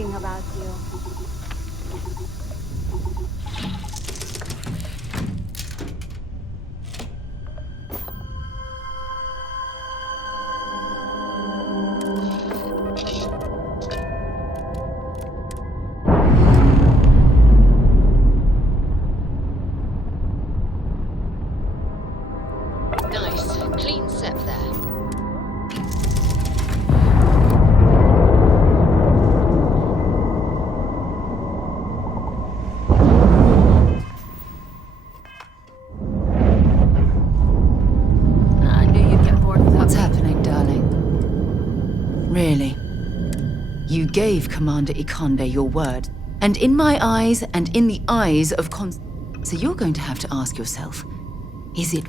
thinking about you. Nice. Clean set there. I knew you'd get bored with What's happening, darling? Really? You gave Commander Ikonde your word, and in my eyes and in the eyes of So you're going to have to ask yourself, is it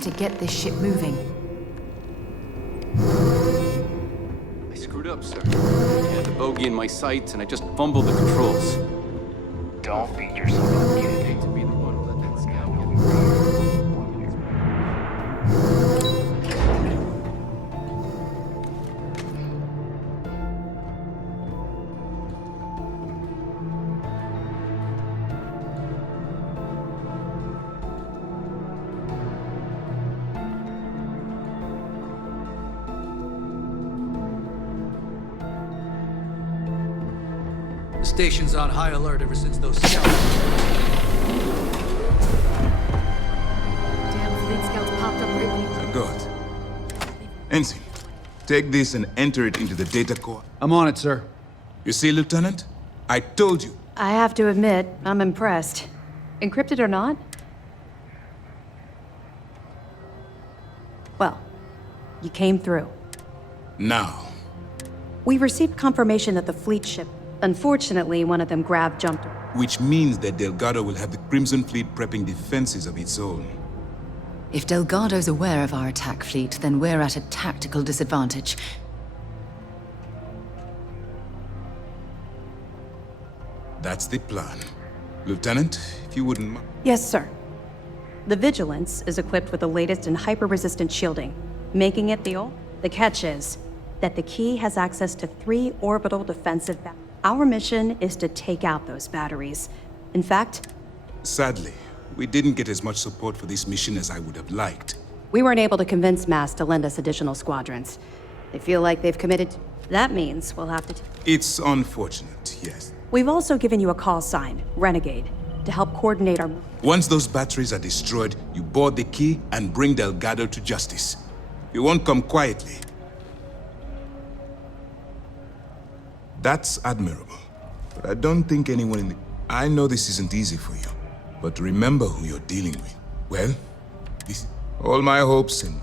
to get this ship moving. I screwed up, sir. I had the bogey in my sights, and I just fumbled the controls. Don't beat yourself up, kid. To be the one who let that scout get me. The station's on high alert ever since those scouts. Damn fleet scouts popped up right when you... Good. Ensign, take this and enter it into the data core. I'm on it, sir. You see, Lieutenant? I told you. I have to admit, I'm impressed. Encrypted or not? Well, you came through. Now. We received confirmation that the fleet ship... Unfortunately, one of them jumped. Which means that Delgado will have the Crimson Fleet prepping defenses of its own. If Delgado's aware of our attack fleet, then we're at a tactical disadvantage. That's the plan. Lieutenant, if you wouldn't mind. Yes, sir. The Vigilance is equipped with the latest in hyper-resistant shielding, making it The catch is that the key has access to 3 orbital defensive batteries. Our mission is to take out those batteries. In fact... Sadly, we didn't get as much support for this mission as I would have liked. We weren't able to convince MAS to lend us additional squadrons. They feel like they've committed... That means we'll have to... It's unfortunate, yes. We've also given you a call sign, Renegade, to help coordinate our... Once those batteries are destroyed, you board the key and bring Delgado to justice. You won't come quietly. That's admirable, but I don't think anyone in the... I know this isn't easy for you, but remember who you're dealing with. Well, this... all my hopes and...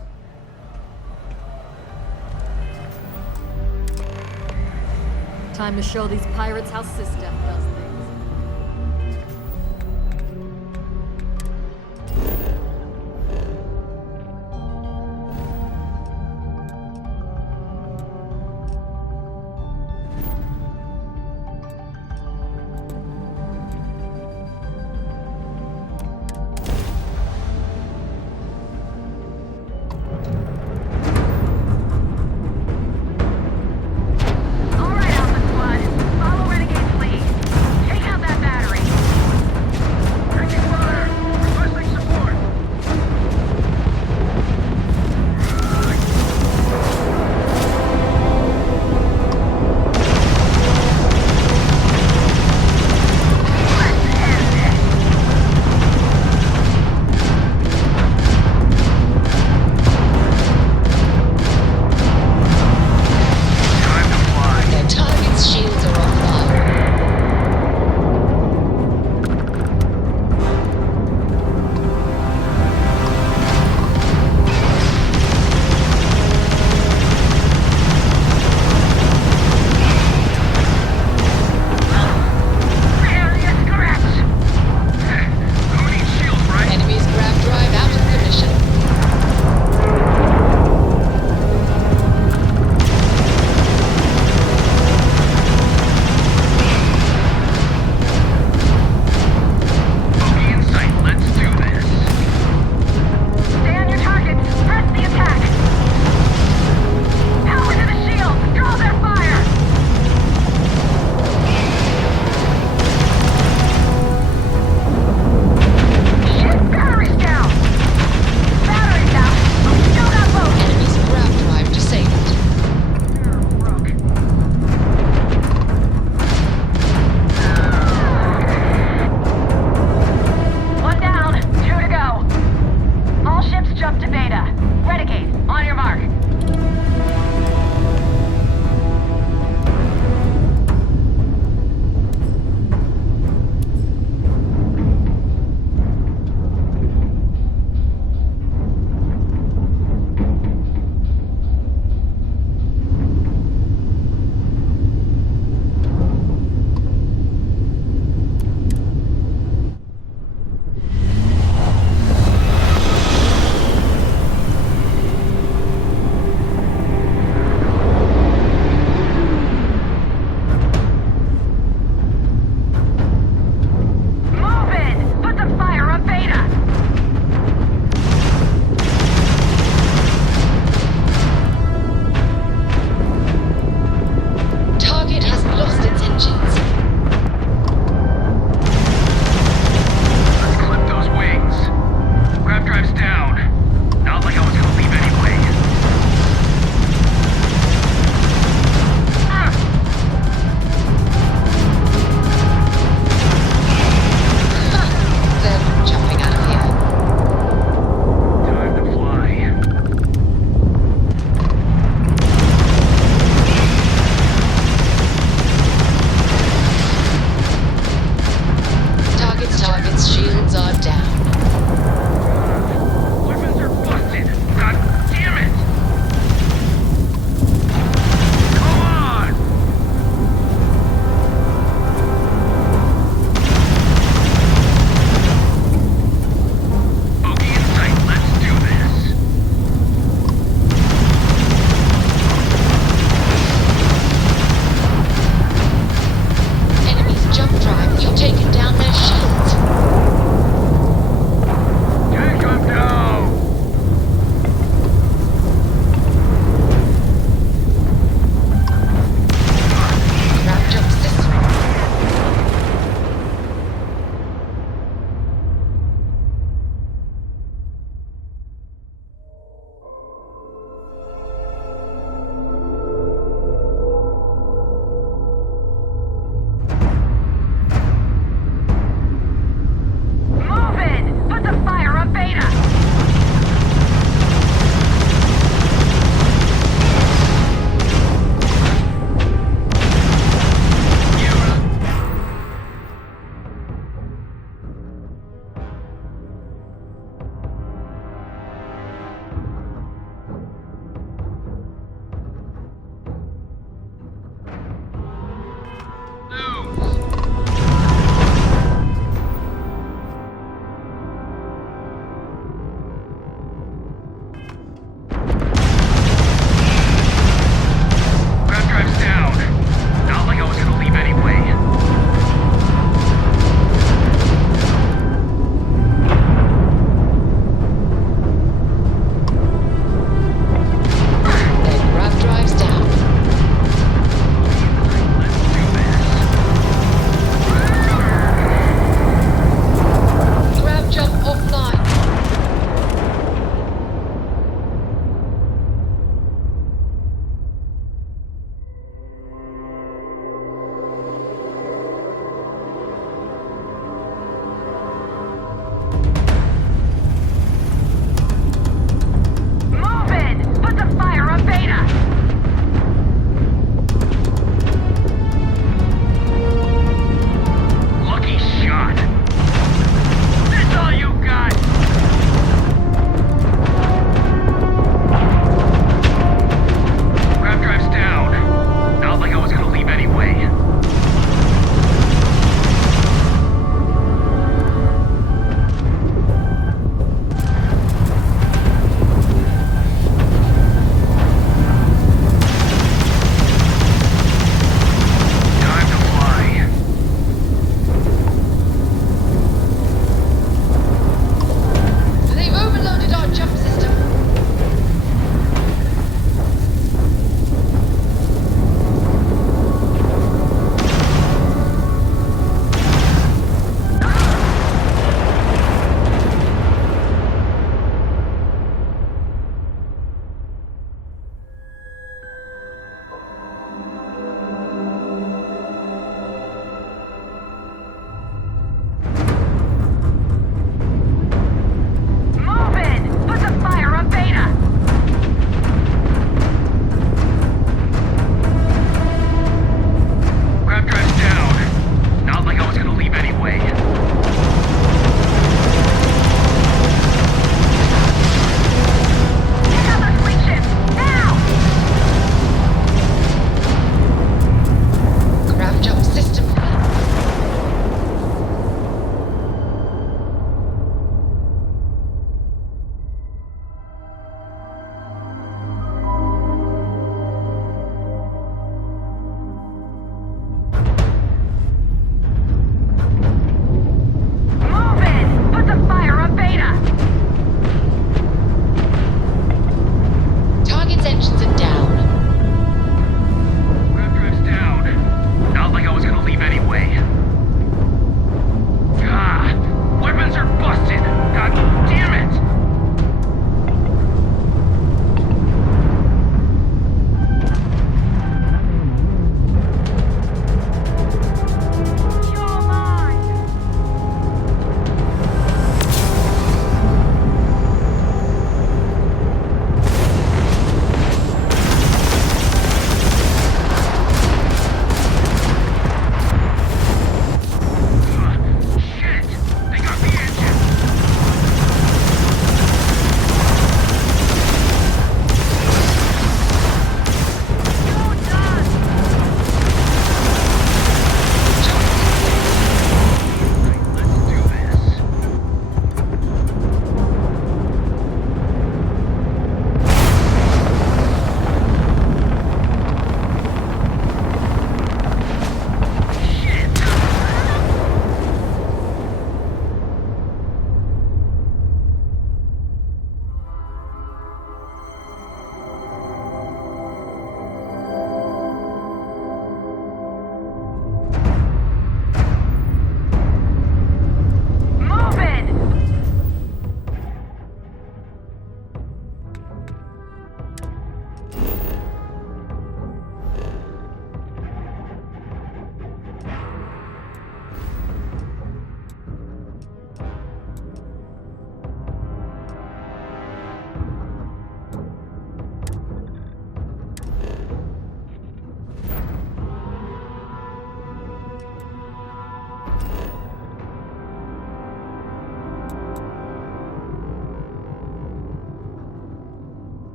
Time to show these pirates how SysDef does things.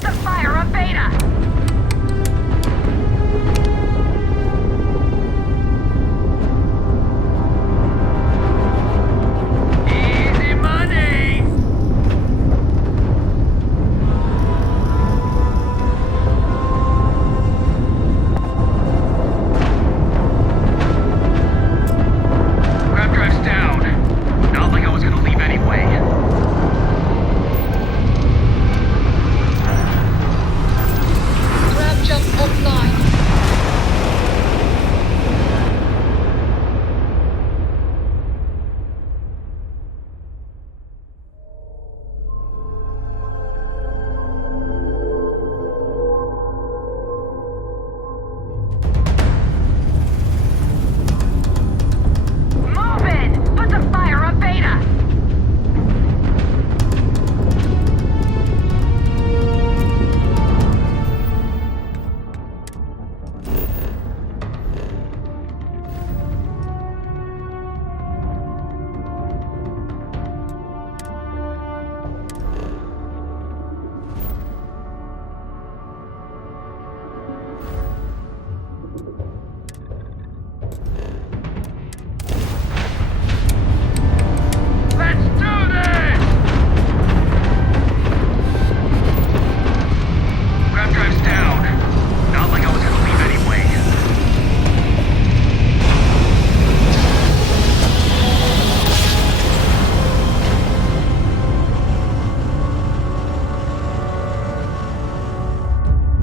Put some fire on Beta! Easy money! Grab drive's down. Not like I was gonna leave anyway. Grab jump offline. Move it! Put some fire on Beta! Let's do this! Grab drive's down. Not like I was gonna leave anyway.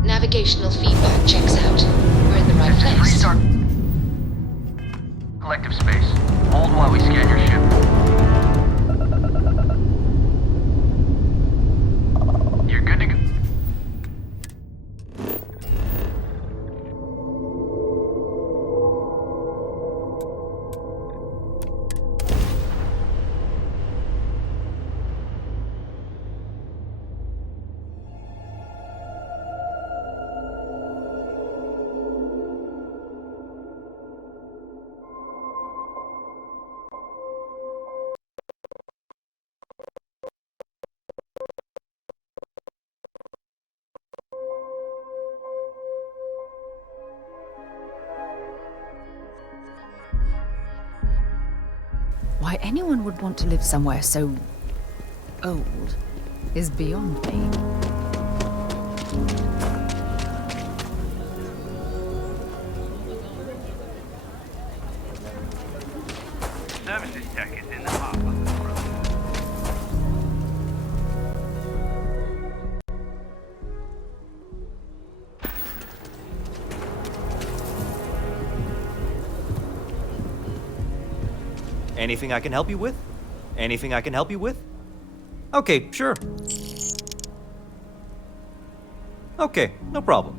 Navigational feedback checks out. We're in the right place. Restart. Collective space. Hold while we scan your ship. You're good to go. Why anyone would want to live somewhere so old is beyond me. Services tech is in the harbor. Anything I can help you with? Anything I can help you with? Okay, sure. Okay, no problem.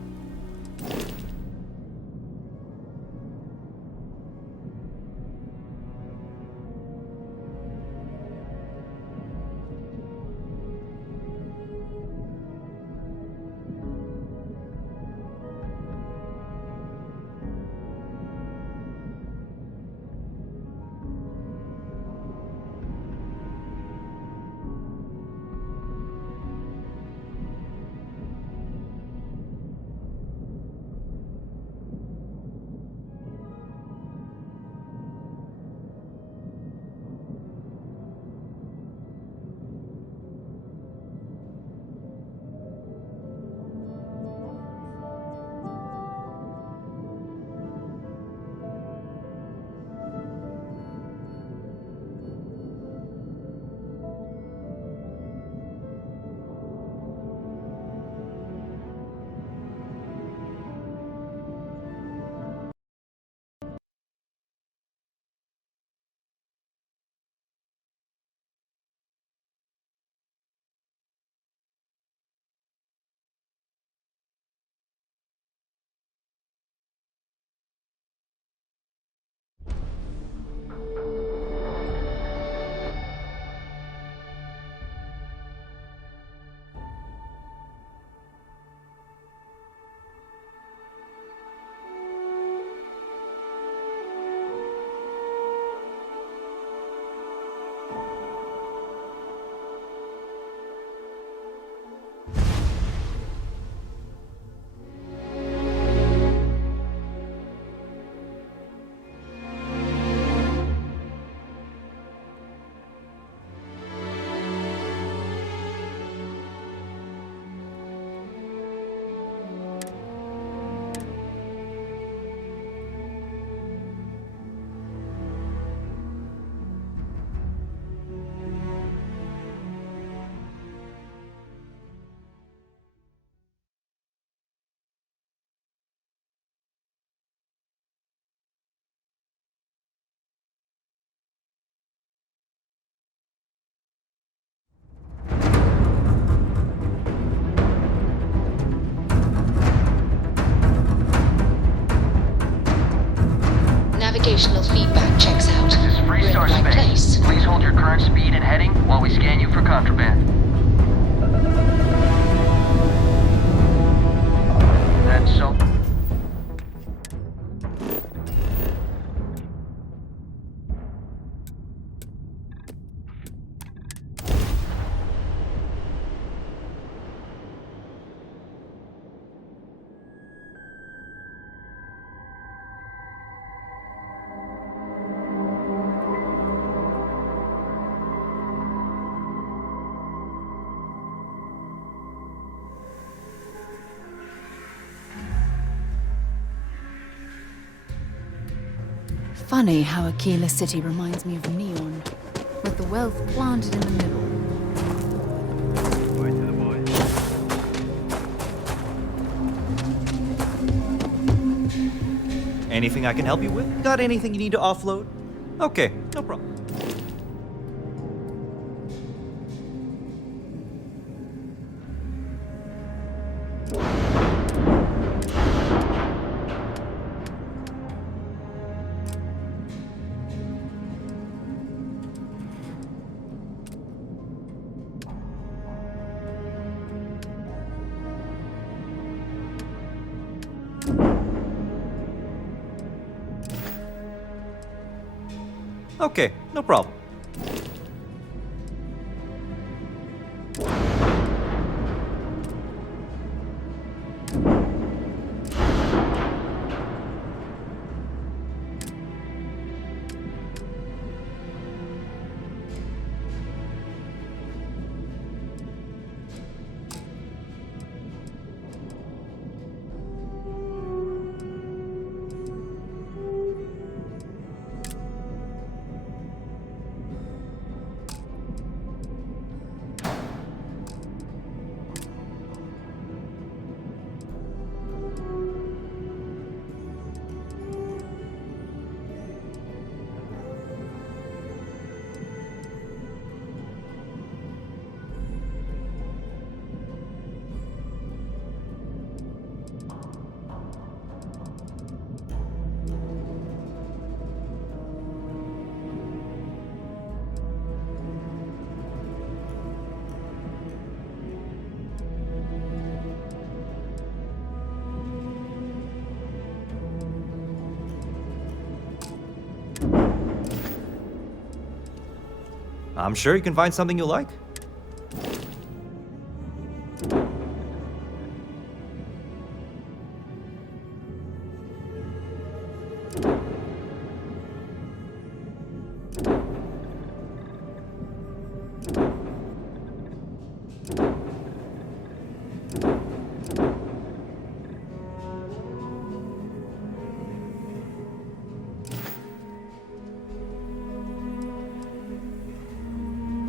Funny how Aquila City reminds me of Neon, with the wealth planted in the middle. Anything I can help you with? Got anything you need to offload? Okay, no problem. Okay, no problem. I'm sure you can find something you like.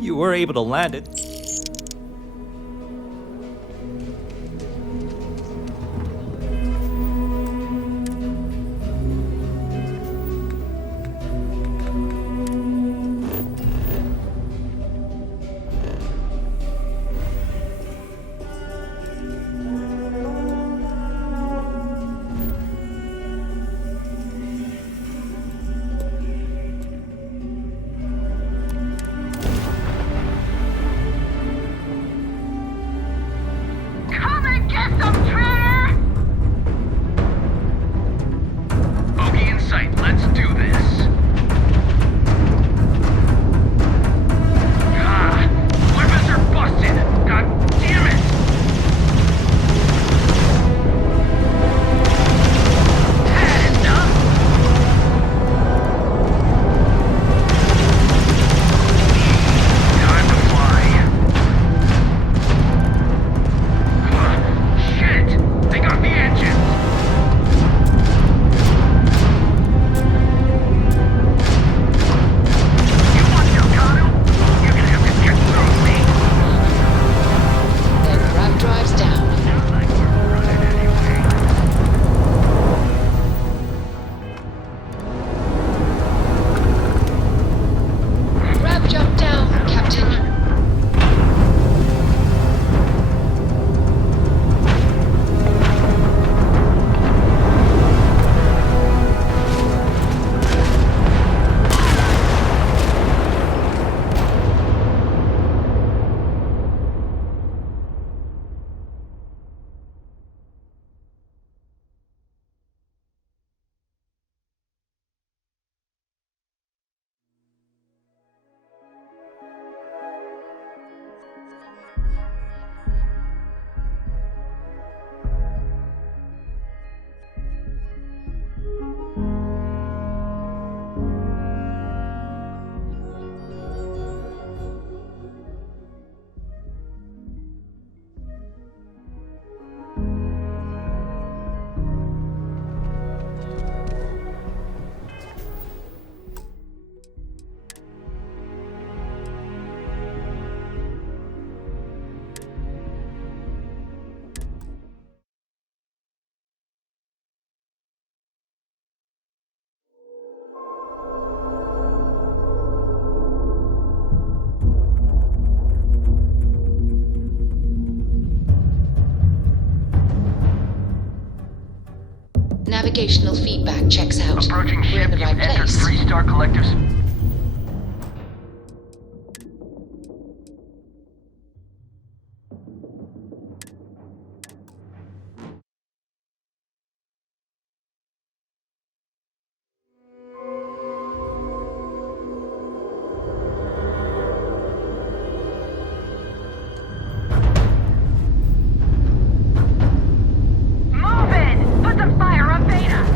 You were able to land it. Shit! navigational feedback checks out. Approaching We're ship, in the right you've entered place. 3-star collectives. Move in! Put the fire on Beta!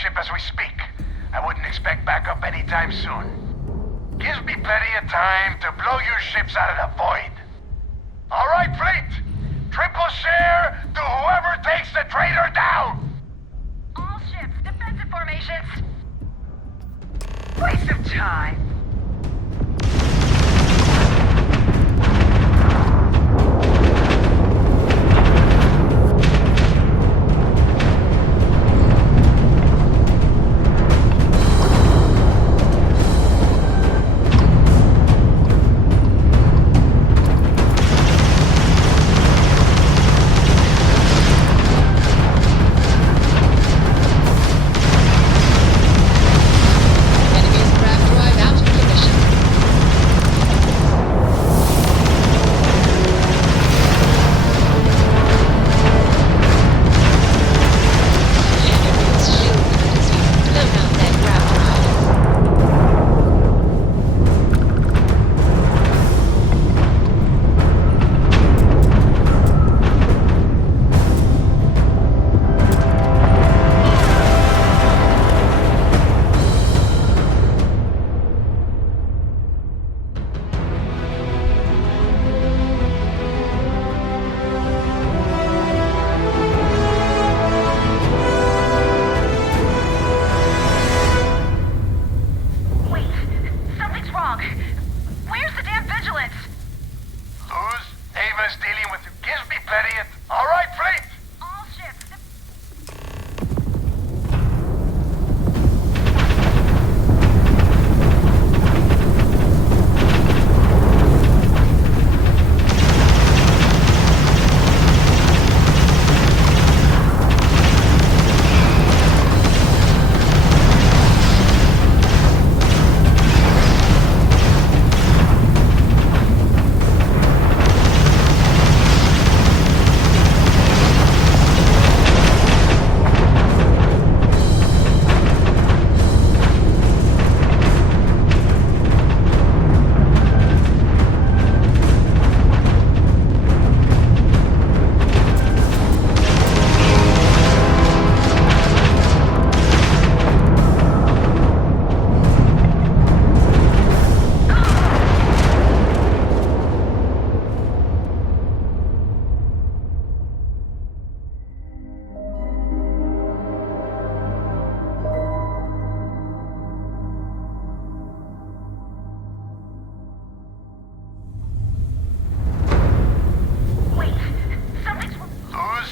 ship as we speak. I wouldn't expect backup anytime soon. Gives me plenty of time to blow your ships out of the void. All right, fleet! Triple share to whoever takes the traitor down! All ships, defensive formations. Waste of time.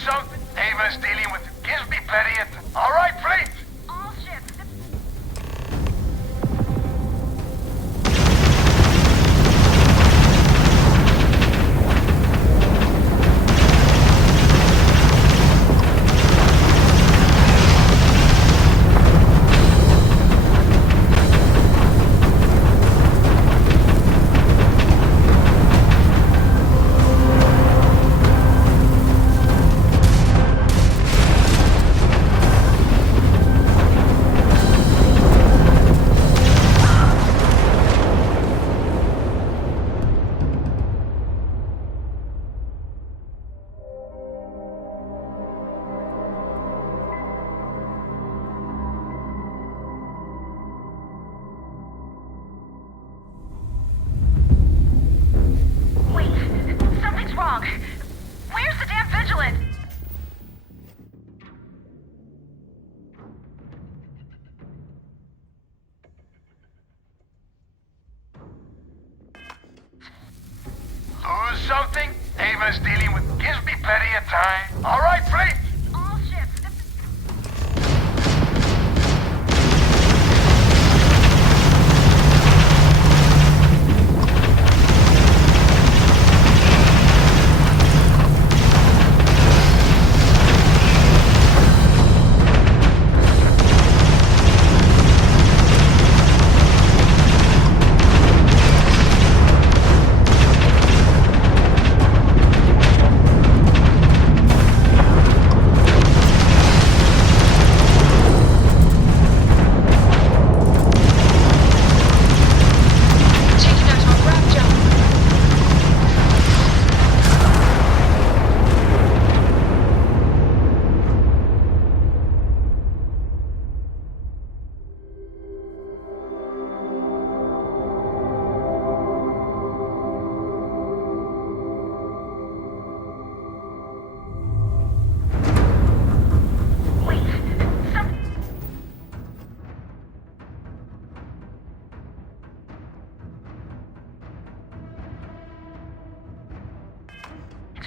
something Ava's dealing with gives me plenty of time. All right, fleet! All ships.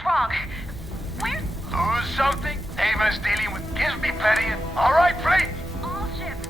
Something's wrong. Where's... Lose something? Ava's dealing with... Gives me plenty. All right, Fleet. all ships?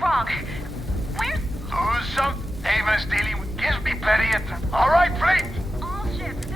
Wrong. Where's... Lose some? Ava's dealing with... Gives me plenty of time. All right, Fleet. all ships?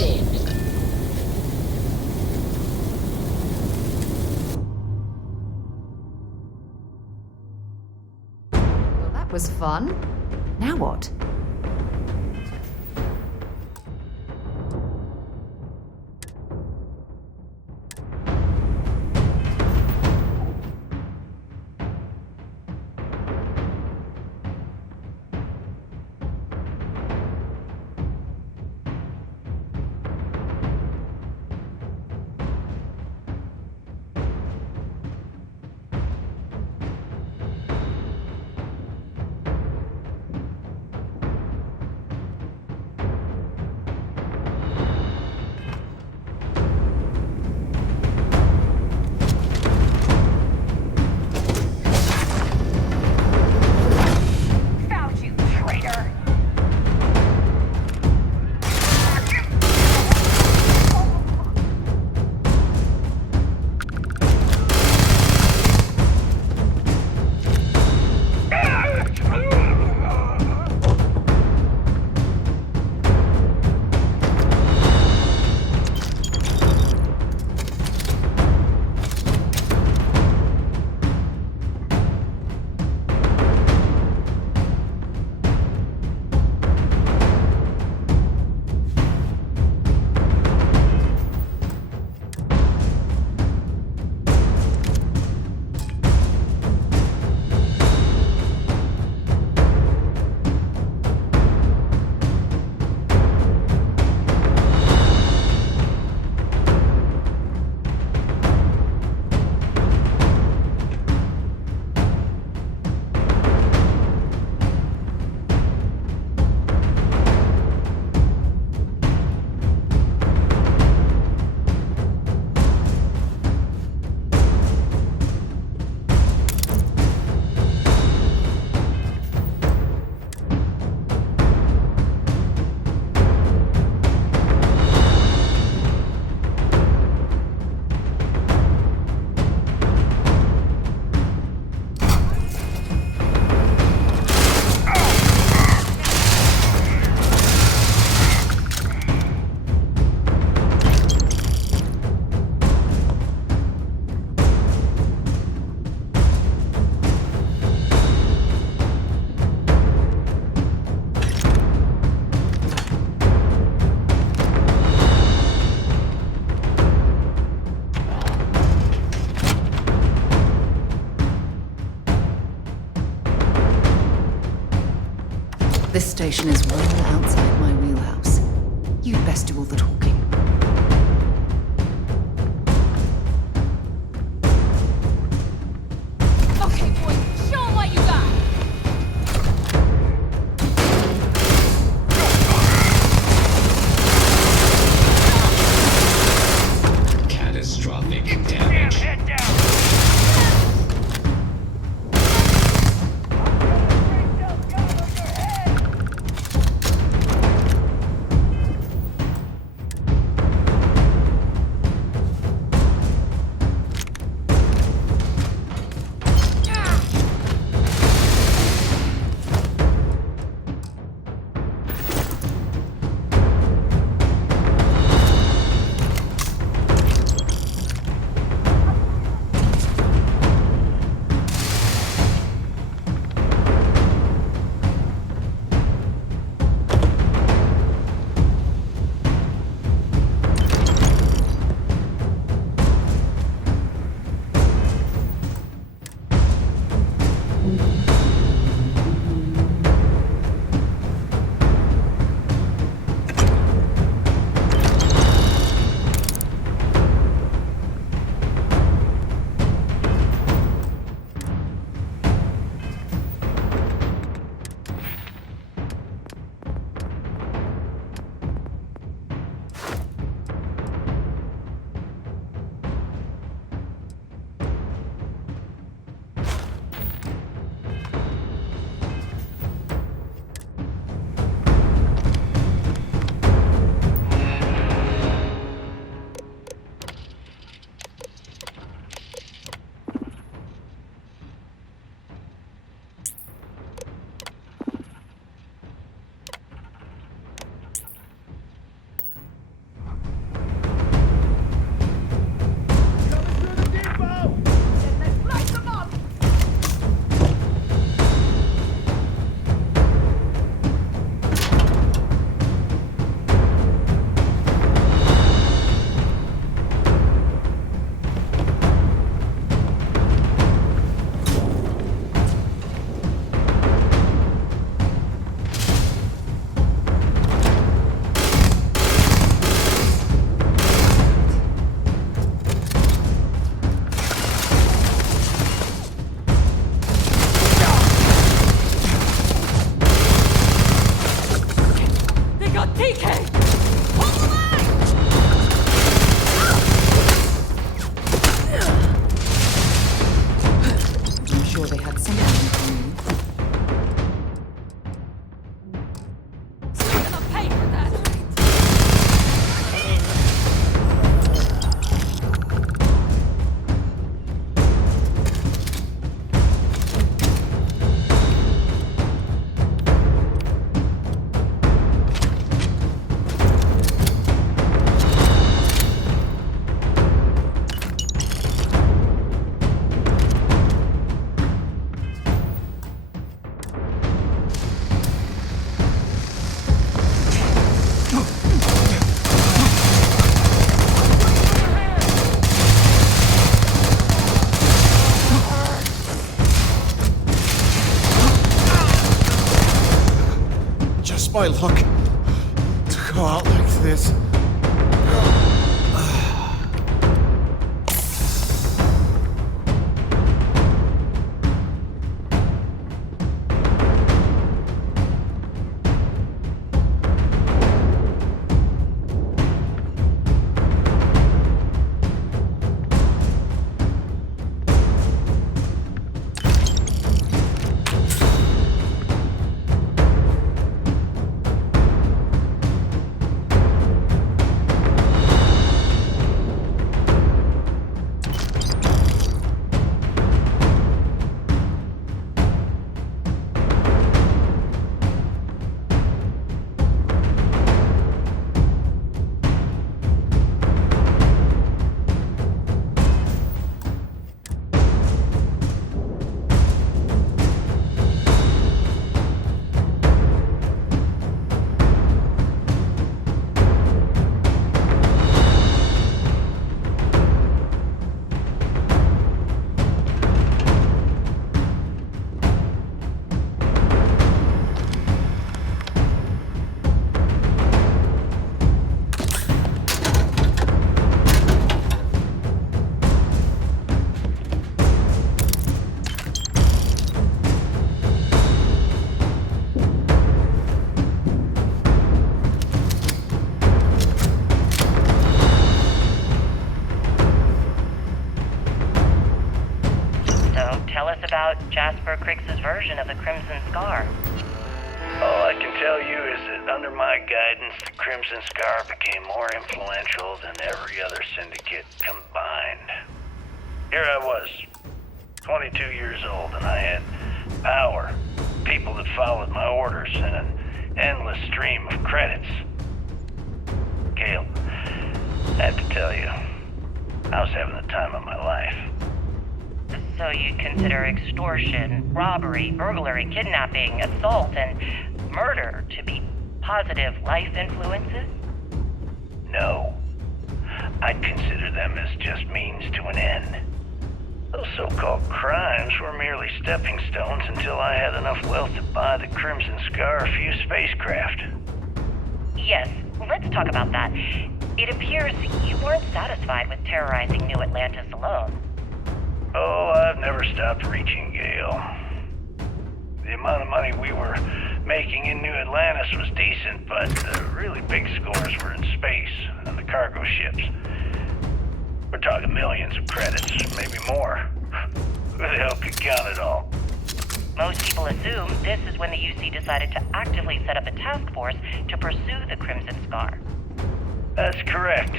locked in. Well, that was fun. Now what? Found you, traitor! This station is well outside my wheelhouse. You'd best do all the talking. Okay, boy, show 'em what you got. Catastrophic damage. my luck to go out like this. Jasper Crix's version of the Crimson Scar. All I can tell you is that under my guidance, the Crimson Scar became more influential than every other syndicate combined. Here I was, 22 years old, and I had power, people that followed my orders, and an endless stream of credits. Gale, I have to tell you, I was having the time of my life. So you'd consider extortion, robbery, burglary, kidnapping, assault, and murder to be positive life influences? No. I'd consider them as just means to an end. Those so-called crimes were merely stepping stones until I had enough wealth to buy the Crimson Scar a few spacecraft. Yes, let's talk about that. It appears you weren't satisfied with terrorizing New Atlantis alone. Oh, I've never stopped reaching, Gale. The amount of money we were making in New Atlantis was decent, but the really big scores were in space and the cargo ships. We're talking millions of credits, maybe more. Who the hell could count it all? Most people assume this is when the UC decided to actively set up a task force to pursue the Crimson Scar. That's correct.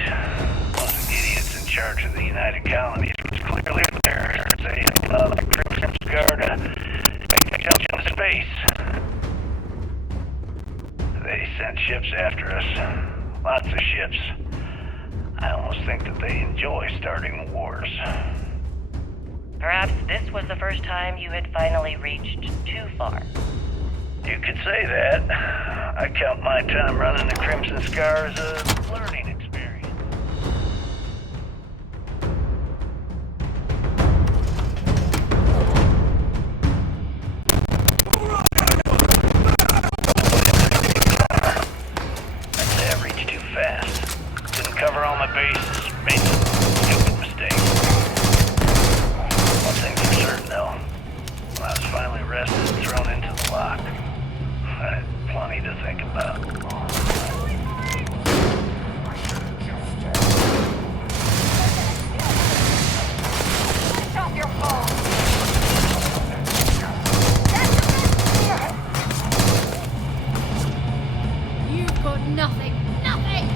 Those idiots in charge of the United Colonies was clearly there. They allowed the Crimson Scar to make a jump into space. They sent ships after us. Lots of ships. I almost think that they enjoy starting the wars. Perhaps this was the first time you had finally reached too far. You could say that. I count my time running the Crimson Scar as a learning experience. I'd say I reached too fast. Didn't cover all my bases. Made some stupid mistakes. One thing's for certain, though. When I was finally arrested and thrown into the lock, I had plenty to think about. You've got nothing. Nothing!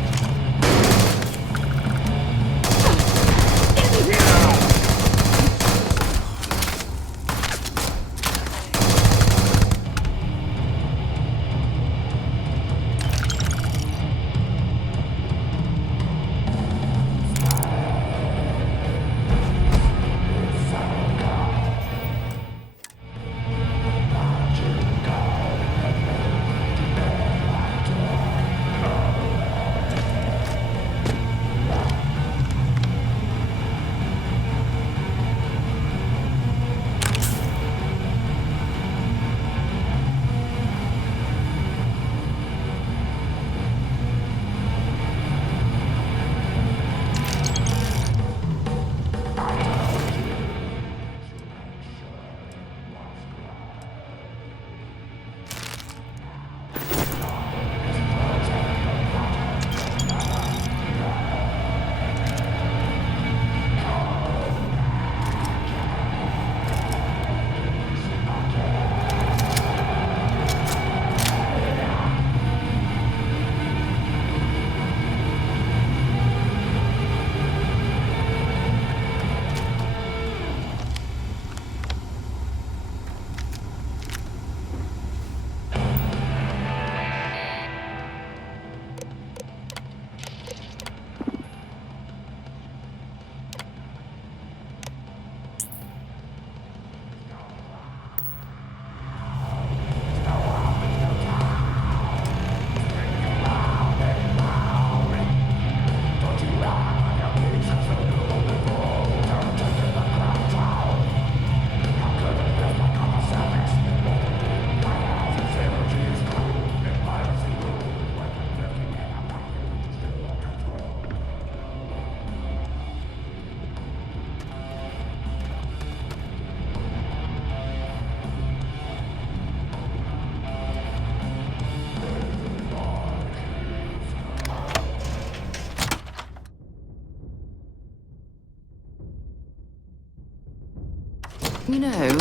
You know,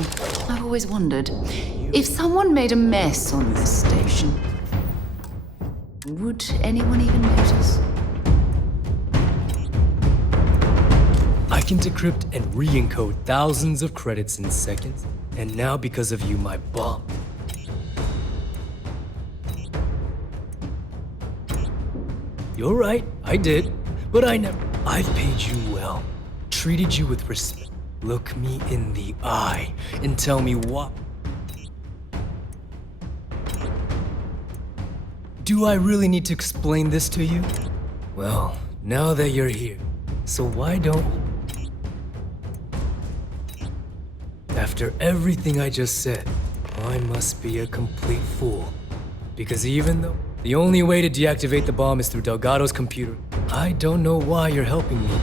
I've always wondered, if someone made a mess on this station, would anyone even notice? I can decrypt and re-encode thousands of credits in seconds, and now because of you, my bomb. You're right, I did, but I've paid you well, treated you with respect. Look me in the eye and tell me what. Do I really need to explain this to you? Well, now that you're here, so why don't... After everything I just said, I must be a complete fool. Because even though the only way to deactivate the bomb is through Delgado's computer, I don't know why you're helping me.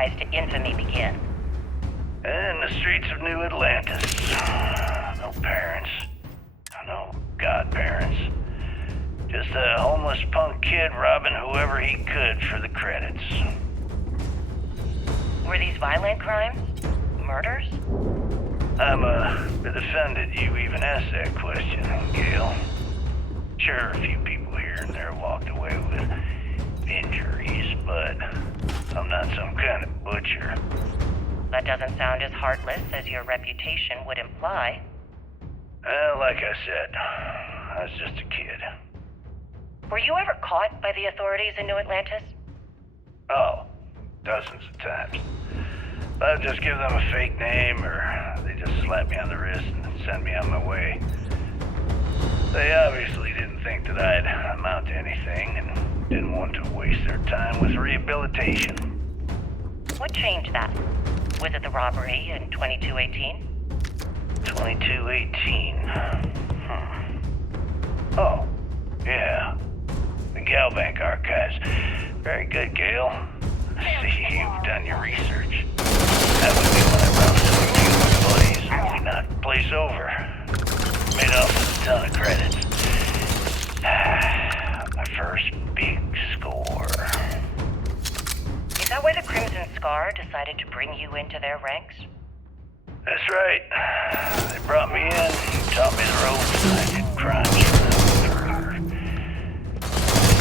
rise to infamy begin? In the streets of New Atlantis. No parents. No godparents. Just a homeless punk kid robbing whoever he could for the credits. Were these violent crimes? Murders? I'm a bit offended you even asked that question, Gail. Sure, a few people here and there walked away with injuries, but I'm not some kind of butcher. That doesn't sound as heartless as your reputation would imply. Well, like I said, I was just a kid. Were you ever caught by the authorities in New Atlantis? Oh, dozens of times. I'd just give them a fake name, or they just slap me on the wrist and send me on my way. They obviously didn't think that I'd amount to anything and didn't want to waste their time with rehabilitation. What changed that? Was it the robbery in 2218? 2218? Oh, yeah. The Galbank archives. Very good, Gail. I see you've done your research. That would be when I roused some of you and buddies and we knocked the place over. Made off with a ton of credits. My first big score. Is that why the Crimson Scar decided to bring you into their ranks? That's right. They brought me in, taught me the ropes, and I did crimes for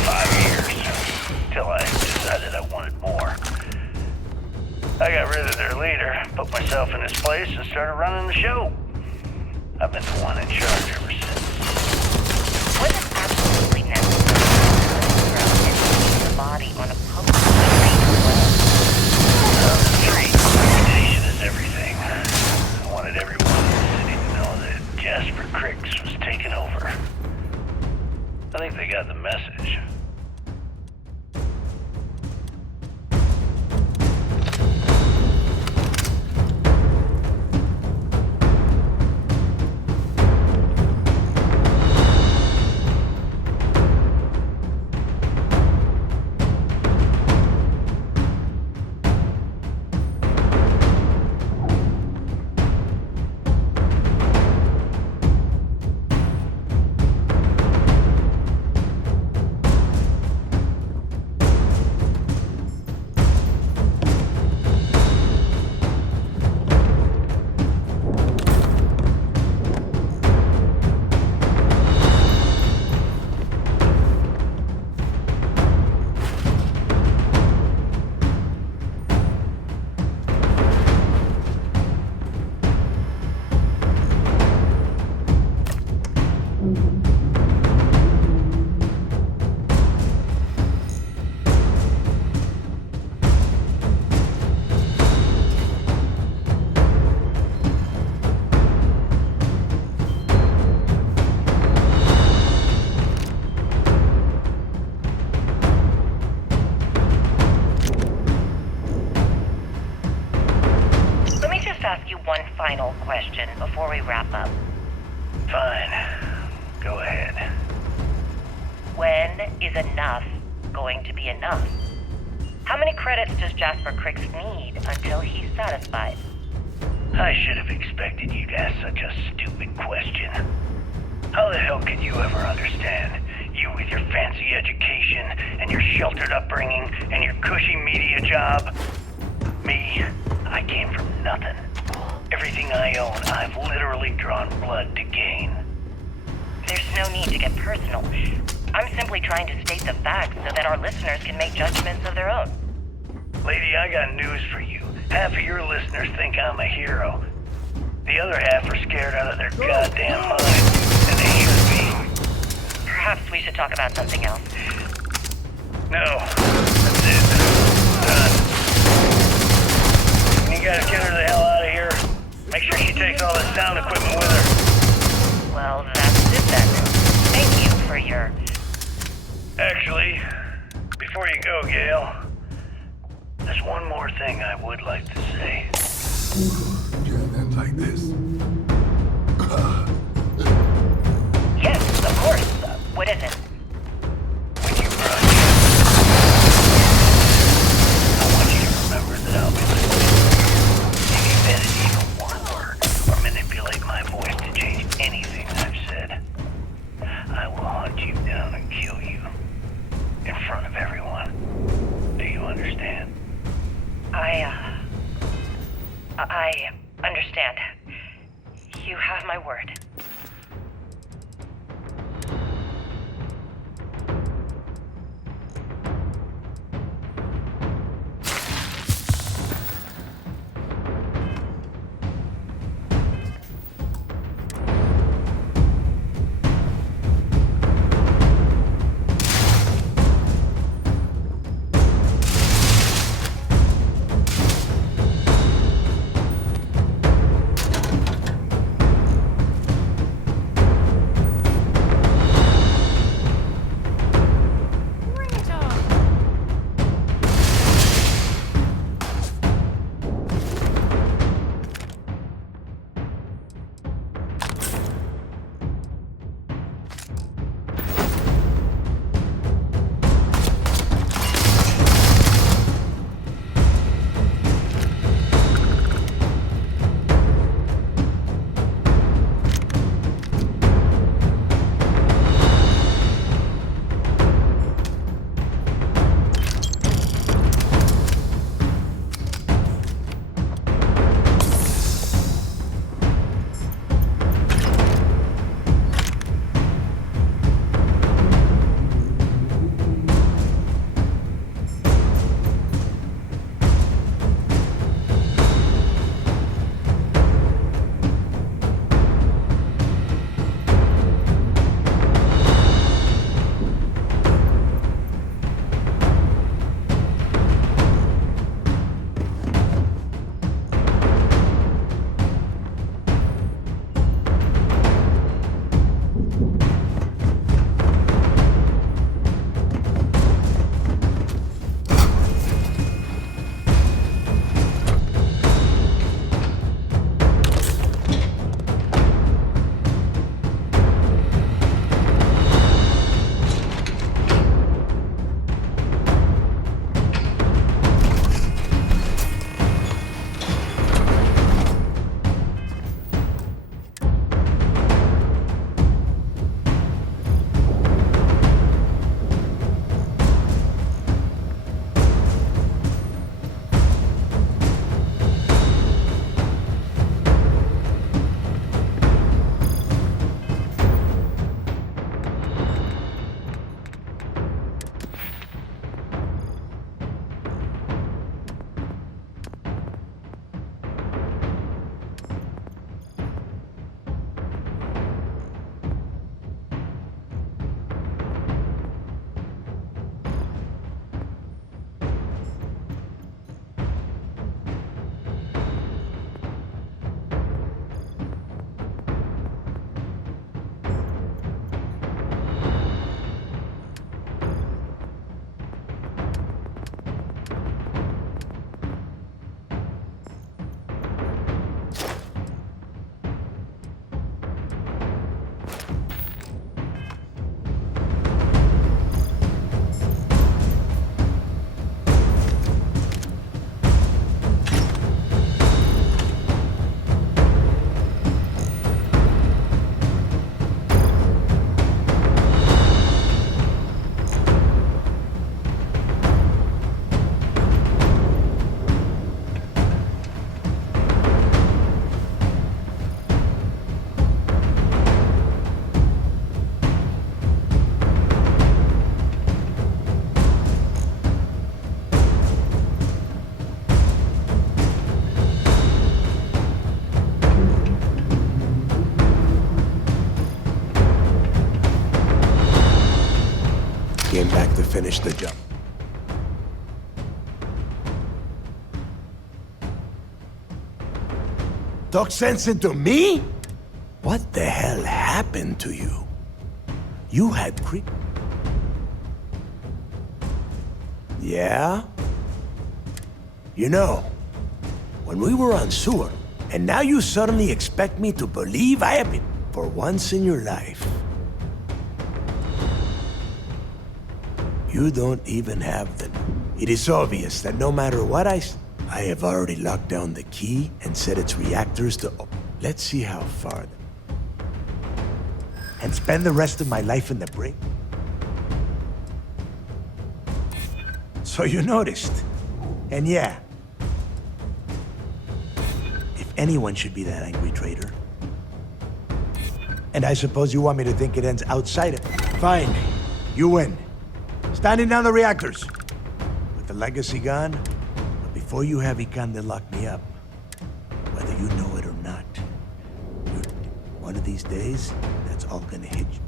5 years, till I decided I wanted more. I got rid of their leader, put myself in his place, and started running the show. I've been the one in charge ever since. Was it absolutely necessary to leave the body on a public street? On the street, reputation is everything. I wanted everyone in the city to know that Jasper Cricks was taking over. I think they got the message. is enough going to be enough? How many credits does Jasper Cricks need until he's satisfied? I should have expected you to ask such a stupid question. How the hell could you ever understand? You with your fancy education, and your sheltered upbringing, and your cushy media job. Me, I came from nothing. Everything I own, I've literally drawn blood to gain. There's no need to get personal. I'm simply trying to state the facts so that our listeners can make judgments of their own. Lady, I got news for you. Half of your listeners think I'm a hero. The other half are scared out of their goddamn minds, and they should be. Perhaps we should talk about something else. No, that's it. Done. You guys get her the hell out of here. Make sure she takes all the sound equipment with her. Well, that's it then. Thank you for your... Actually, before you go, Gail, there's one more thing I would like to say. Can't end like this. Yes, of course. What is it? When you broadcast, I want you to remember that I'll be listening. If you edit even one word or manipulate my voice to change anything I've said, I will hunt you down and kill you in front of everyone. Do you understand? I understand. came back to finish the job. Talk sense into me? What the hell happened to you? You had Yeah? You know, when we were on sewer, and now you suddenly expect me to believe I have been for once in your life. You don't even have the... It is obvious that no matter what I have already locked down the key and set its reactors to... Let's see how far... And spend the rest of my life in the brink? So you noticed. And yeah. If anyone should be that angry traitor. And I suppose you want me to think it ends outside it. Fine. You win. Standing down the reactors. With the legacy gone. But before you have Ikande lock me up, whether you know it or not, one of these days, that's all gonna hit you.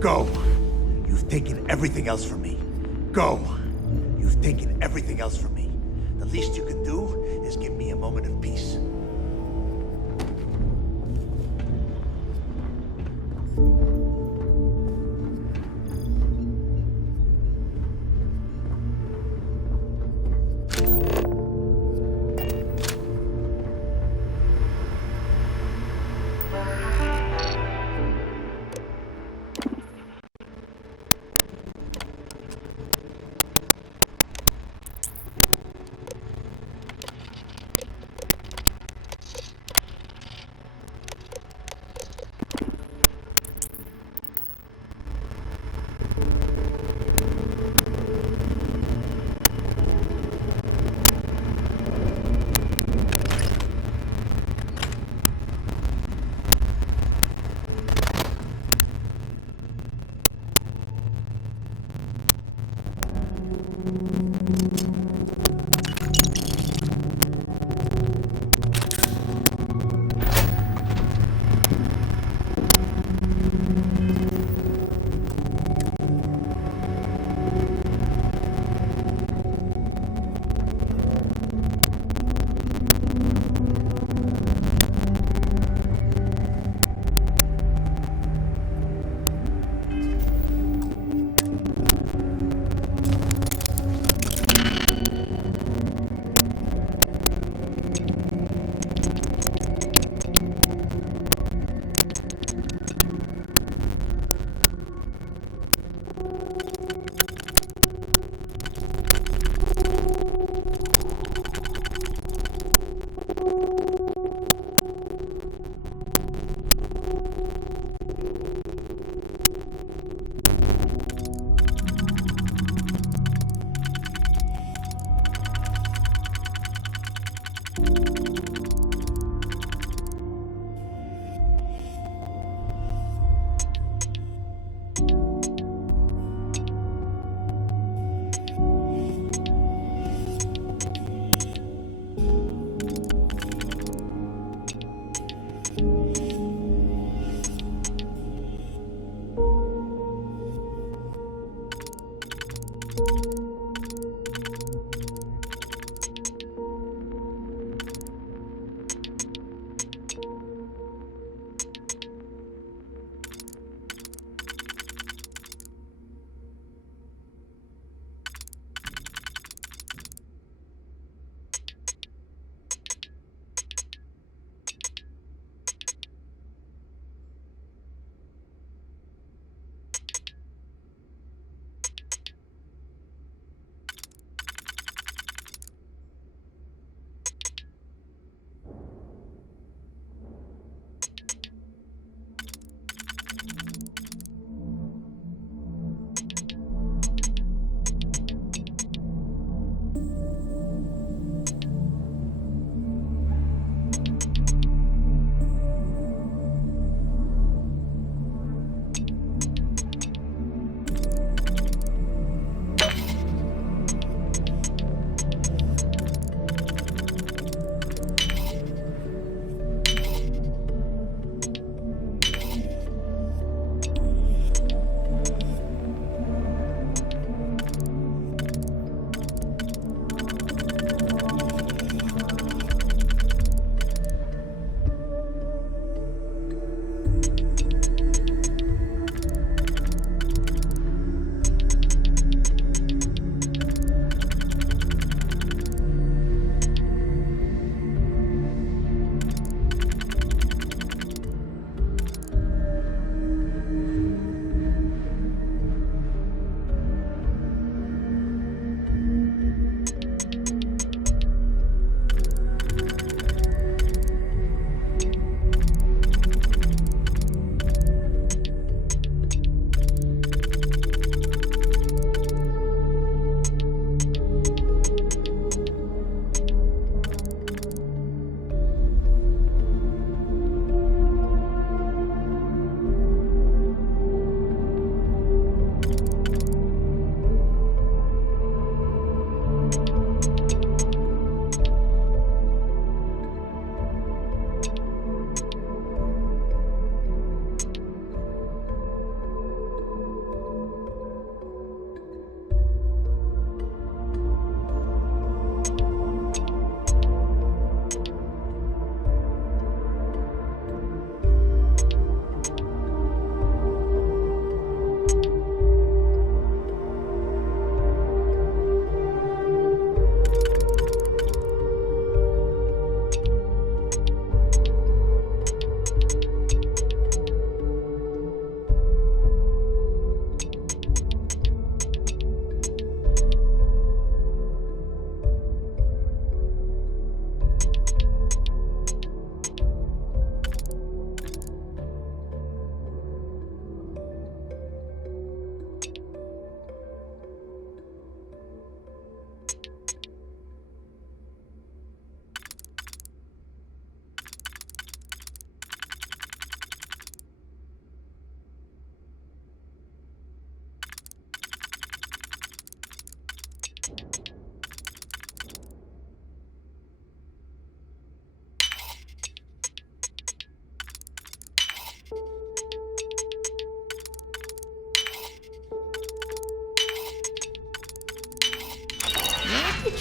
Go. You've taken everything else from me. Go. You've taken everything else from me. The least you can do is give me a moment of peace.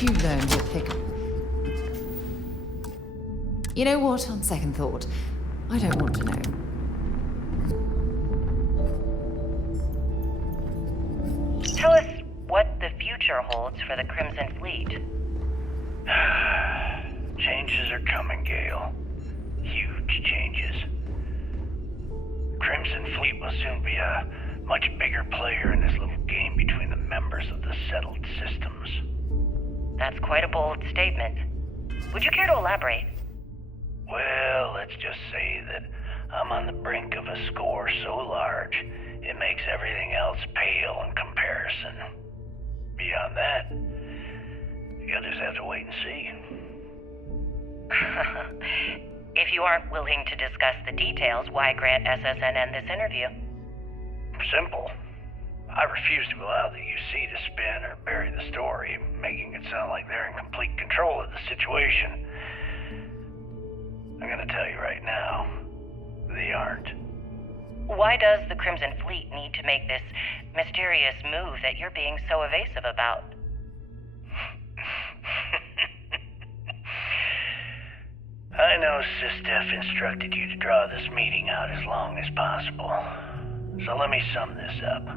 you learned your pick. You know what, on second thought, I don't want to know. Tell us what the future holds for the Crimson Fleet. Changes are coming, Gale. Huge changes. Crimson Fleet will soon be a much bigger player in this little game between the members of the settled systems. That's quite a bold statement. Would you care to elaborate? Well, let's just say that I'm on the brink of a score so large, it makes everything else pale in comparison. Beyond that, you'll just have to wait and see. If you aren't willing to discuss the details, why grant SSNN this interview? Simple. I refuse to allow the UC to spin or bury the story, making it sound like they're in complete control of the situation. I'm gonna tell you right now, they aren't. Why does the Crimson Fleet need to make this mysterious move that you're being so evasive about? I know SysDef instructed you to draw this meeting out as long as possible. So let me sum this up.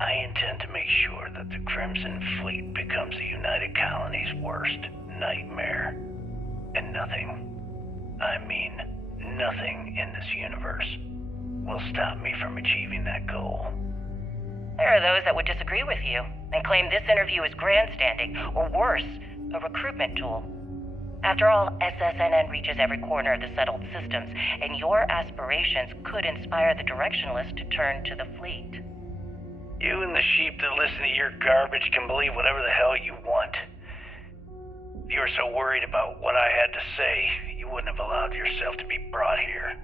I intend to make sure that the Crimson Fleet becomes the United Colony's worst nightmare. And nothing, I mean nothing in this universe, will stop me from achieving that goal. There are those that would disagree with you and claim this interview is grandstanding, or worse, a recruitment tool. After all, SSNN reaches every corner of the settled systems, and your aspirations could inspire the Directionalists to turn to the fleet. You and the sheep that listen to your garbage can believe whatever the hell you want. If you were so worried about what I had to say, you wouldn't have allowed yourself to be brought here.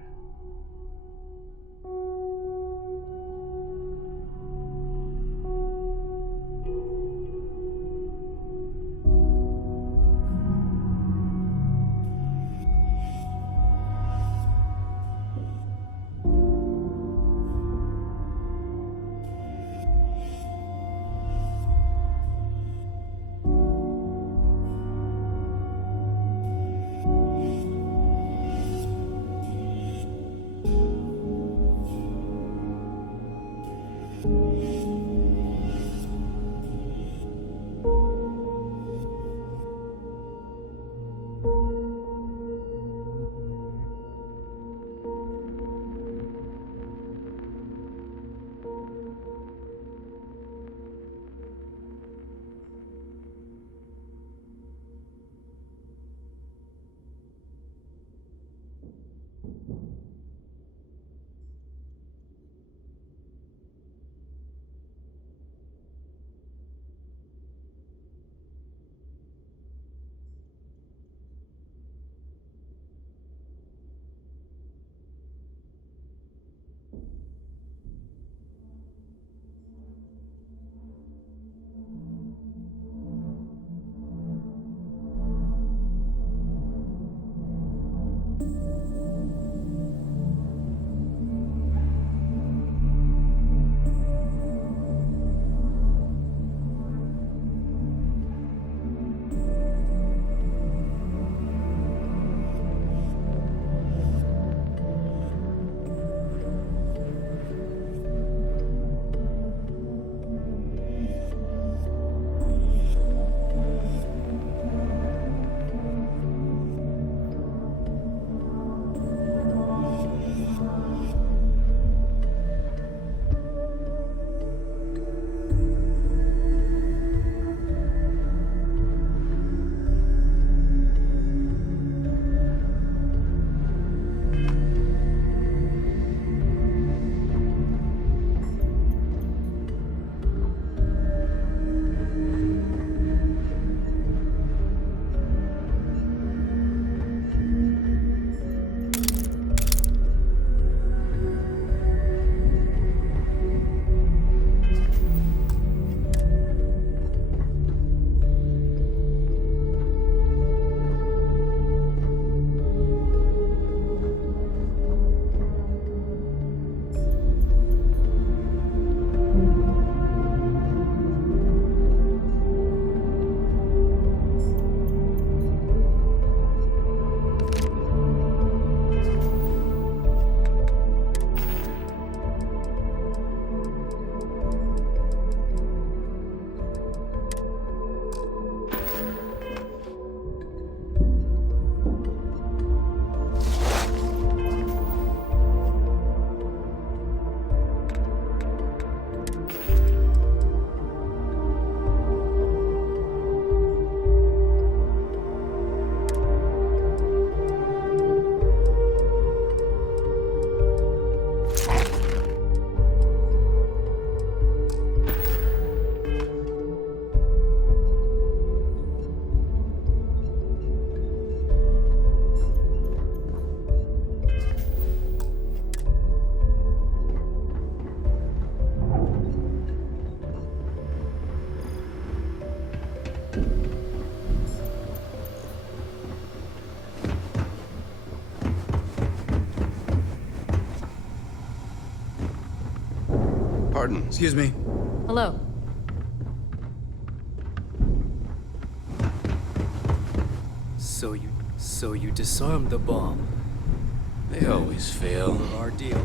Pardon. Excuse me. Hello. So you disarmed the bomb. They always fail. For our deal.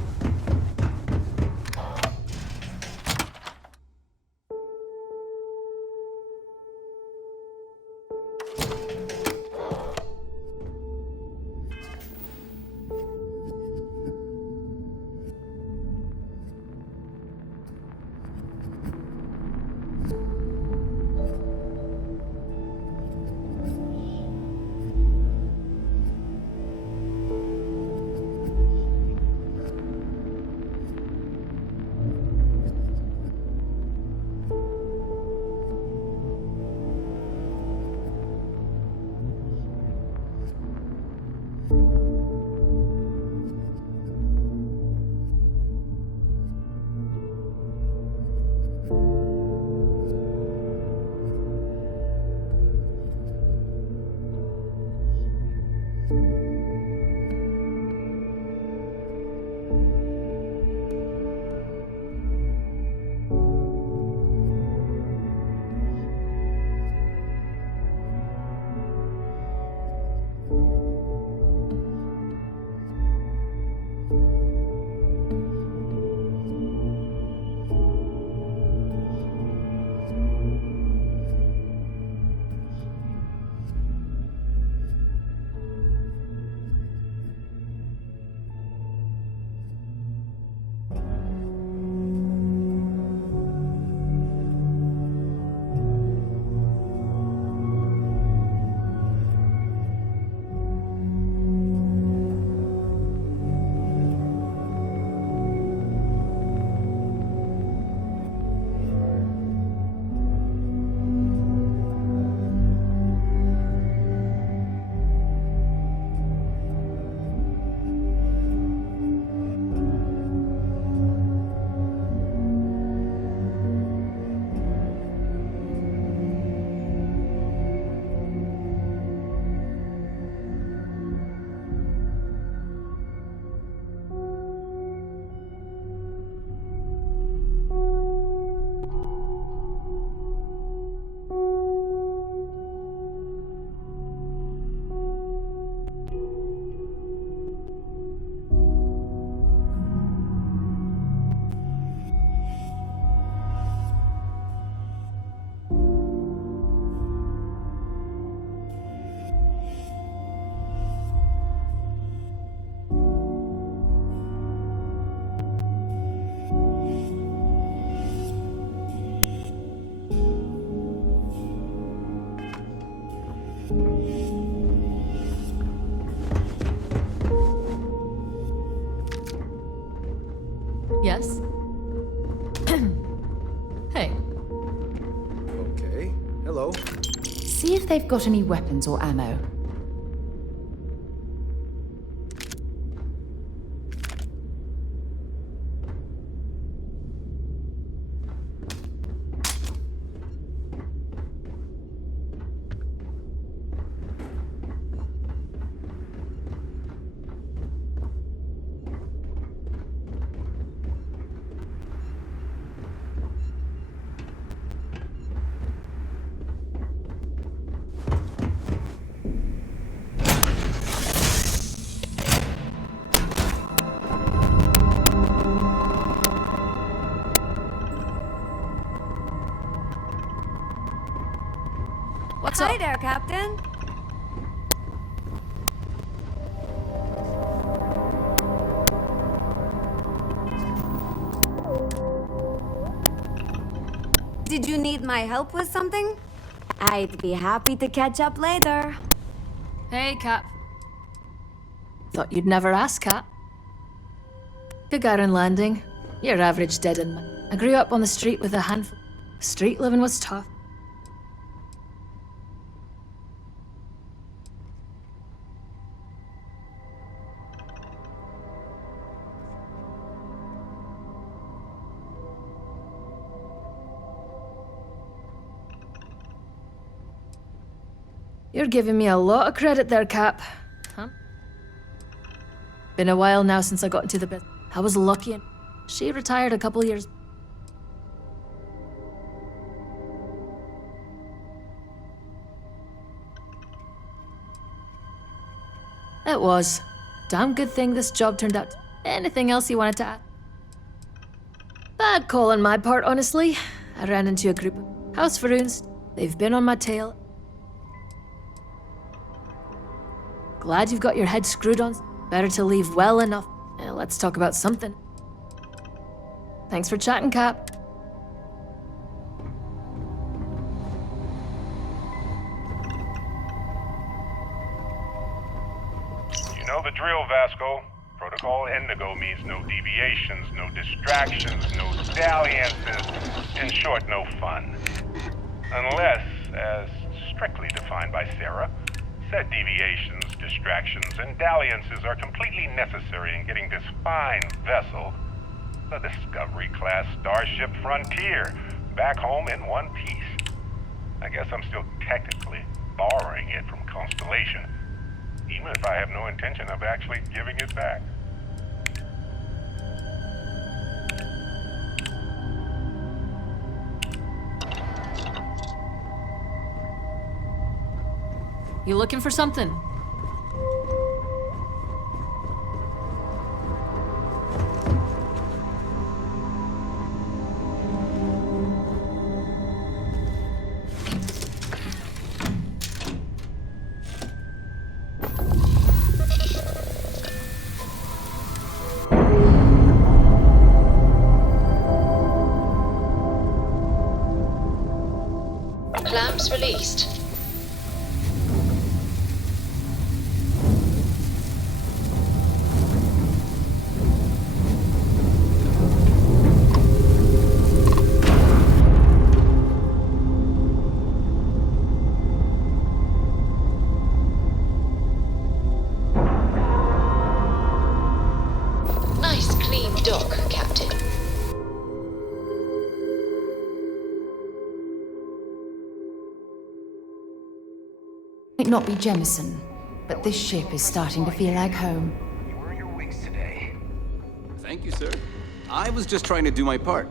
Yes? Hey. Okay. Hello. See if they've got any weapons or ammo. What's Hi up? there, Captain. Did you need my help with something? I'd be happy to catch up later. Hey, Cap. Thought you'd never ask, Cap. Gagarin Landing. Your average dead end man. I grew up on the street with a handful. Street living was tough. You're giving me a lot of credit there, Cap. Huh? Been a while now since I got into the business. I was lucky and she retired a couple years. It was. Damn good thing this job turned out. Anything else you wanted to add? Bad call on my part, honestly. I ran into a group of House Faroons. They've been on my tail. Glad you've got your head screwed on. Better to leave well enough. Let's talk about something. Thanks for chatting, Cap. You know the drill, Vasco. Protocol Indigo means no deviations, no distractions, no dalliances. In short, no fun. Unless, as strictly defined by Sarah, said deviations, distractions, and dalliances are completely necessary in getting this fine vessel, the Discovery-class Starship Frontier, back home in one piece. I guess I'm still technically borrowing it from Constellation, even if I have no intention of actually giving it back. You looking for something? Clamps released. Nice clean dock, Captain. Might not be Jemison, but this ship is starting to feel like home. Thank you, sir. I was just trying to do my part.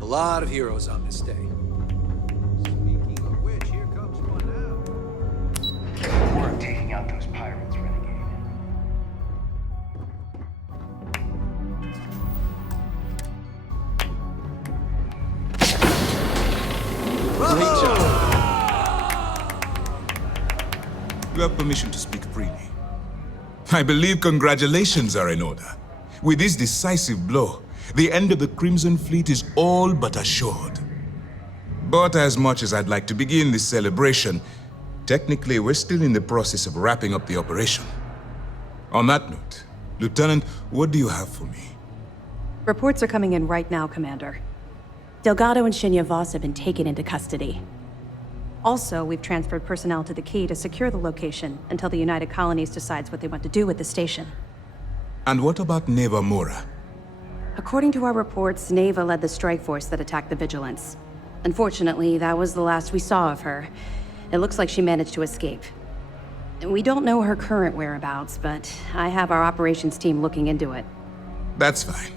A lot of heroes on this day. Speaking of which, here comes one now. Good work taking out those pirates, Renegade. Great job. You have permission to speak freely. I believe congratulations are in order. With this decisive blow, the end of the Crimson Fleet is all but assured. But as much as I'd like to begin this celebration, technically we're still in the process of wrapping up the operation. On that note, Lieutenant, what do you have for me? Reports are coming in right now, Commander. Delgado and Shinya Voss have been taken into custody. Also, we've transferred personnel to the Key to secure the location until the United Colonies decides what they want to do with the station. And what about Neva Mora? According to our reports, Neva led the strike force that attacked the Vigilance. Unfortunately, that was the last we saw of her. It looks like she managed to escape. We don't know her current whereabouts, but I have our operations team looking into it. That's fine.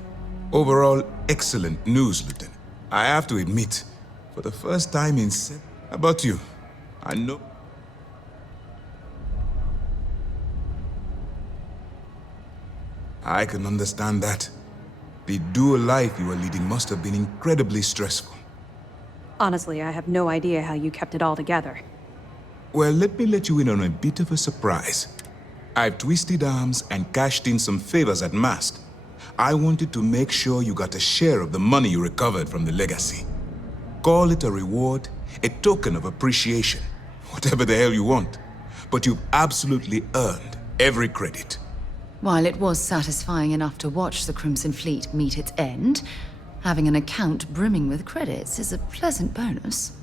Overall, excellent news, Lieutenant. I have to admit, for the first time in How about you? I know... I can understand that. The dual life you were leading must have been incredibly stressful. Honestly, I have no idea how you kept it all together. Well, let me let you in on a bit of a surprise. I've twisted arms and cashed in some favors at Mast. I wanted to make sure you got a share of the money you recovered from the legacy. Call it a reward, a token of appreciation, whatever the hell you want. But you've absolutely earned every credit. While it was satisfying enough to watch the Crimson Fleet meet its end, having an account brimming with credits is a pleasant bonus.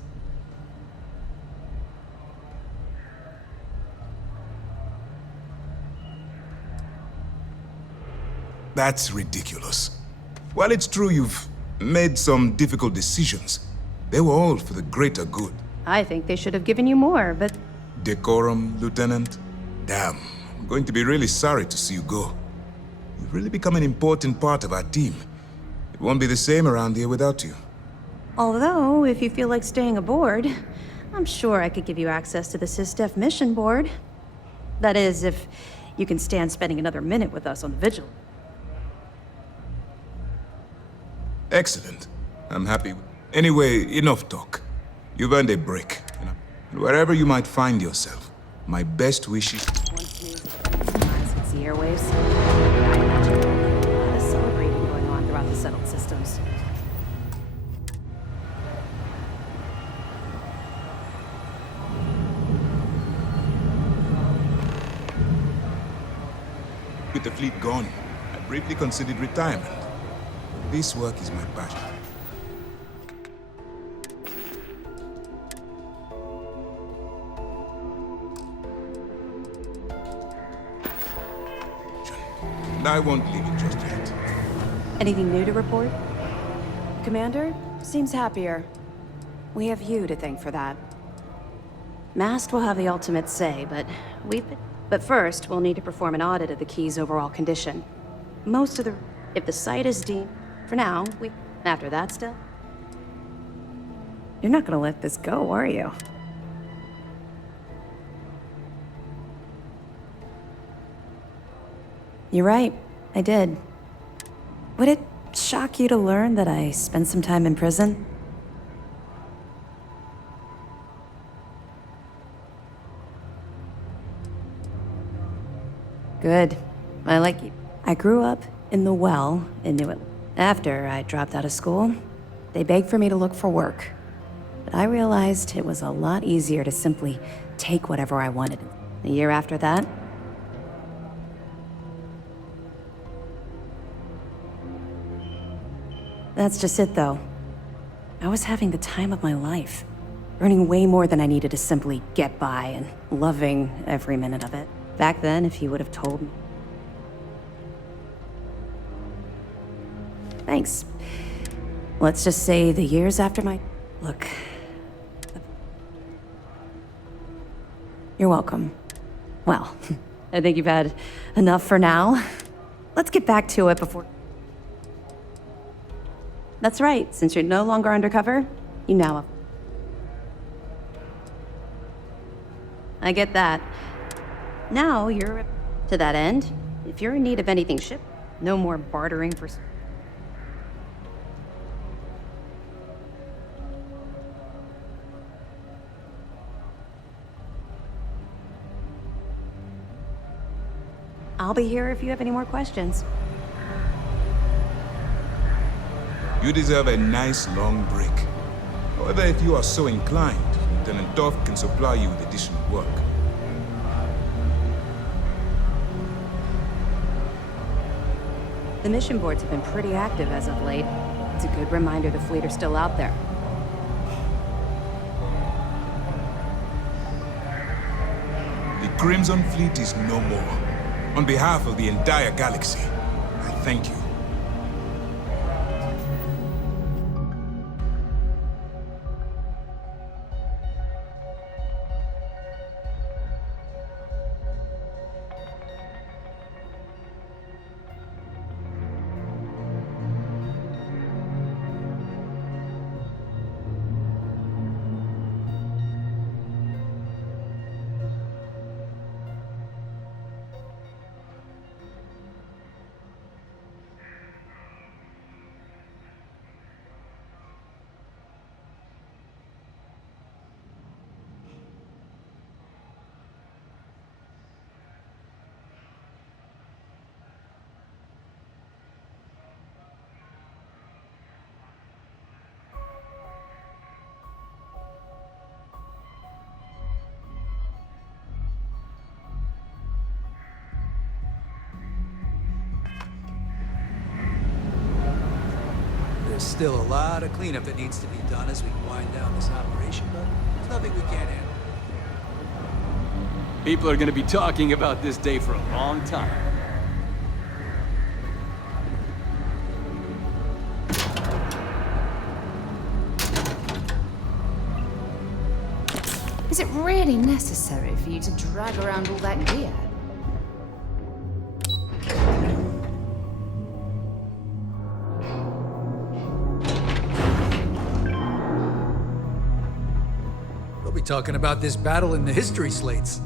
That's ridiculous. While it's true you've made some difficult decisions, they were all for the greater good. I think they should have given you more, but... Decorum, Lieutenant? Damn, I'm going to be really sorry to see you go. You've really become an important part of our team. It won't be the same around here without you. Although, if you feel like staying aboard, I'm sure I could give you access to the SysDef mission board. That is, if you can stand spending another minute with us on the vigil. Excellent. I'm happy. Anyway, enough talk. You've earned a break. And wherever you might find yourself, my best wishes. Once news of the hits the airwaves, I imagine there'll be a lot of celebrating going on throughout the settled systems. With the fleet gone, I briefly considered retirement. This work is my passion. And I won't leave it just yet. Anything new to report? Commander? Seems happier. We have you to thank for that. Mast will have the ultimate say, but first, we'll need to perform an audit of the key's overall condition. If the site is deemed... For now, after that still... You're not gonna let this go, are you? You're right, I did. Would it shock you to learn that I spent some time in prison? Good. I like you. I grew up in the well in New England. After I dropped out of school, they begged for me to look for work. But I realized it was a lot easier to simply take whatever I wanted. A year after that, that's just it, though. I was having the time of my life, earning way more than I needed to simply get by and loving every minute of it. Back then, if you would have told me. Thanks. Let's just say the years after my... Look. You're welcome. Well, I think you've had enough for now. Let's get back to it before... That's right, since you're no longer undercover, you now have... I get that. Now you're... To that end, if you're in need of anything shipped, no more bartering for... I'll be here if you have any more questions. You deserve a nice long break. However, if you are so inclined, Lieutenant Toft can supply you with additional work. The mission boards have been pretty active as of late. It's a good reminder the fleet are still out there. The Crimson Fleet is no more. On behalf of the entire galaxy, I thank you. There's still a lot of cleanup that needs to be done as we wind down this operation, but there's nothing we can't handle. People are gonna be talking about this day for a long time. Is it really necessary for you to drag around all that gear? We'll be talking about this battle in the history slates.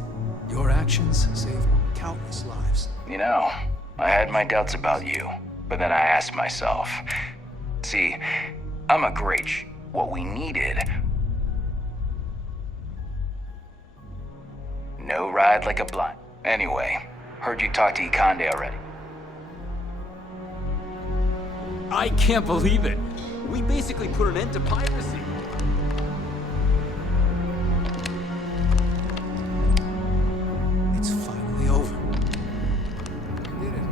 Your actions saved countless lives. You know, I had my doubts about you, but then I asked myself, see, I'm a great what we needed. No ride like a blind. Anyway, heard you talk to Ikonde already. I can't believe it. We basically put an end to piracy. It's finally over. We did it.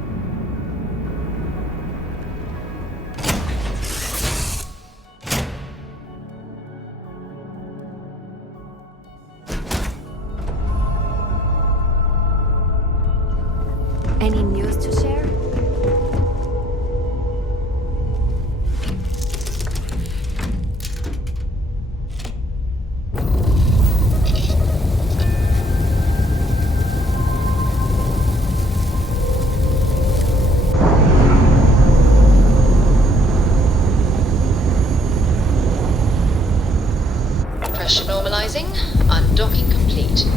Any news to share? Pressure normalizing. Undocking complete.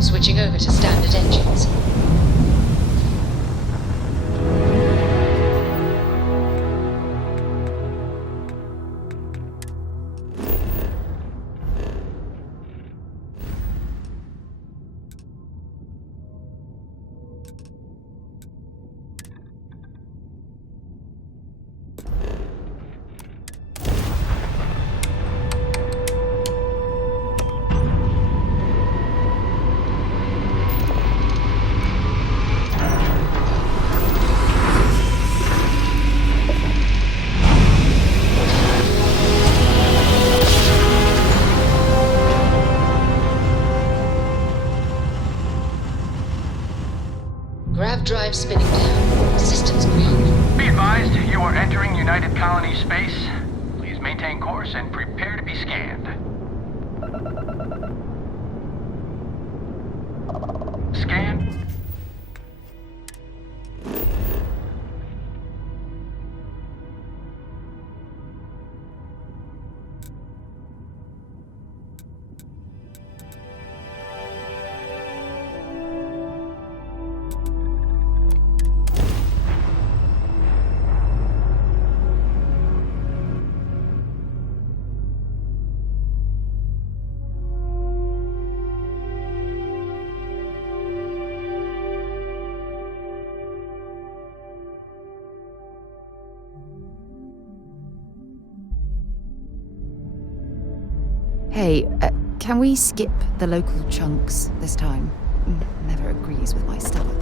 Switching over to standard engines. Grav drive spinning down. Systems green. Be advised, you are entering United Colony space. Please maintain course and prepare to be scanned. Scan. Hey, can we skip the local chunks this time? Never agrees with my stomach.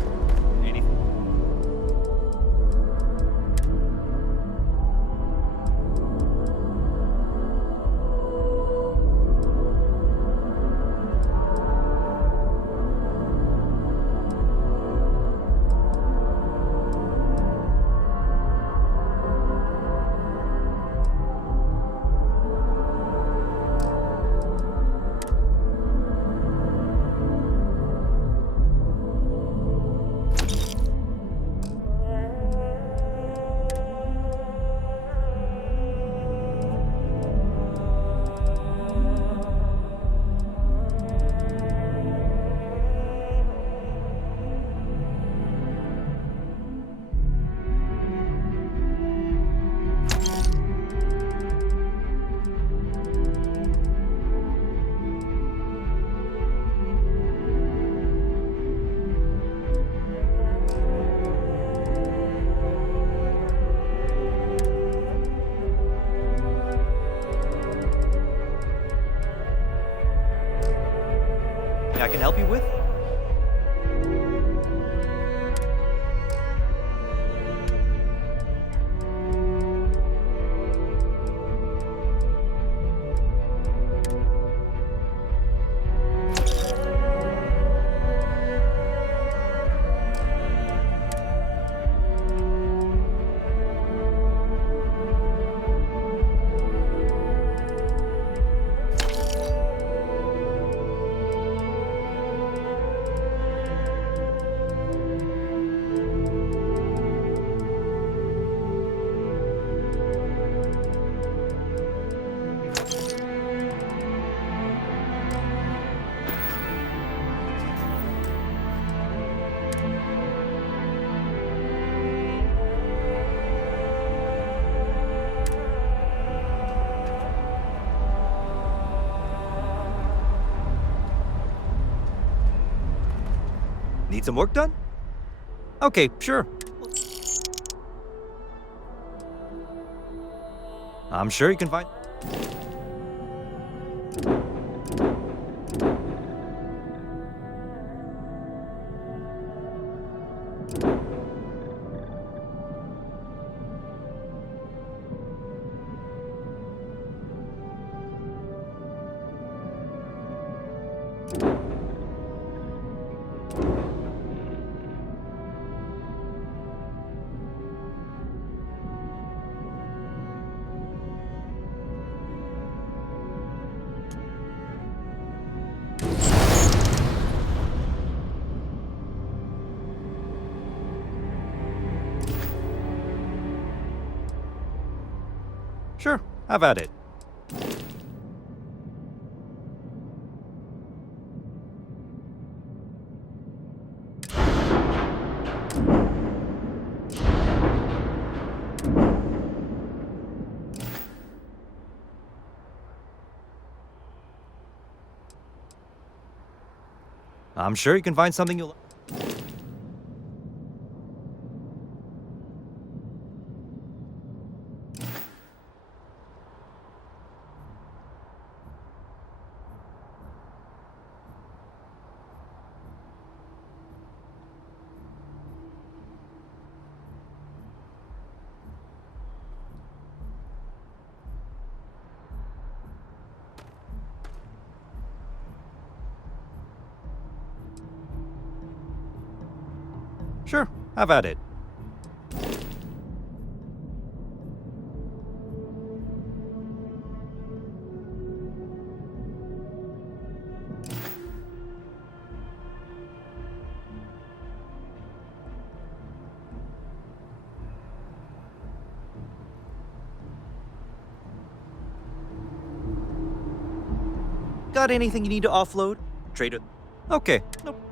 can help you with? Need some work done? Okay, sure. I'm sure you can find... Sure, have at it. I'm sure you can find something you'll... Sure, have at it. Got anything you need to offload? Trade it. Okay. Nope.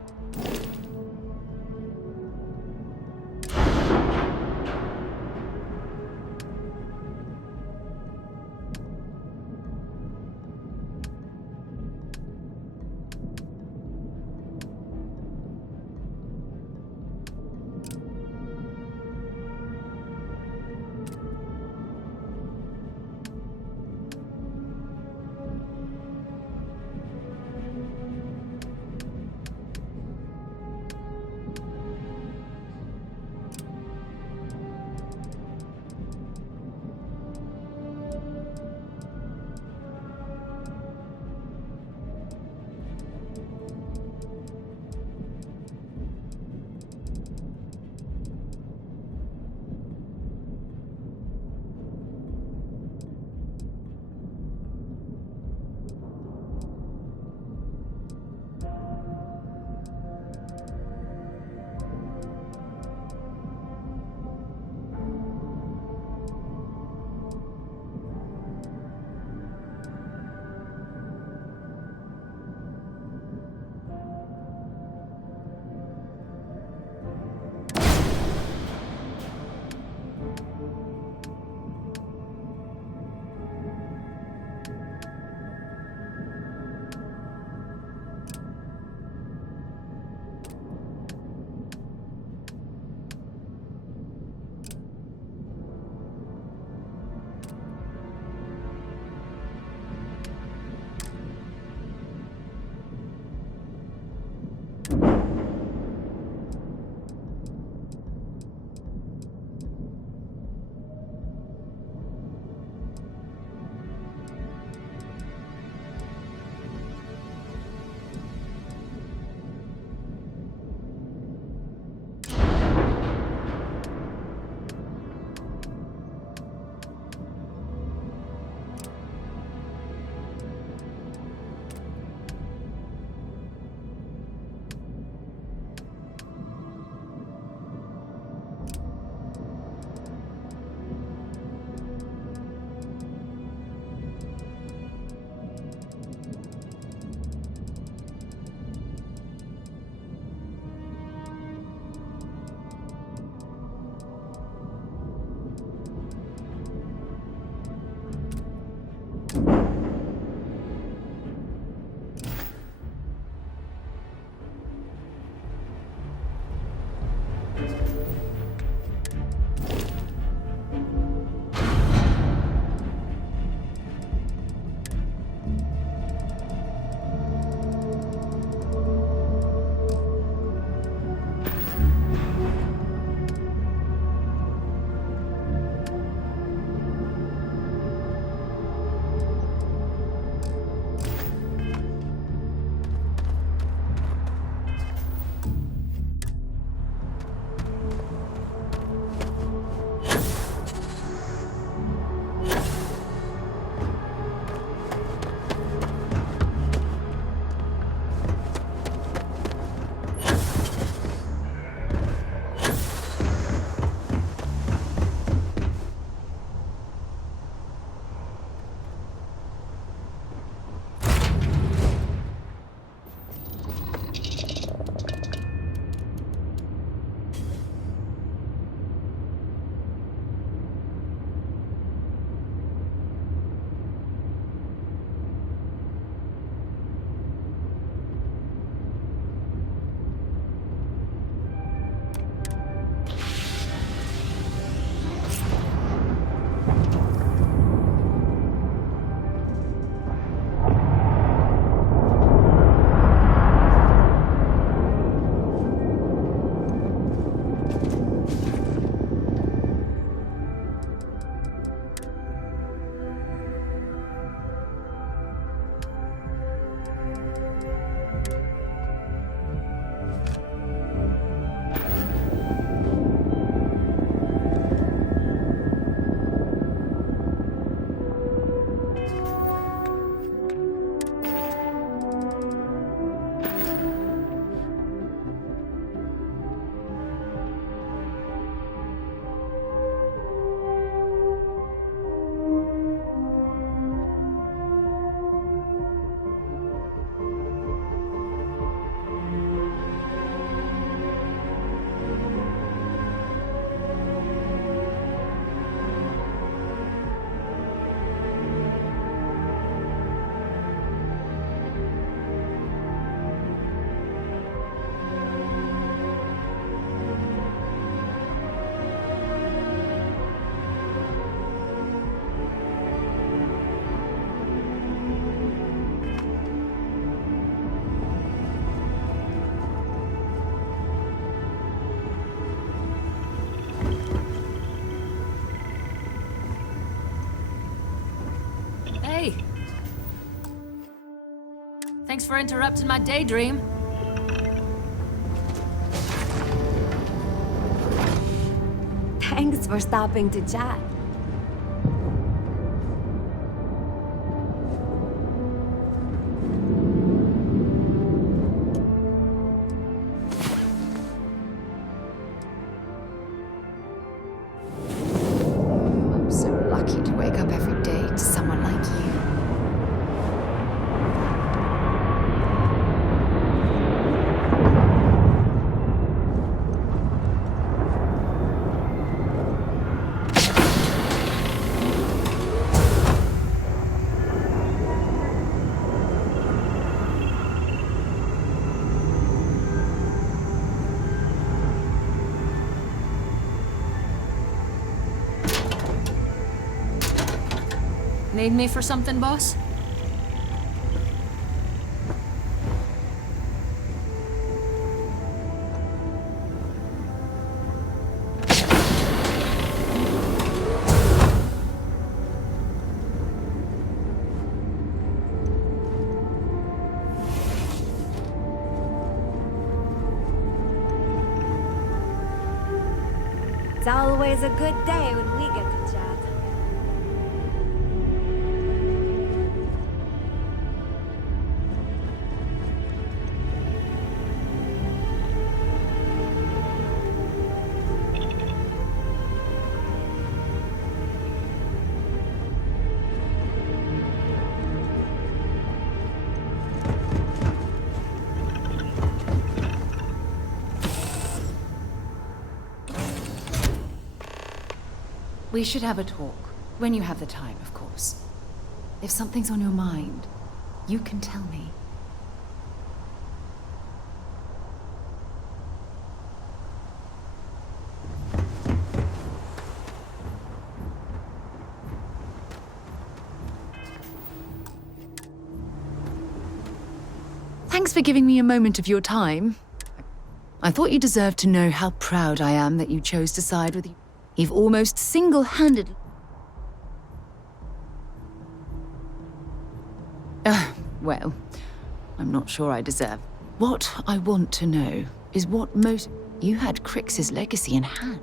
Thanks for interrupting my daydream. Thanks for stopping to chat. I'm so lucky to wake up every day to someone like you. Need me for something, boss? It's always a good day when we get to chat. We should have a talk. When you have the time, of course. If something's on your mind, you can tell me. Thanks for giving me a moment of your time. I thought you deserved to know how proud I am that you chose to side with you. You've almost single-handedly... well, I'm not sure I deserve. What I want to know is what most... You had Crix's legacy in hand.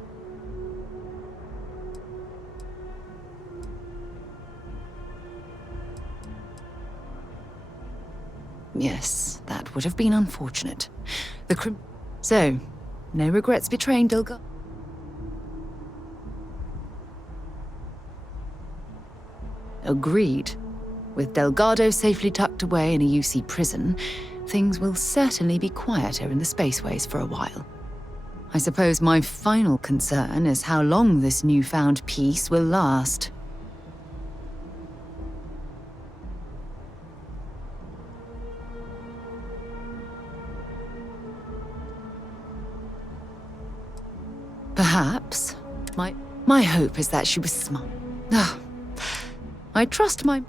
Yes, that would have been unfortunate. So, no regrets betraying Delgado. Agreed. With Delgado safely tucked away in a UC prison, things will certainly be quieter in the spaceways for a while. I suppose my final concern is how long this newfound peace will last. Perhaps. My hope is that she was smart. I trust my...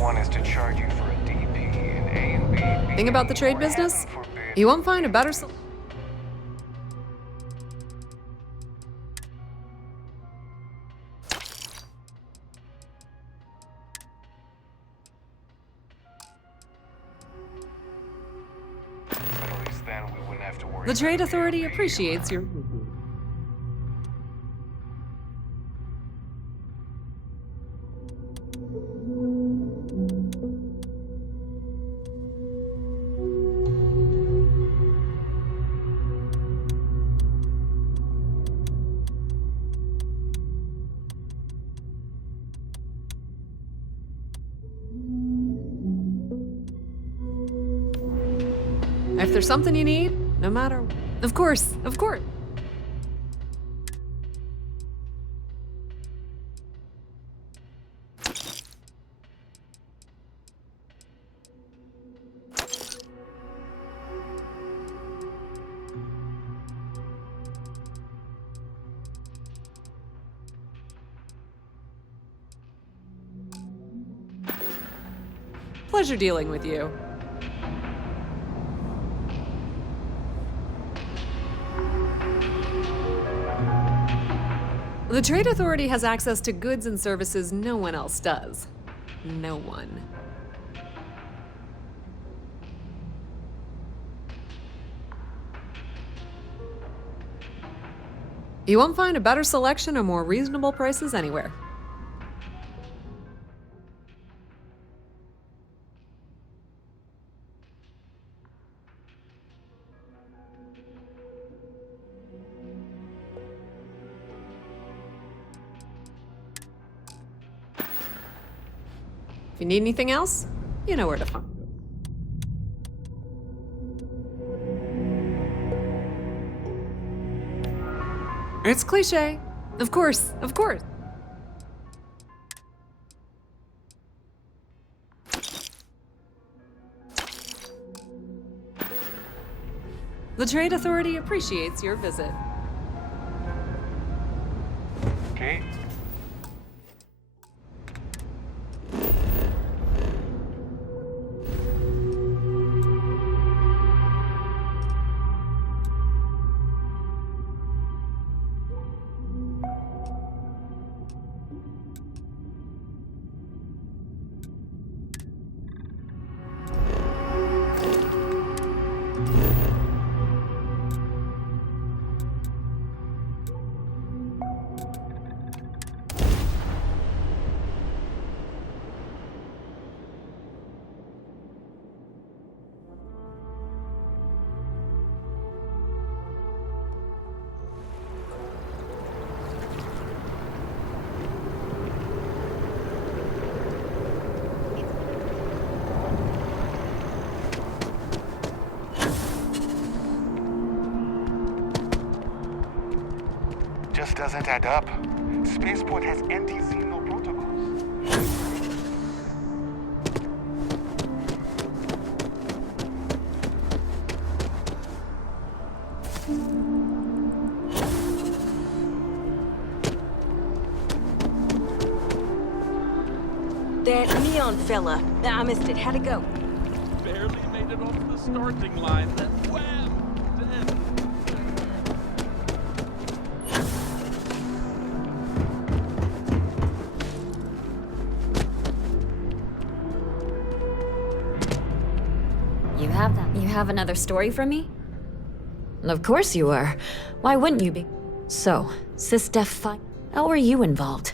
one is to charge you for a DP in A and B. Thing about the trade business? You won't find a better At least then we wouldn't have to worry. The Trade Authority appreciates your... If there's something you need, no matter... Of course, of course. Pleasure dealing with you. The Trade Authority has access to goods and services no one else does. No one. You won't find a better selection or more reasonable prices anywhere. If you need anything else, you know where to find me. It's cliche. Of course, of course. The Trade Authority appreciates your visit. Okay. Just doesn't add up. Spaceport has anti-xeno protocols. That neon fella. I missed it. How'd it go? Barely made it off the starting line, then wham! Dead. You have another story for me? Of course you are. Why wouldn't you be? So, SysDef fight. How were you involved?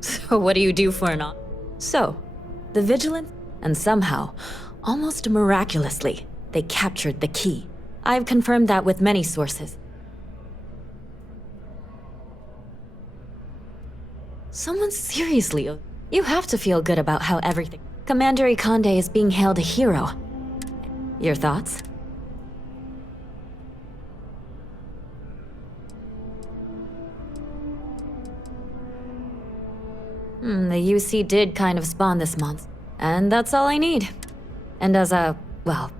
So what do you do for an So, the Vigilance, and somehow, almost miraculously, they captured the key. I've confirmed that with many sources. Someone seriously, you have to feel good about how everything... Commander Ikonde is being hailed a hero. Your thoughts? The UC did kind of spawn this month, and that's all I need. And as a, well...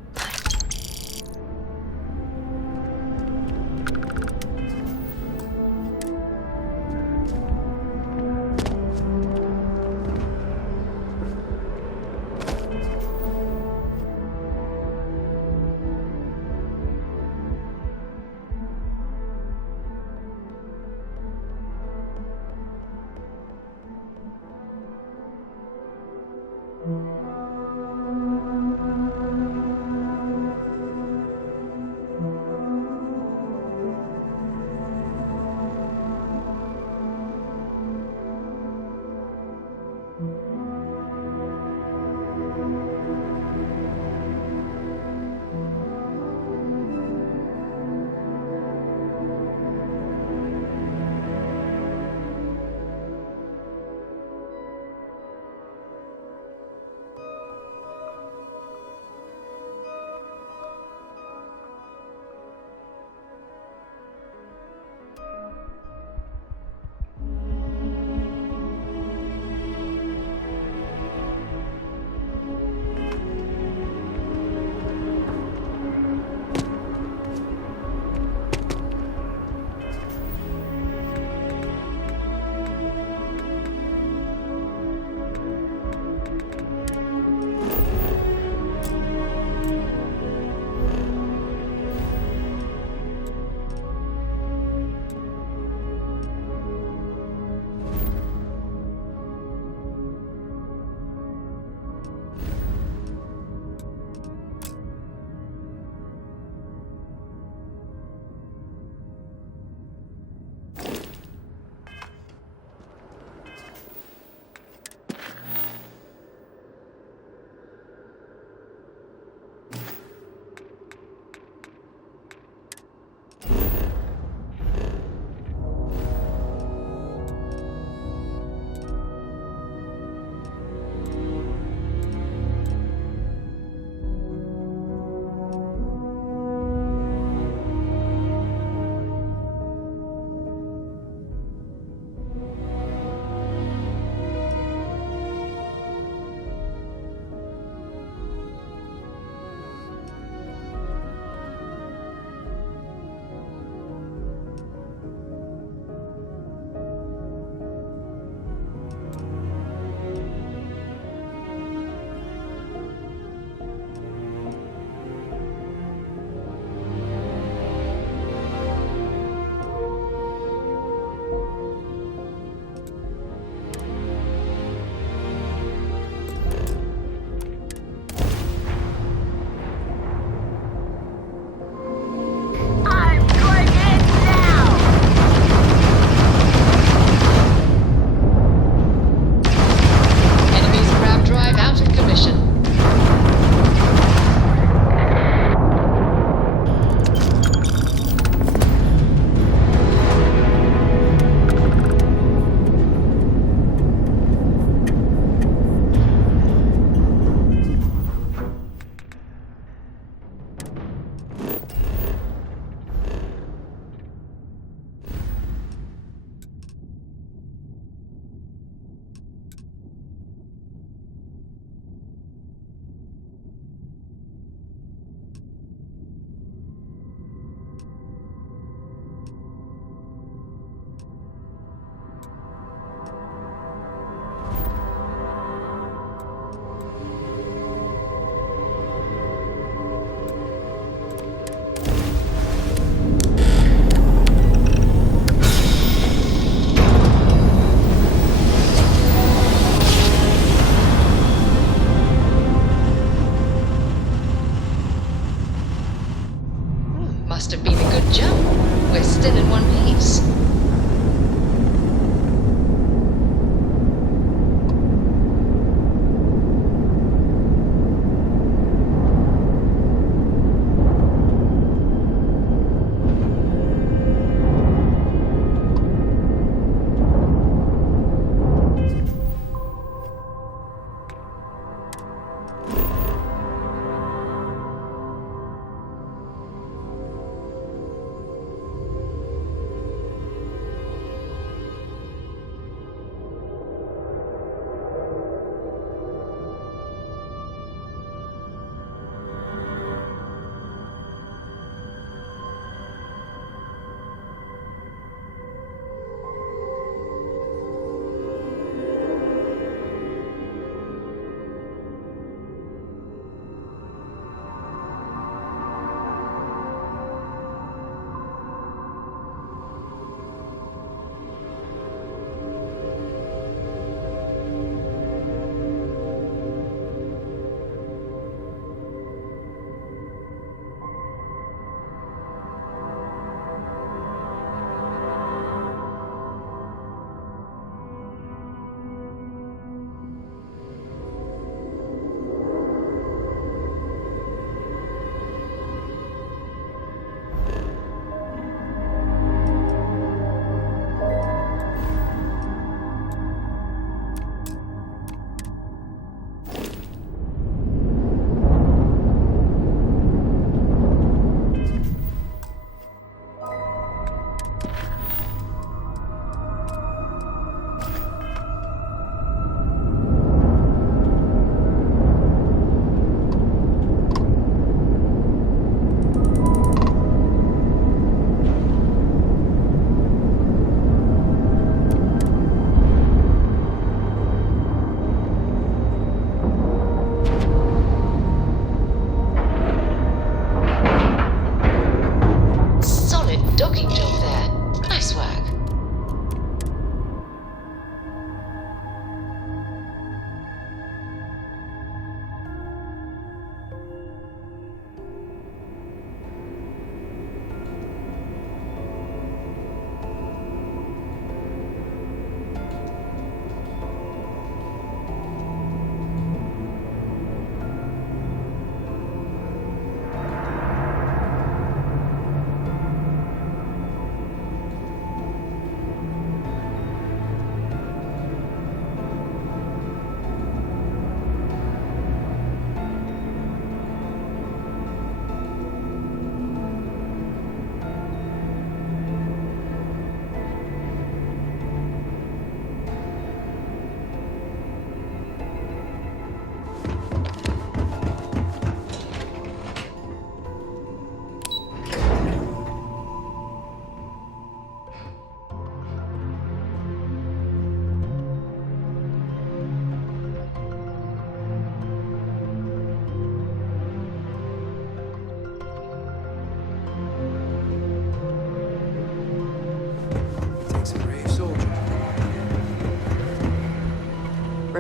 mixed in one piece.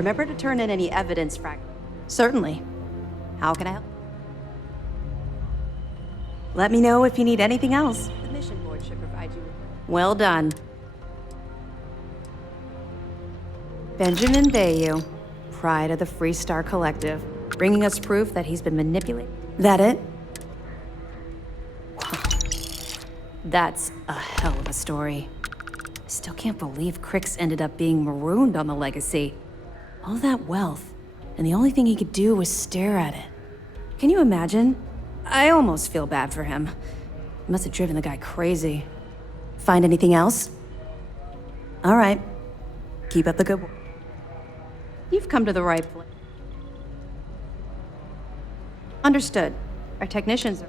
Remember to turn in any evidence Certainly. How can I help? Let me know if you need anything else. The mission board should provide you with... Well done. Benjamin Bayou, pride of the Free Star Collective, bringing us proof that he's been manipulated. That it? That's a hell of a story. I still can't believe Crix ended up being marooned on the Legacy. All that wealth, and the only thing he could do was stare at it. Can you imagine? I almost feel bad for him. It must have driven the guy crazy. Find anything else? All right. Keep up the good work. You've come to the right place. Understood. Our technicians are...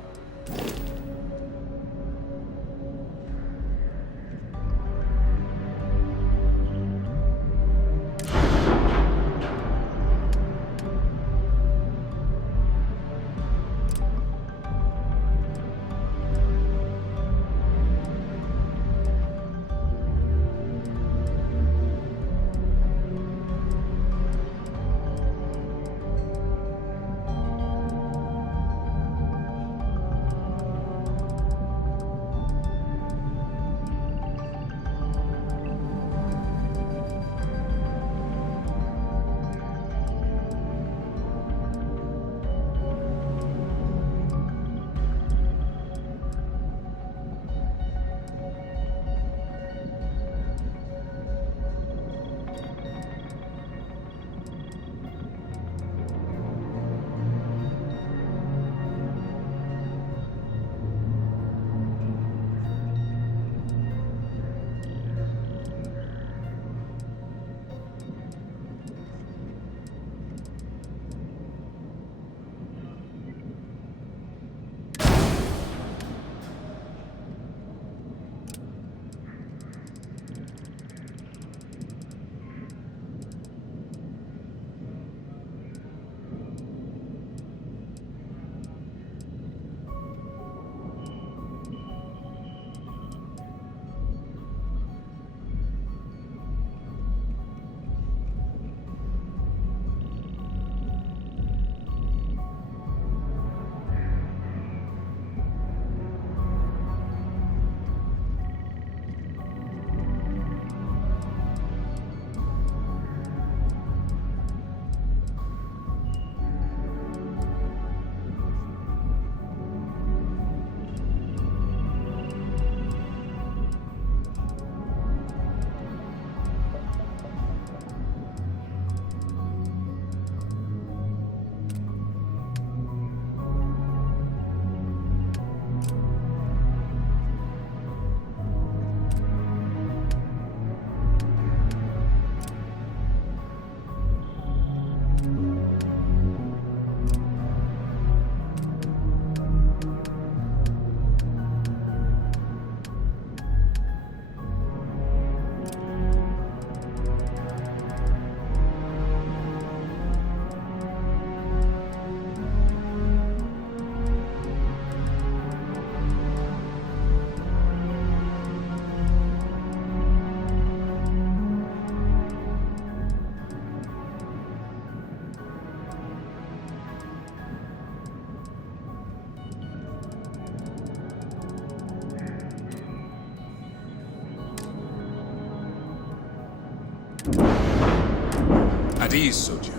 these, soldier.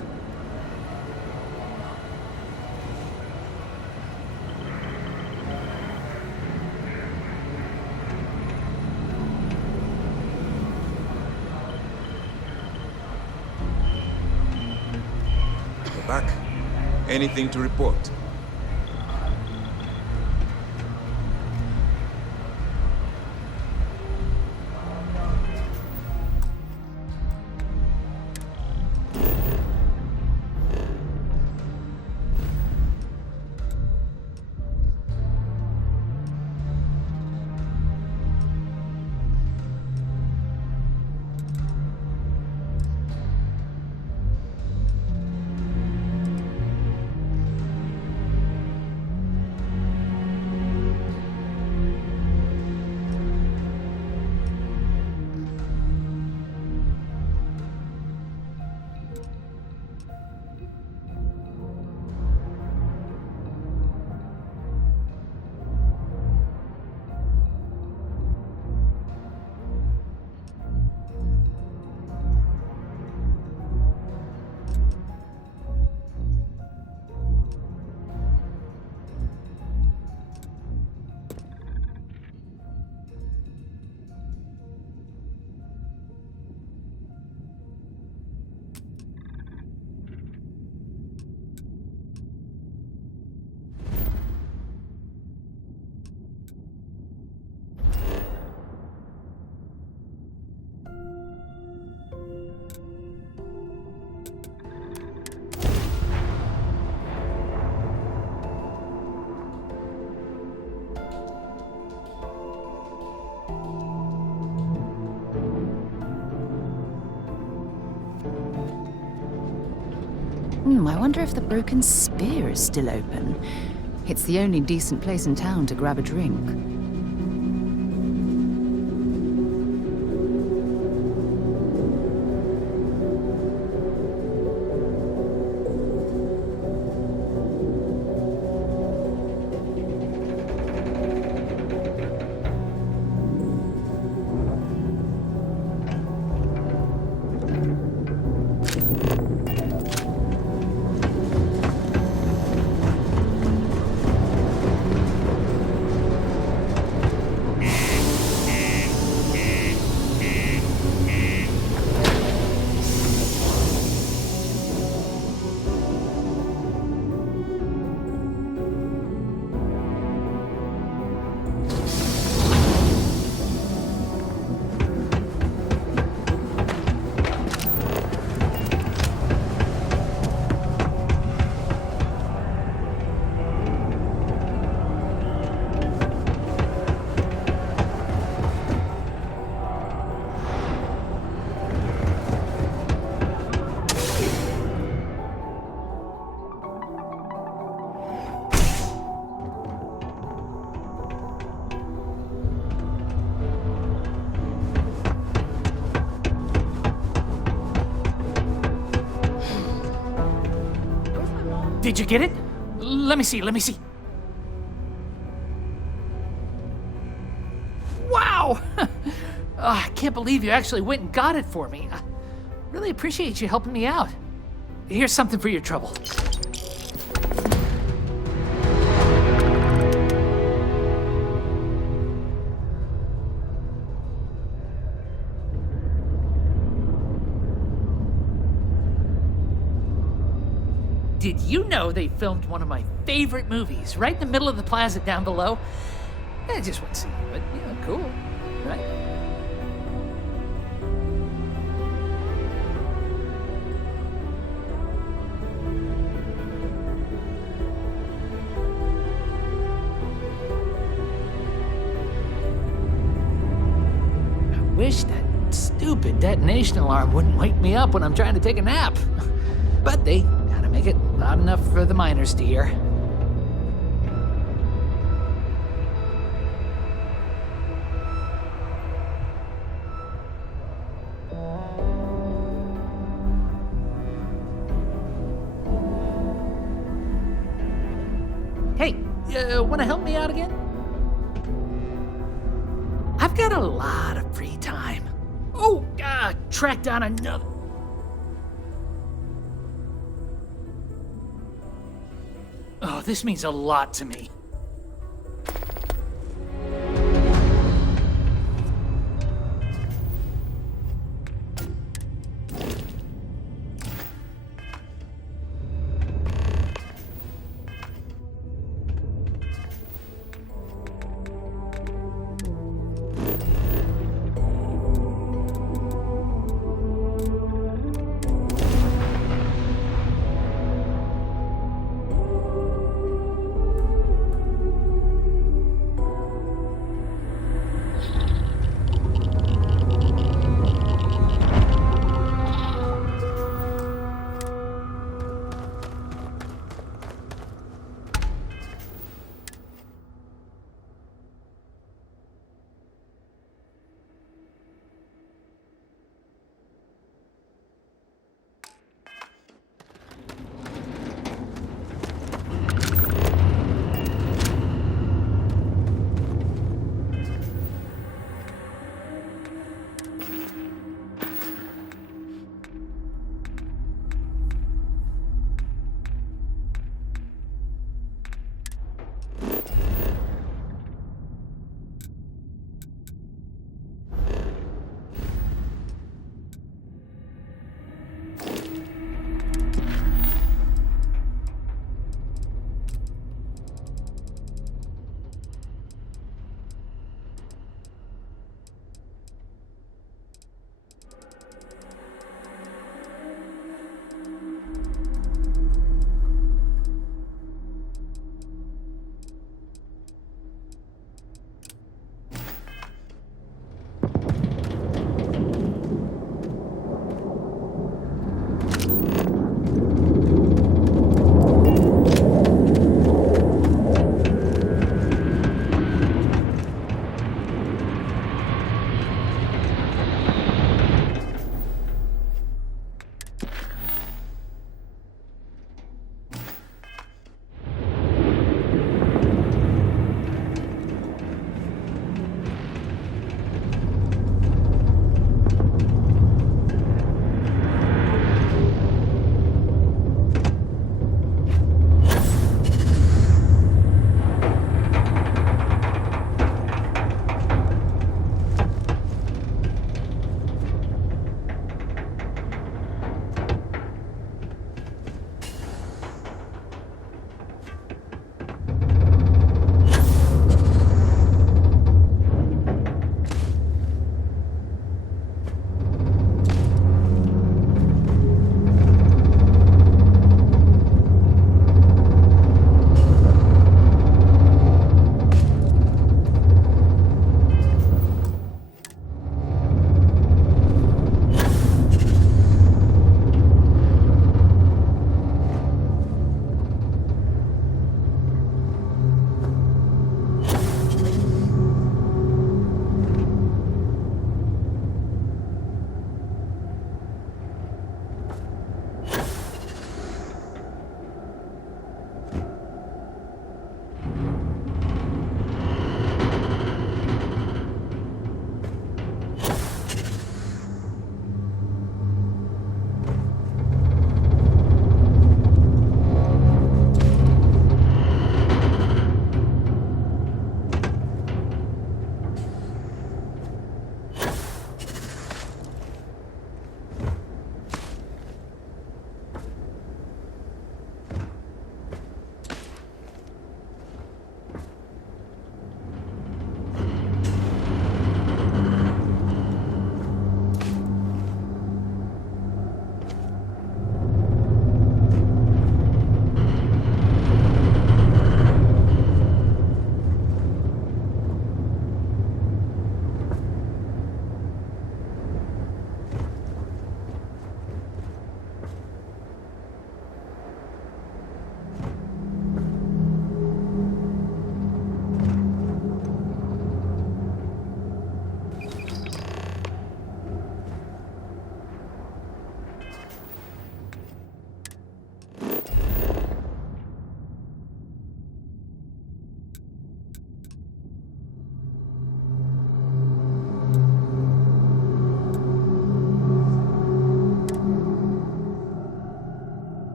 We're back. Anything to report? I wonder if the Broken Spear is still open. It's the only decent place in town to grab a drink. Did you get it? Let me see. Wow! I can't believe you actually went and got it for me. I really appreciate you helping me out. Here's something for your trouble. Did you know they filmed one of my favorite movies right in the middle of the plaza down below? I just wouldn't see it, but yeah, cool, right? I wish that stupid detonation alarm wouldn't wake me up when I'm trying to take a nap. But they gotta make it loud enough for the miners to hear. Hey, wanna help me out again? I've got a lot of free time. Oh, track down another. Oh, this means a lot to me.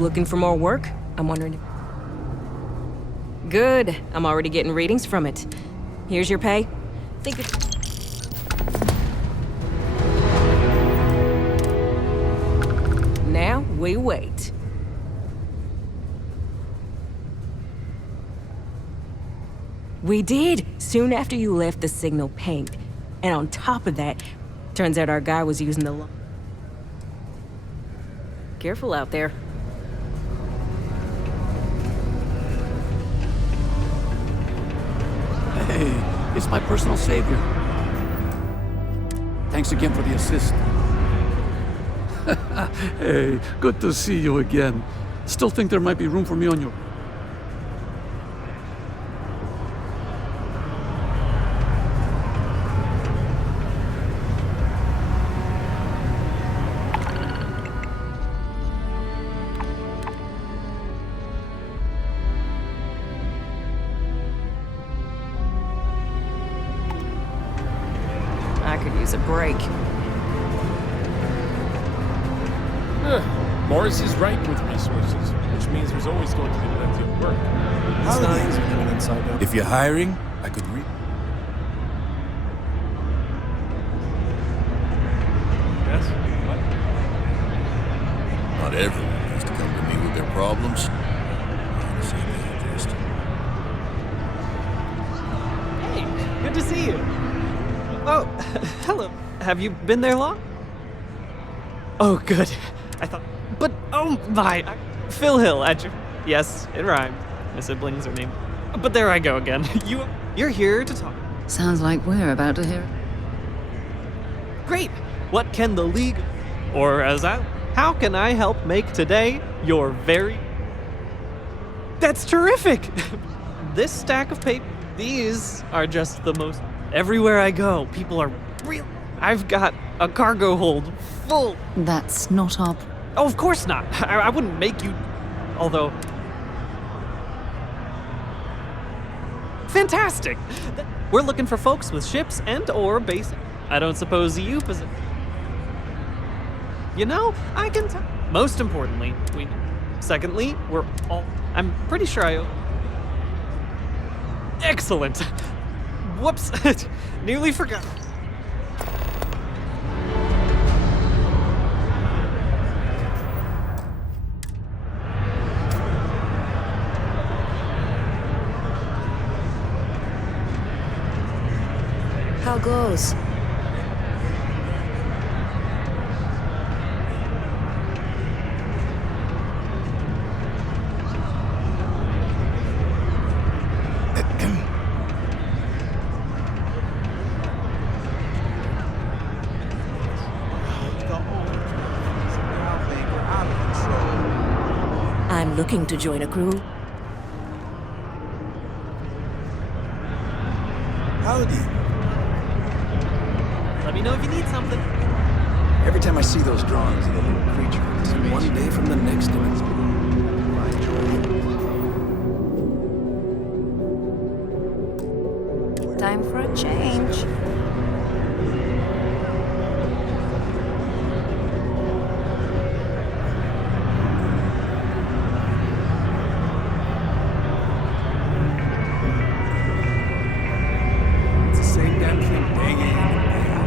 looking for more work? I'm wondering if... Good. I'm already getting readings from it. Here's your pay. Think it... Now, we wait. We did, soon after you left the signal pinged. And on top of that, turns out our guy was using the... Careful out there. Hey, it's my personal savior. Thanks again for the assist. Hey, good to see you again. Still think there might be room for me on your... I could use a break. Morris is right with resources, which means there's always going to be plenty of work. It's not easy living inside out. If you're hiring, I could Yes? What? Not everyone has to come to me with their problems. Hey, good to see you. Oh, hello. Have you been there long? Oh, good. I thought... But, oh my... Phil Hill at your... Yes, it rhymed. My siblings are named... But there I go again. You're here to talk. Sounds like we're about to hear. Great! What can the League... Or as I... How can I help make today your very... That's terrific! This stack of paper... These are just the most... Everywhere I go, people are real... I've got a cargo hold full... That's not our... Oh, of course not. I wouldn't make you... Although... Fantastic! We're looking for folks with ships and or basic... I don't suppose you possess... You know, I can tell... Most importantly, we... Secondly, we're all... I'm pretty sure I... Excellent! Whoops! Nearly forgot. How goes? I'm looking to join a crew. Howdy. Let me know if you need something. Every time I see those drawings of the little creature, it's one day from the next to it. Time for a change. It's the same damn thing day in and day out.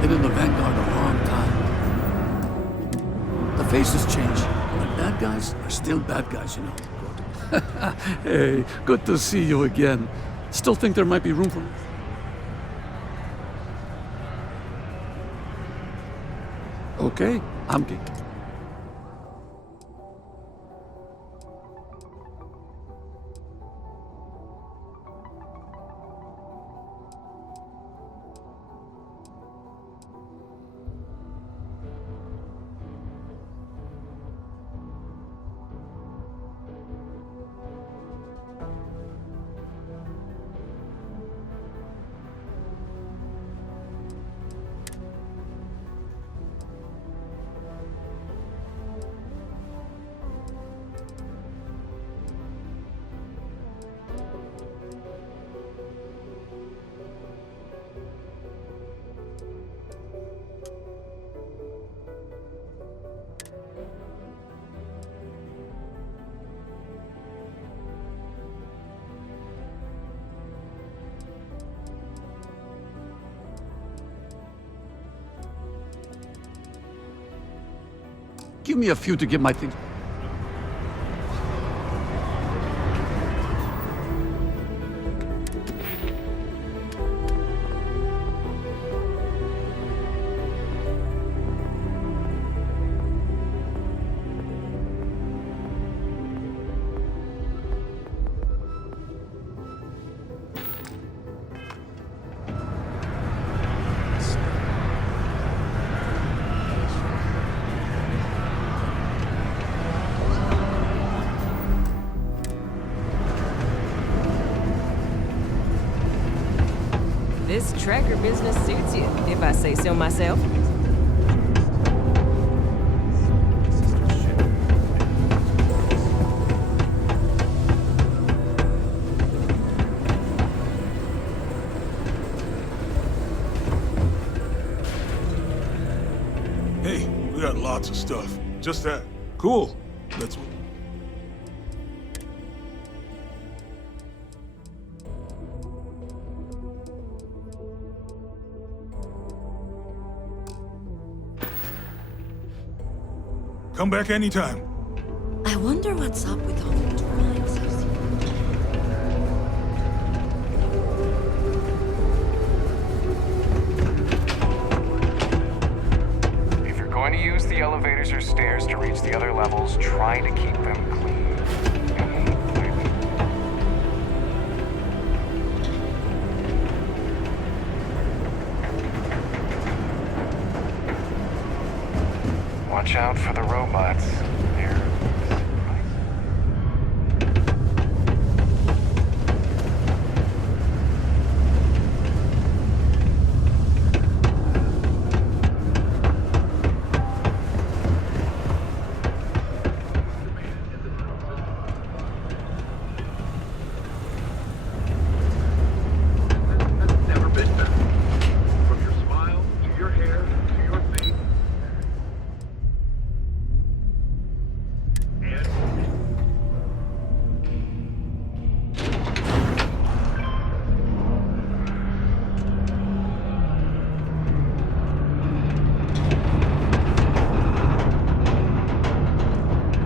Been in the Vanguard a long time. The faces change, but bad guys are still bad guys, you know. Hey, good to see you again. Still think there might be room for... Okay, I'm game. Give me a few to get my things. This tracker business suits you, if I say so myself. Hey, we got lots of stuff. Just that. Cool. Let's... Come back anytime. I wonder what's up with all the drawings. If you're going to use the elevators or stairs to reach the other levels, try to keep them clean. Watch out for the robots. They're Never been better. From your smile to your hair to your face.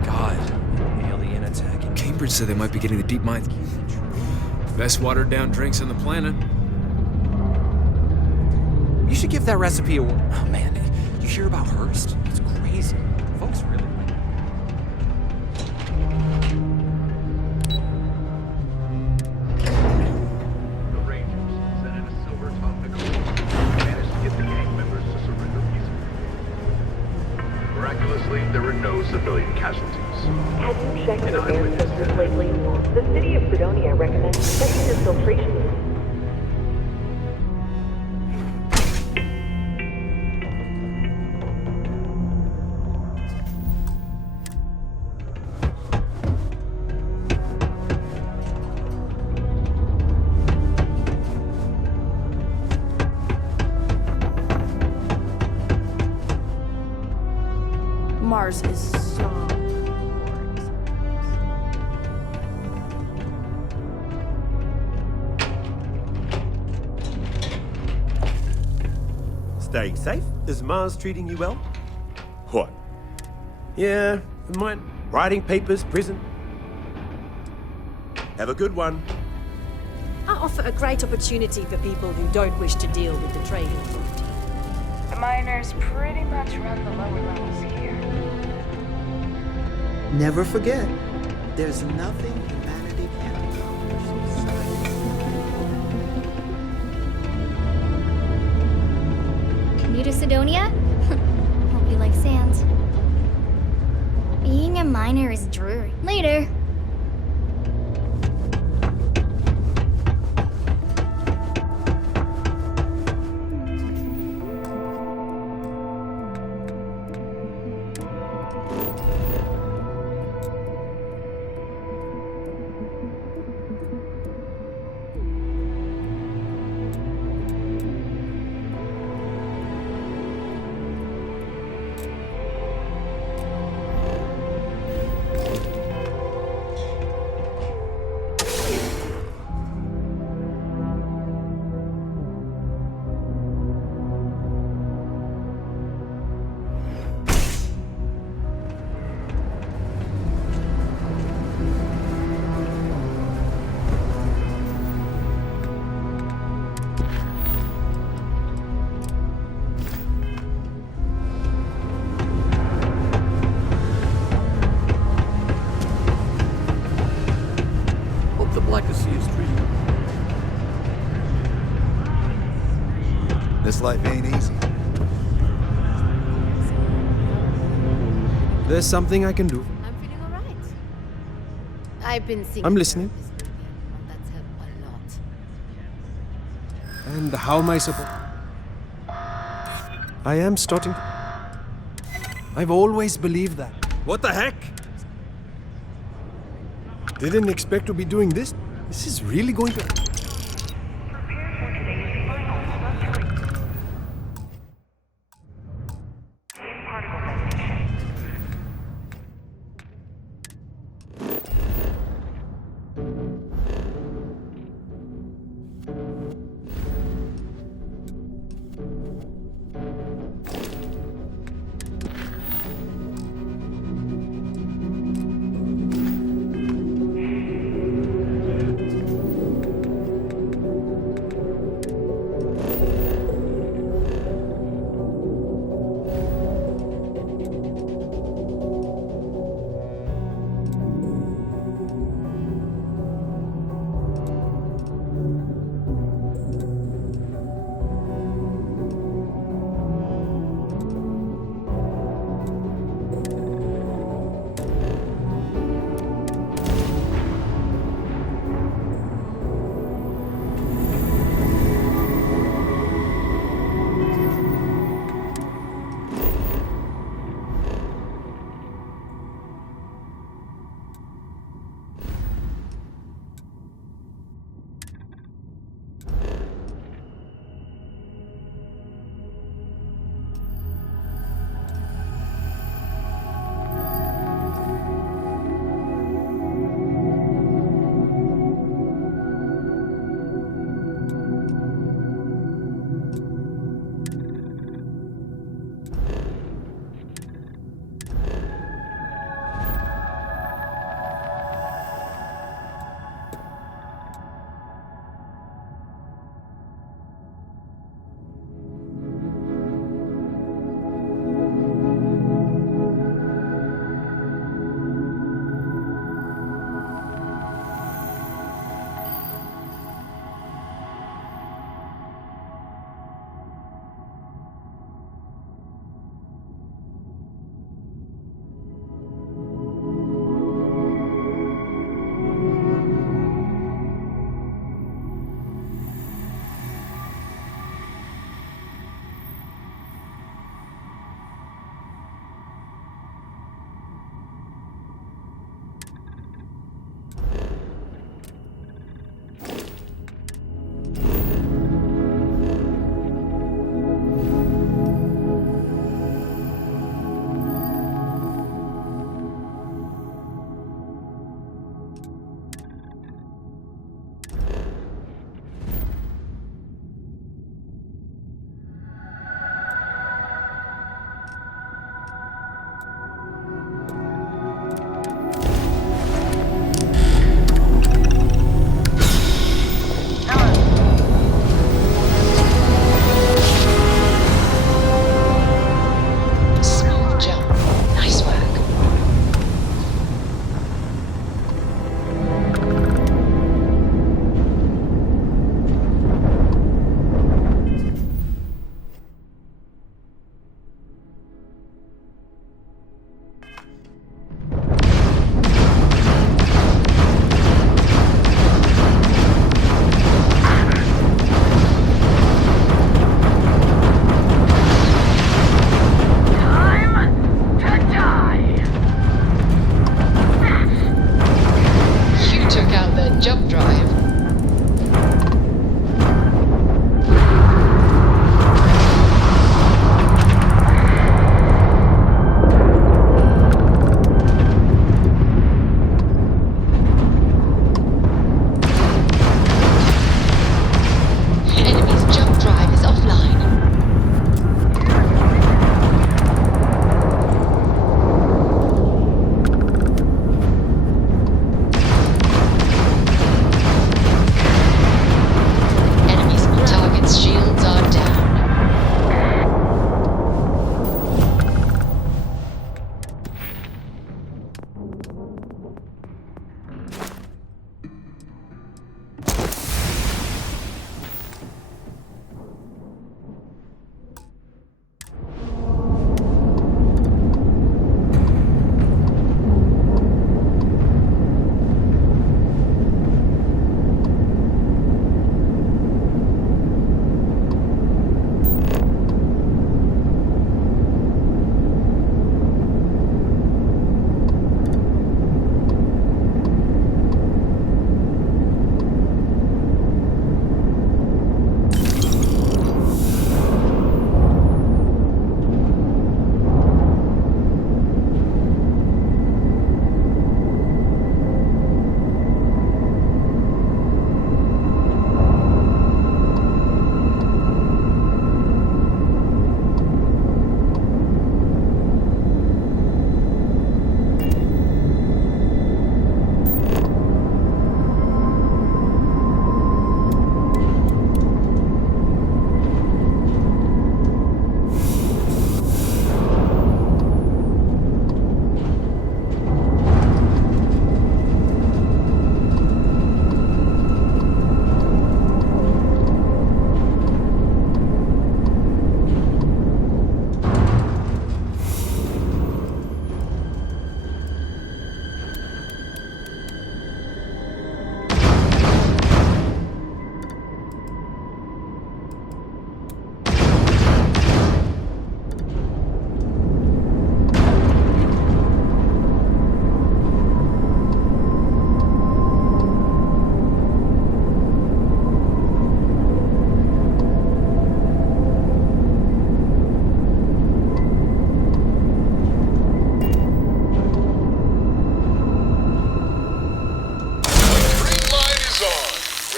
God, alien attack. Cambridge said they might be getting the deep mines. Best watered down drinks on the planet. You should give that recipe a whirl. Oh man, you hear about Hearst? It's crazy. Folks really like it. The Rangers sent in a silver topical managed to get the gang members to surrender peacefully. Miraculously, there were no civilian casualties. Have you checked your ancestors lately? The city of Fredonia recommends checking your filtration. Mars is so Staying safe? Is Mars treating you well? What? Yeah, mine. Writing papers, prison. Have a good one. I offer a great opportunity for people who don't wish to deal with the trade authority. The miners pretty much run the lower levels here. Never forget, there's nothing humanity can accomplish. New to Sidonia? Hope you like sand. Being a miner is dreary. Later. life ain't easy. There's something I can do. I'm feeling alright. I've been thinking. I'm listening. about this movie, and that's helped a lot. And how am I supposed... I am starting... I've always believed that. What the heck? Didn't expect to be doing this. This is really going to...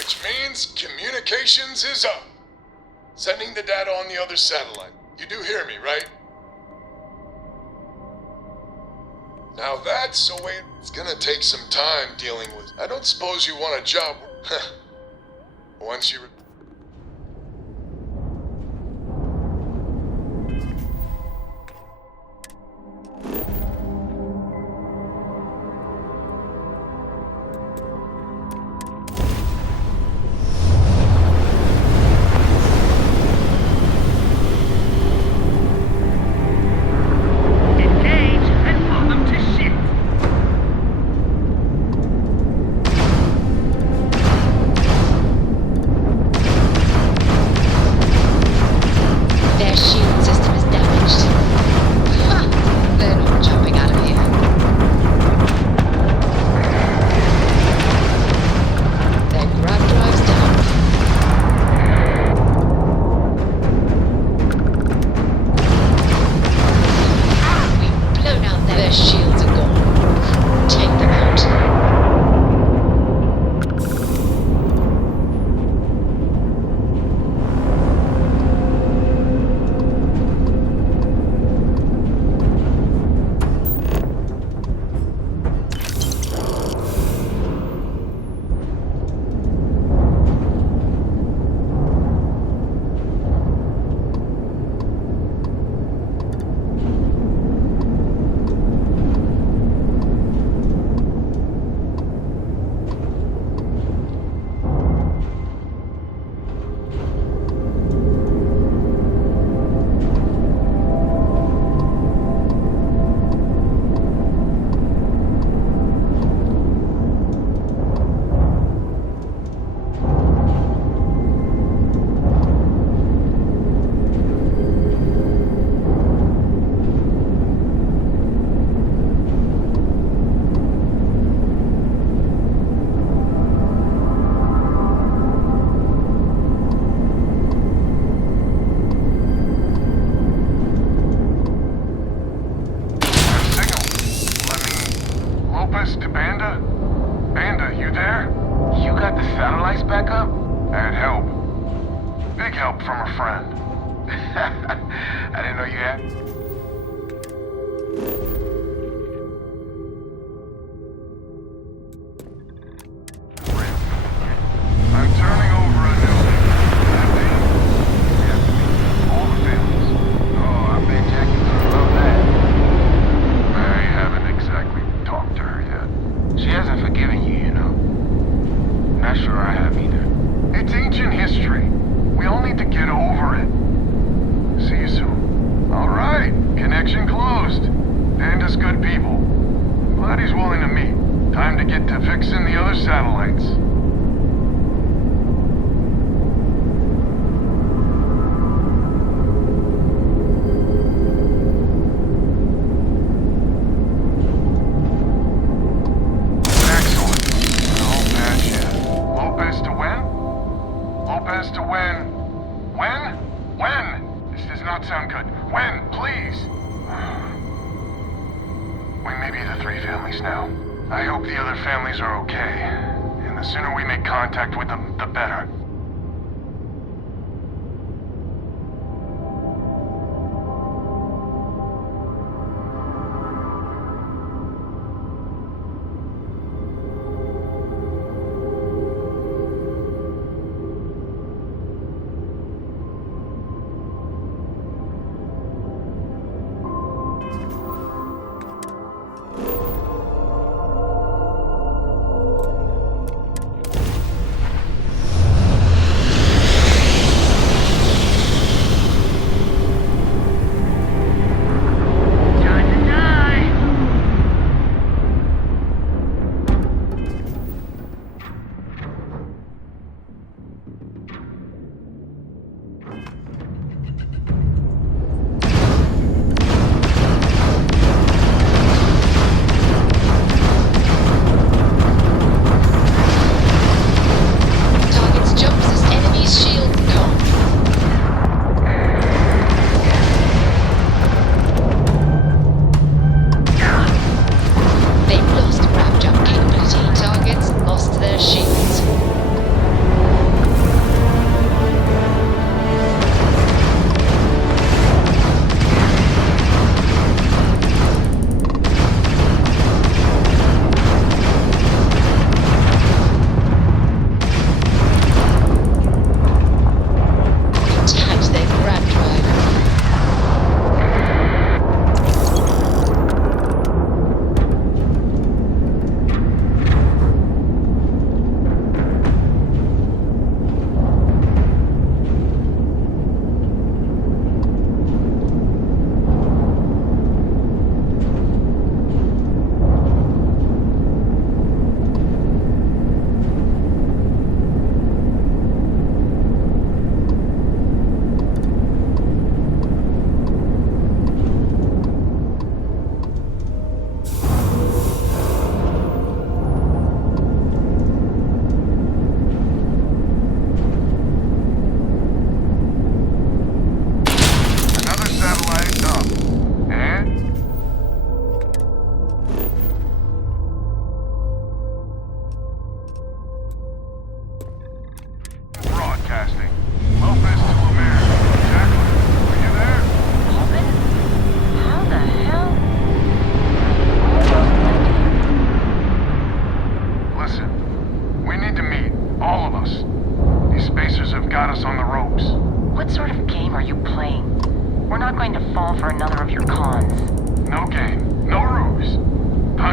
Which means communications is up. Sending the data on the other satellite. You do hear me, right? Now that's a way it's gonna take some time dealing with. I don't suppose you want a job. Once you.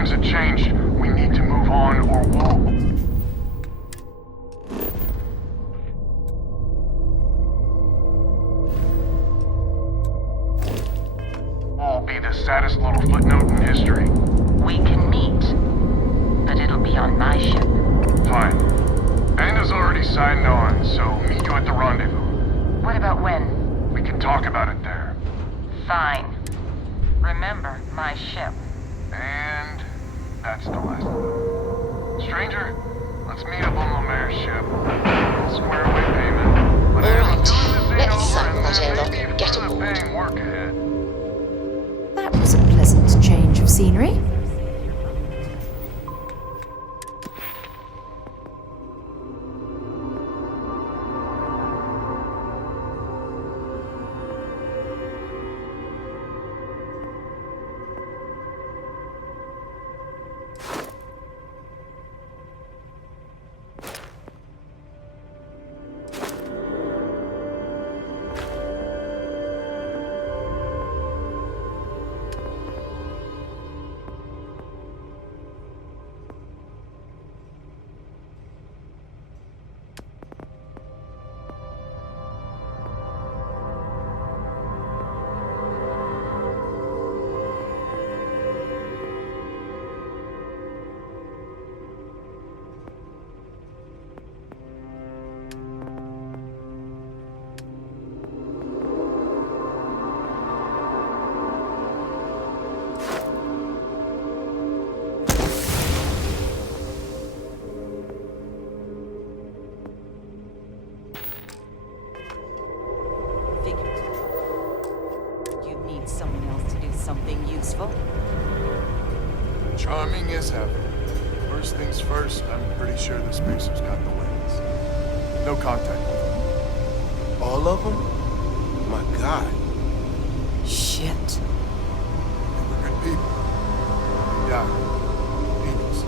times have changed. We need to move on or we'll... All be the saddest little footnote in history. We can meet, but it'll be on my ship. Fine. Banda's already signed on, so meet you at the rendezvous. What about when? We can talk about it there. Fine. Remember, my ship. And that's the last of them. Stranger, let's meet up on Lemaire's ship. We'll square away payment. But Alright, let's sack that airlock and get aboard. paying work ahead. That was a pleasant change of scenery. Someone else to do something useful. Charming as heaven. First things first, I'm pretty sure the Spacers got the wings. No contact with them. All of them? My God. Shit. They were good people. Yeah. Demons.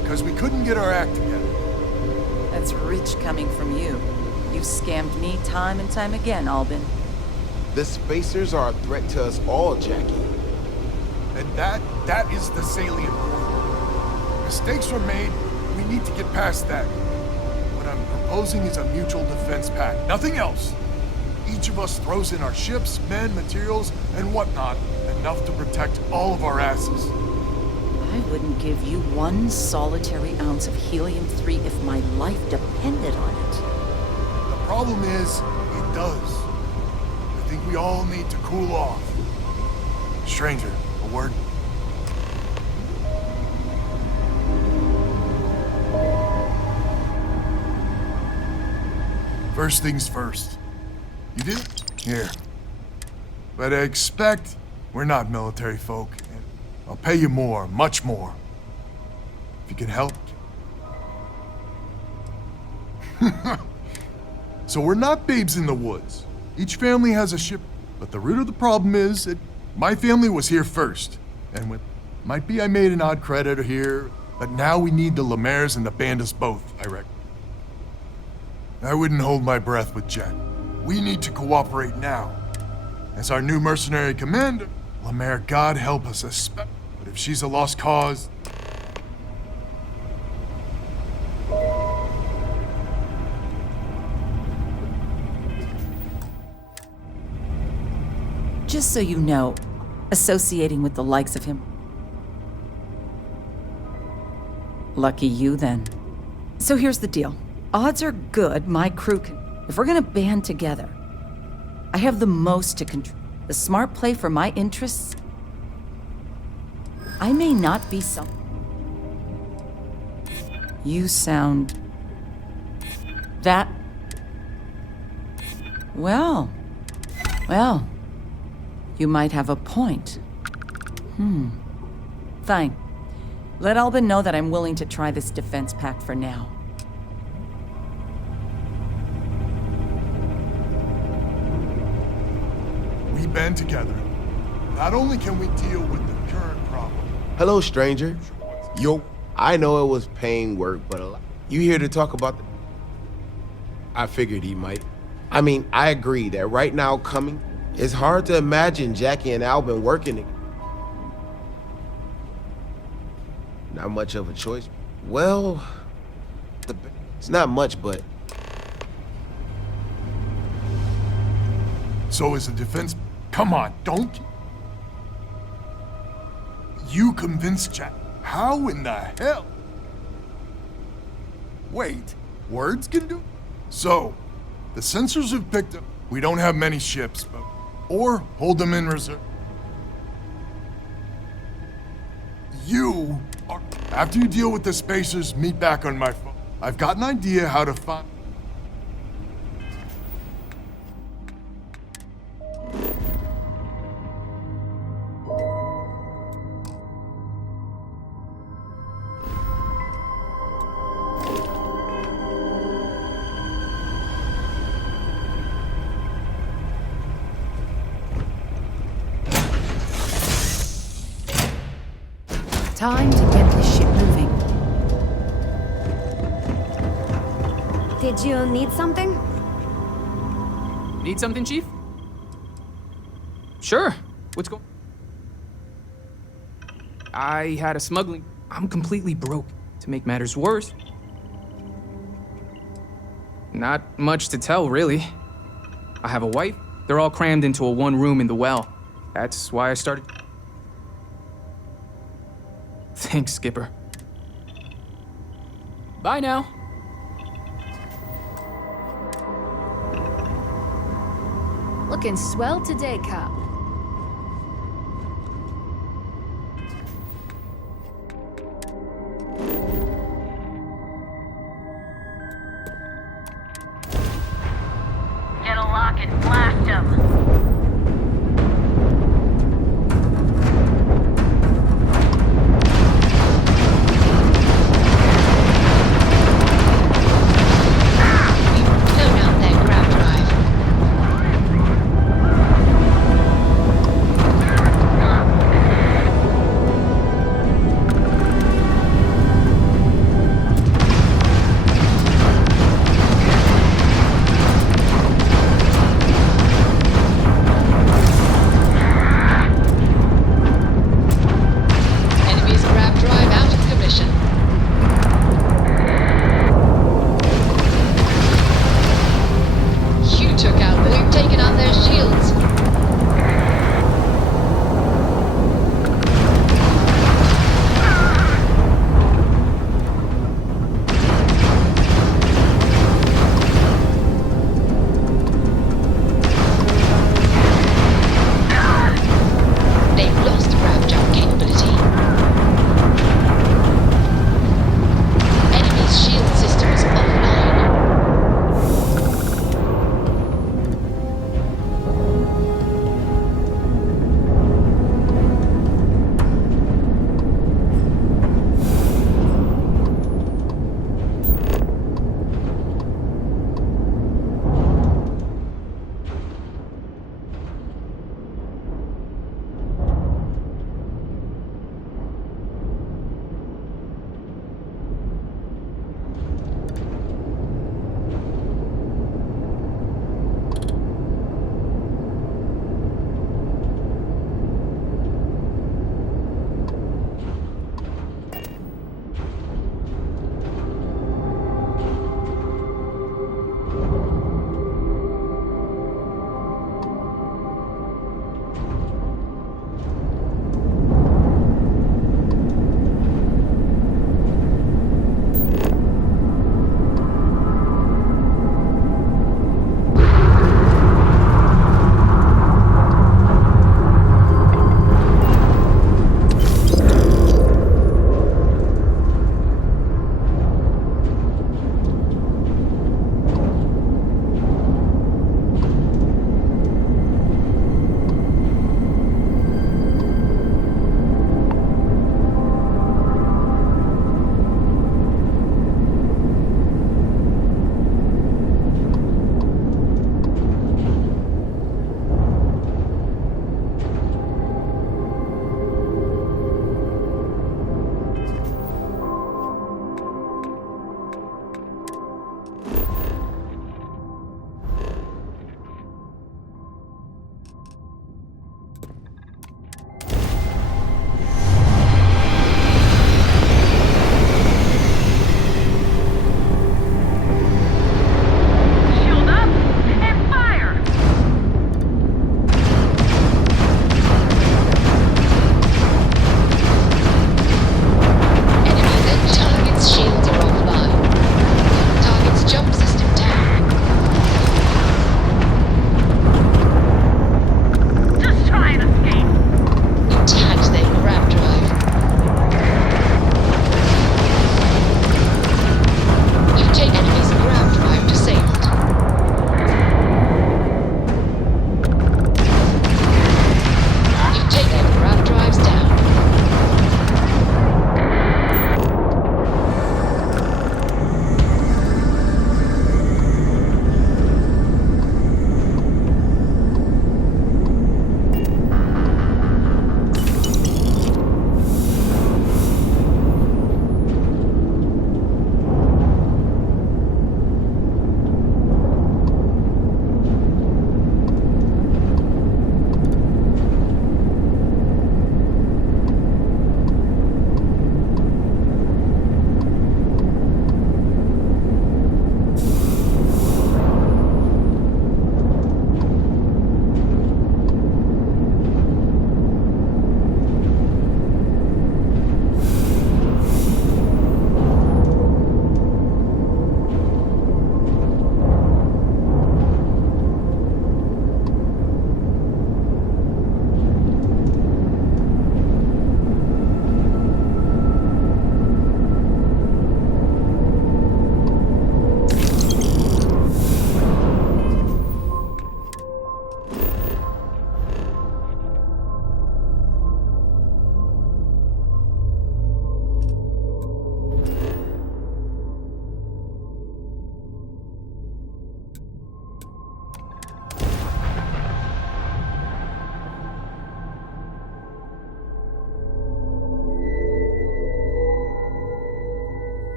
Because we couldn't get our act together. That's rich coming from you. You've scammed me time and time again, Albin. The Spacers are a threat to us all, Jackie. And that is the salient point. Mistakes were made. We need to get past that. What I'm proposing is a mutual defense pact. Nothing else. Each of us throws in our ships, men, materials, and whatnot. Enough to protect all of our asses. I wouldn't give you one solitary ounce of helium-3 if my life depended on it. The problem is, it does. I think we all need to cool off. Stranger, a word? First things first. You did it? Here. But I expect we're not military folk. And I'll pay you more, much more. If you can help. So we're not babes in the woods. Each family has a ship, but the root of the problem is that my family was here first. And with, might be I made an odd creditor here, but now we need the Lemaire's and the Bandas both, I reckon. I wouldn't hold my breath with Jack. We need to cooperate now. As our new mercenary commander, Lemaire, God help us, but if she's a lost cause... Just so you know, associating with the likes of him. Lucky you, then. So here's the deal. Odds are good my crew can... If we're gonna band together, I have the most to control. The smart play for my interests... I may not be some... You sound... That... Well... You might have a point. Fine. Let Albin know that I'm willing to try this defense pact for now. We band together. Not only can we deal with the current problem... Hello, stranger. Yo, I know it was paying work, but you here to talk about the... I figured he might. I mean, I agree that right now coming... It's hard to imagine Jackie and Albin working together. Not much of a choice. Well, it's not much, but So is the defense... Come on, don't... You convinced Jack. How in the hell? Wait, words can do... So, the sensors have picked up... We don't have many ships, but... Or hold them in reserve. You are... After you deal with the spacers, meet back on my phone. I've got an idea how to find... Time to get this ship moving. Did you need something? Need something, Chief? Sure. What's going... I had a smuggling... I'm completely broke. To make matters worse. Not much to tell, really. I have a wife. They're all crammed into a one room in the well. That's why I started... Thanks, Skipper. Bye now. Looking swell today, Cap. Get a lock and blast him.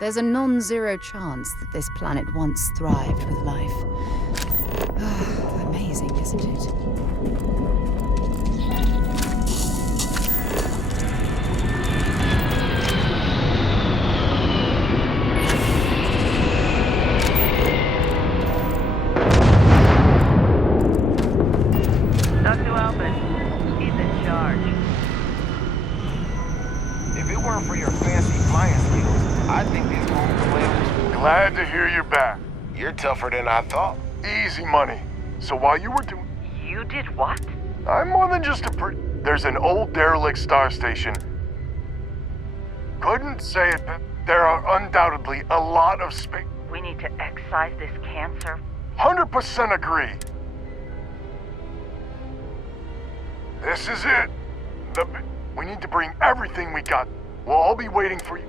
There's a non-zero chance that this planet once thrived with life. Amazing, isn't it? Dr. Alvin, he's in charge. If it weren't for your fancy flying skills, I think this home well. Glad to hear you're back. You're tougher than I thought. Easy money. So while you were doing... You did what? I'm more than just a There's an old derelict star station. Couldn't say it, but there are undoubtedly a lot of space. We need to excise this cancer. 100% agree. This is it. We need to bring everything we got. We'll all be waiting for you.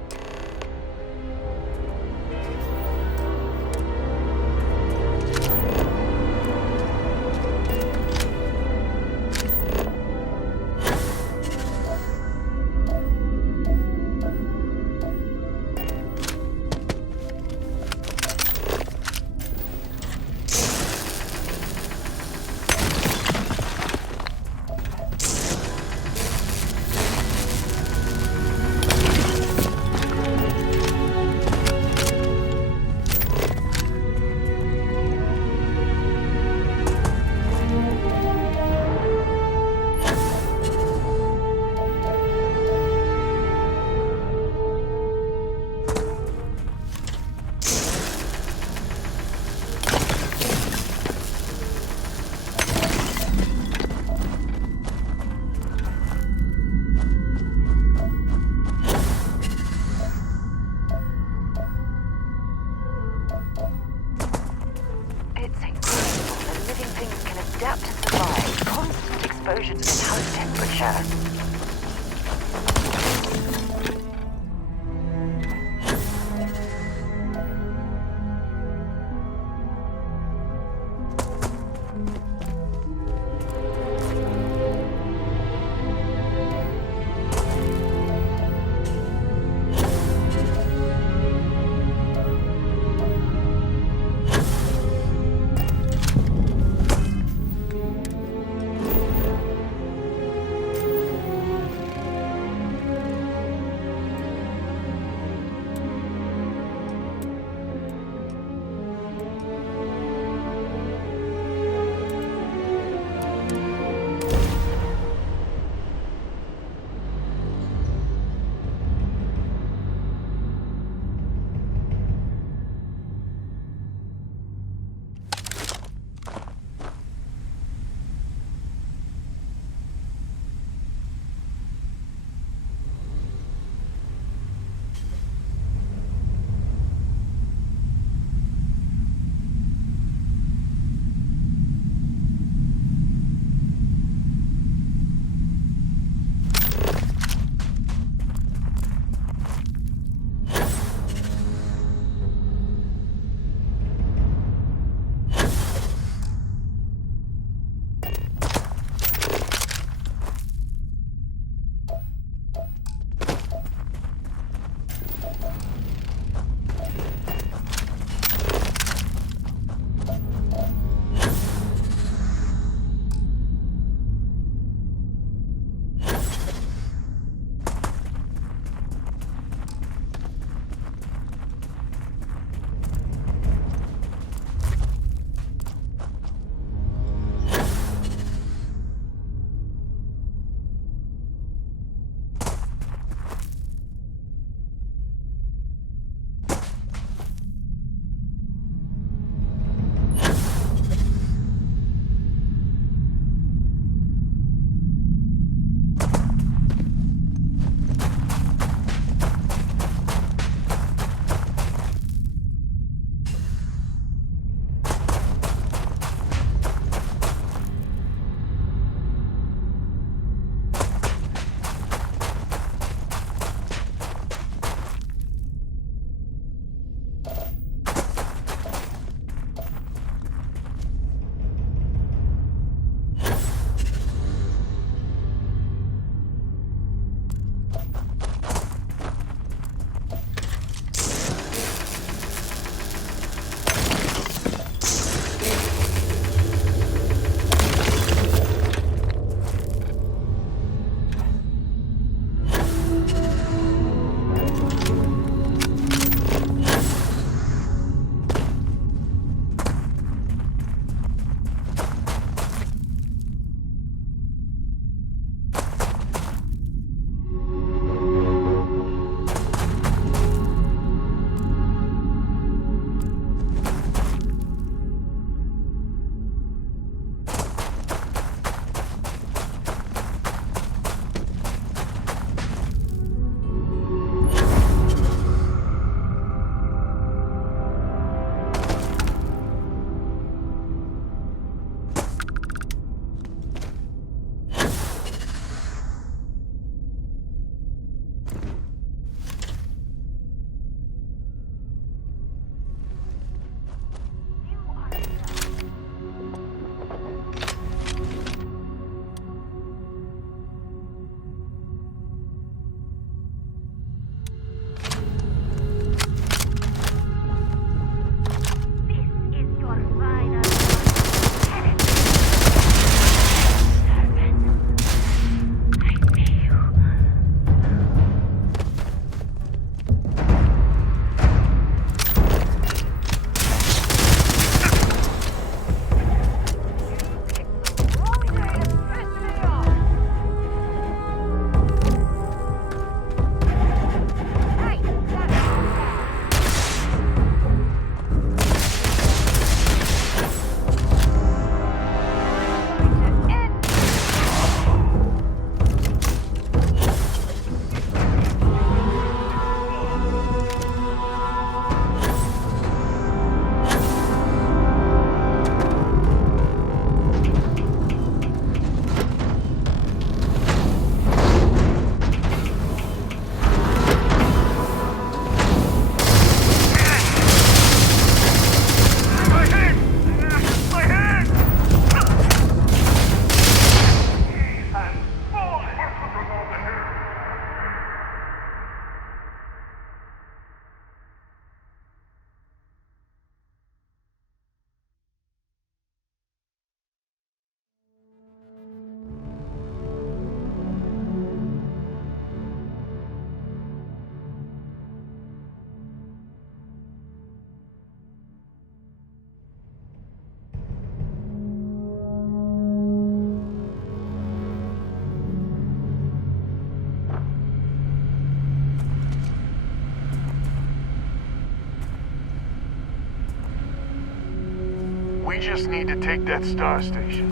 just need to take that star station.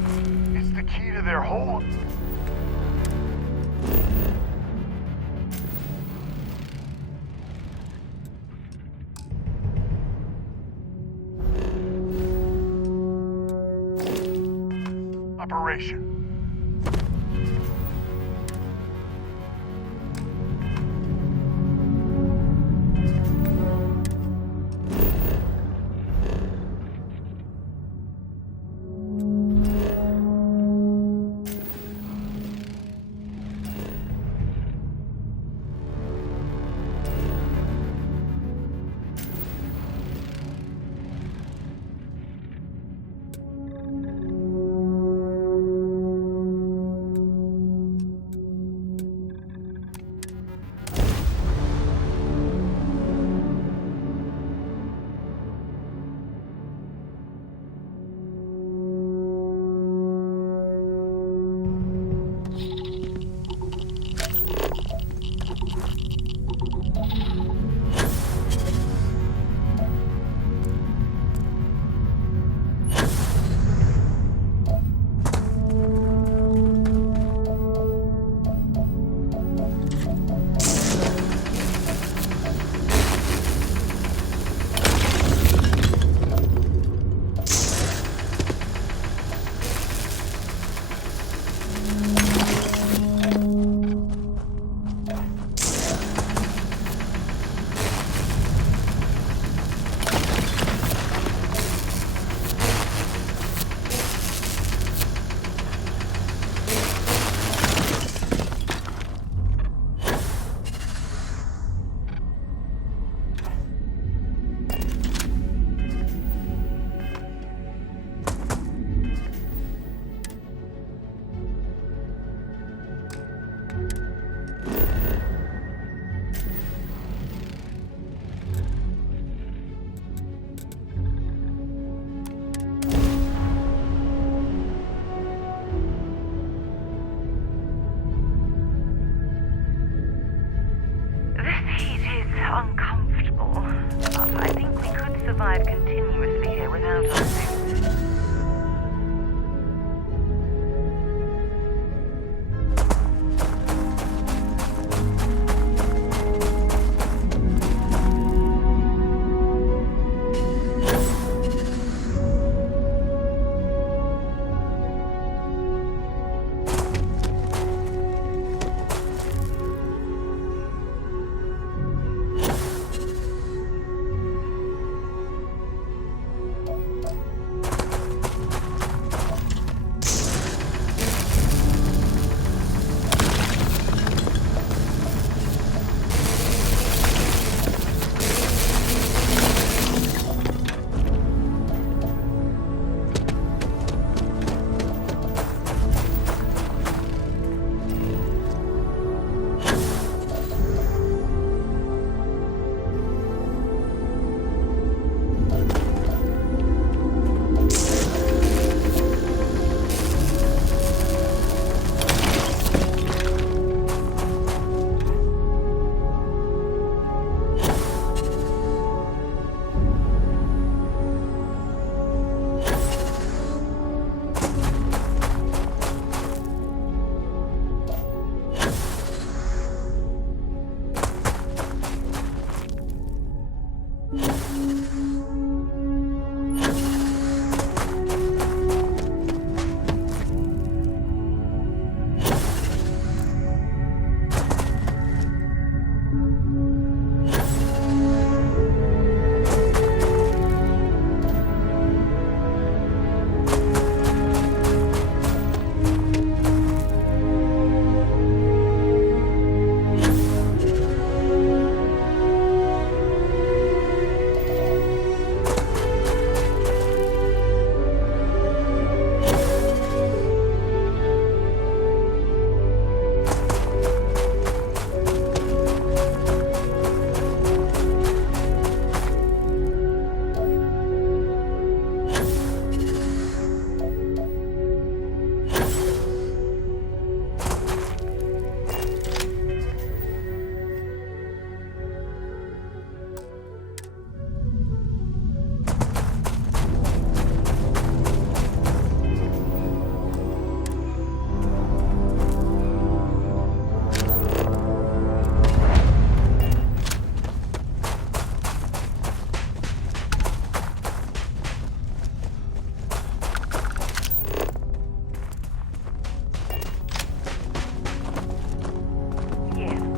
It's the key to their whole... operation. Uncomfortable, but I think we could survive continuously here without our suits.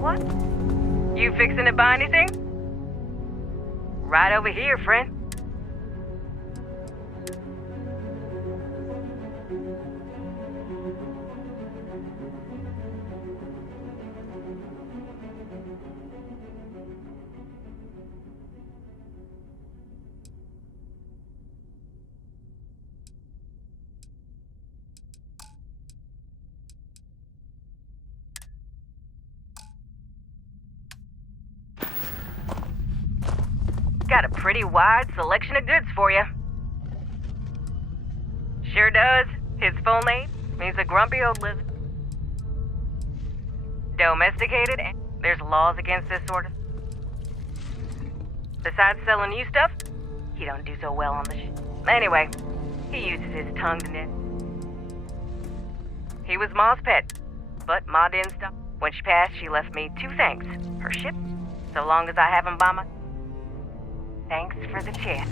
What? You fixing to buy anything? Right over here, friend. Got a pretty wide selection of goods for you. Sure does. His full name means a grumpy old lizard. Domesticated, and there's laws against this sort of... Besides selling you stuff, he don't do so well on the Anyway, he uses his tongue to knit. He was Ma's pet, but Ma didn't stop. When she passed, she left me 2 things. Her ship, so long as I have him by my... Thanks for the chat.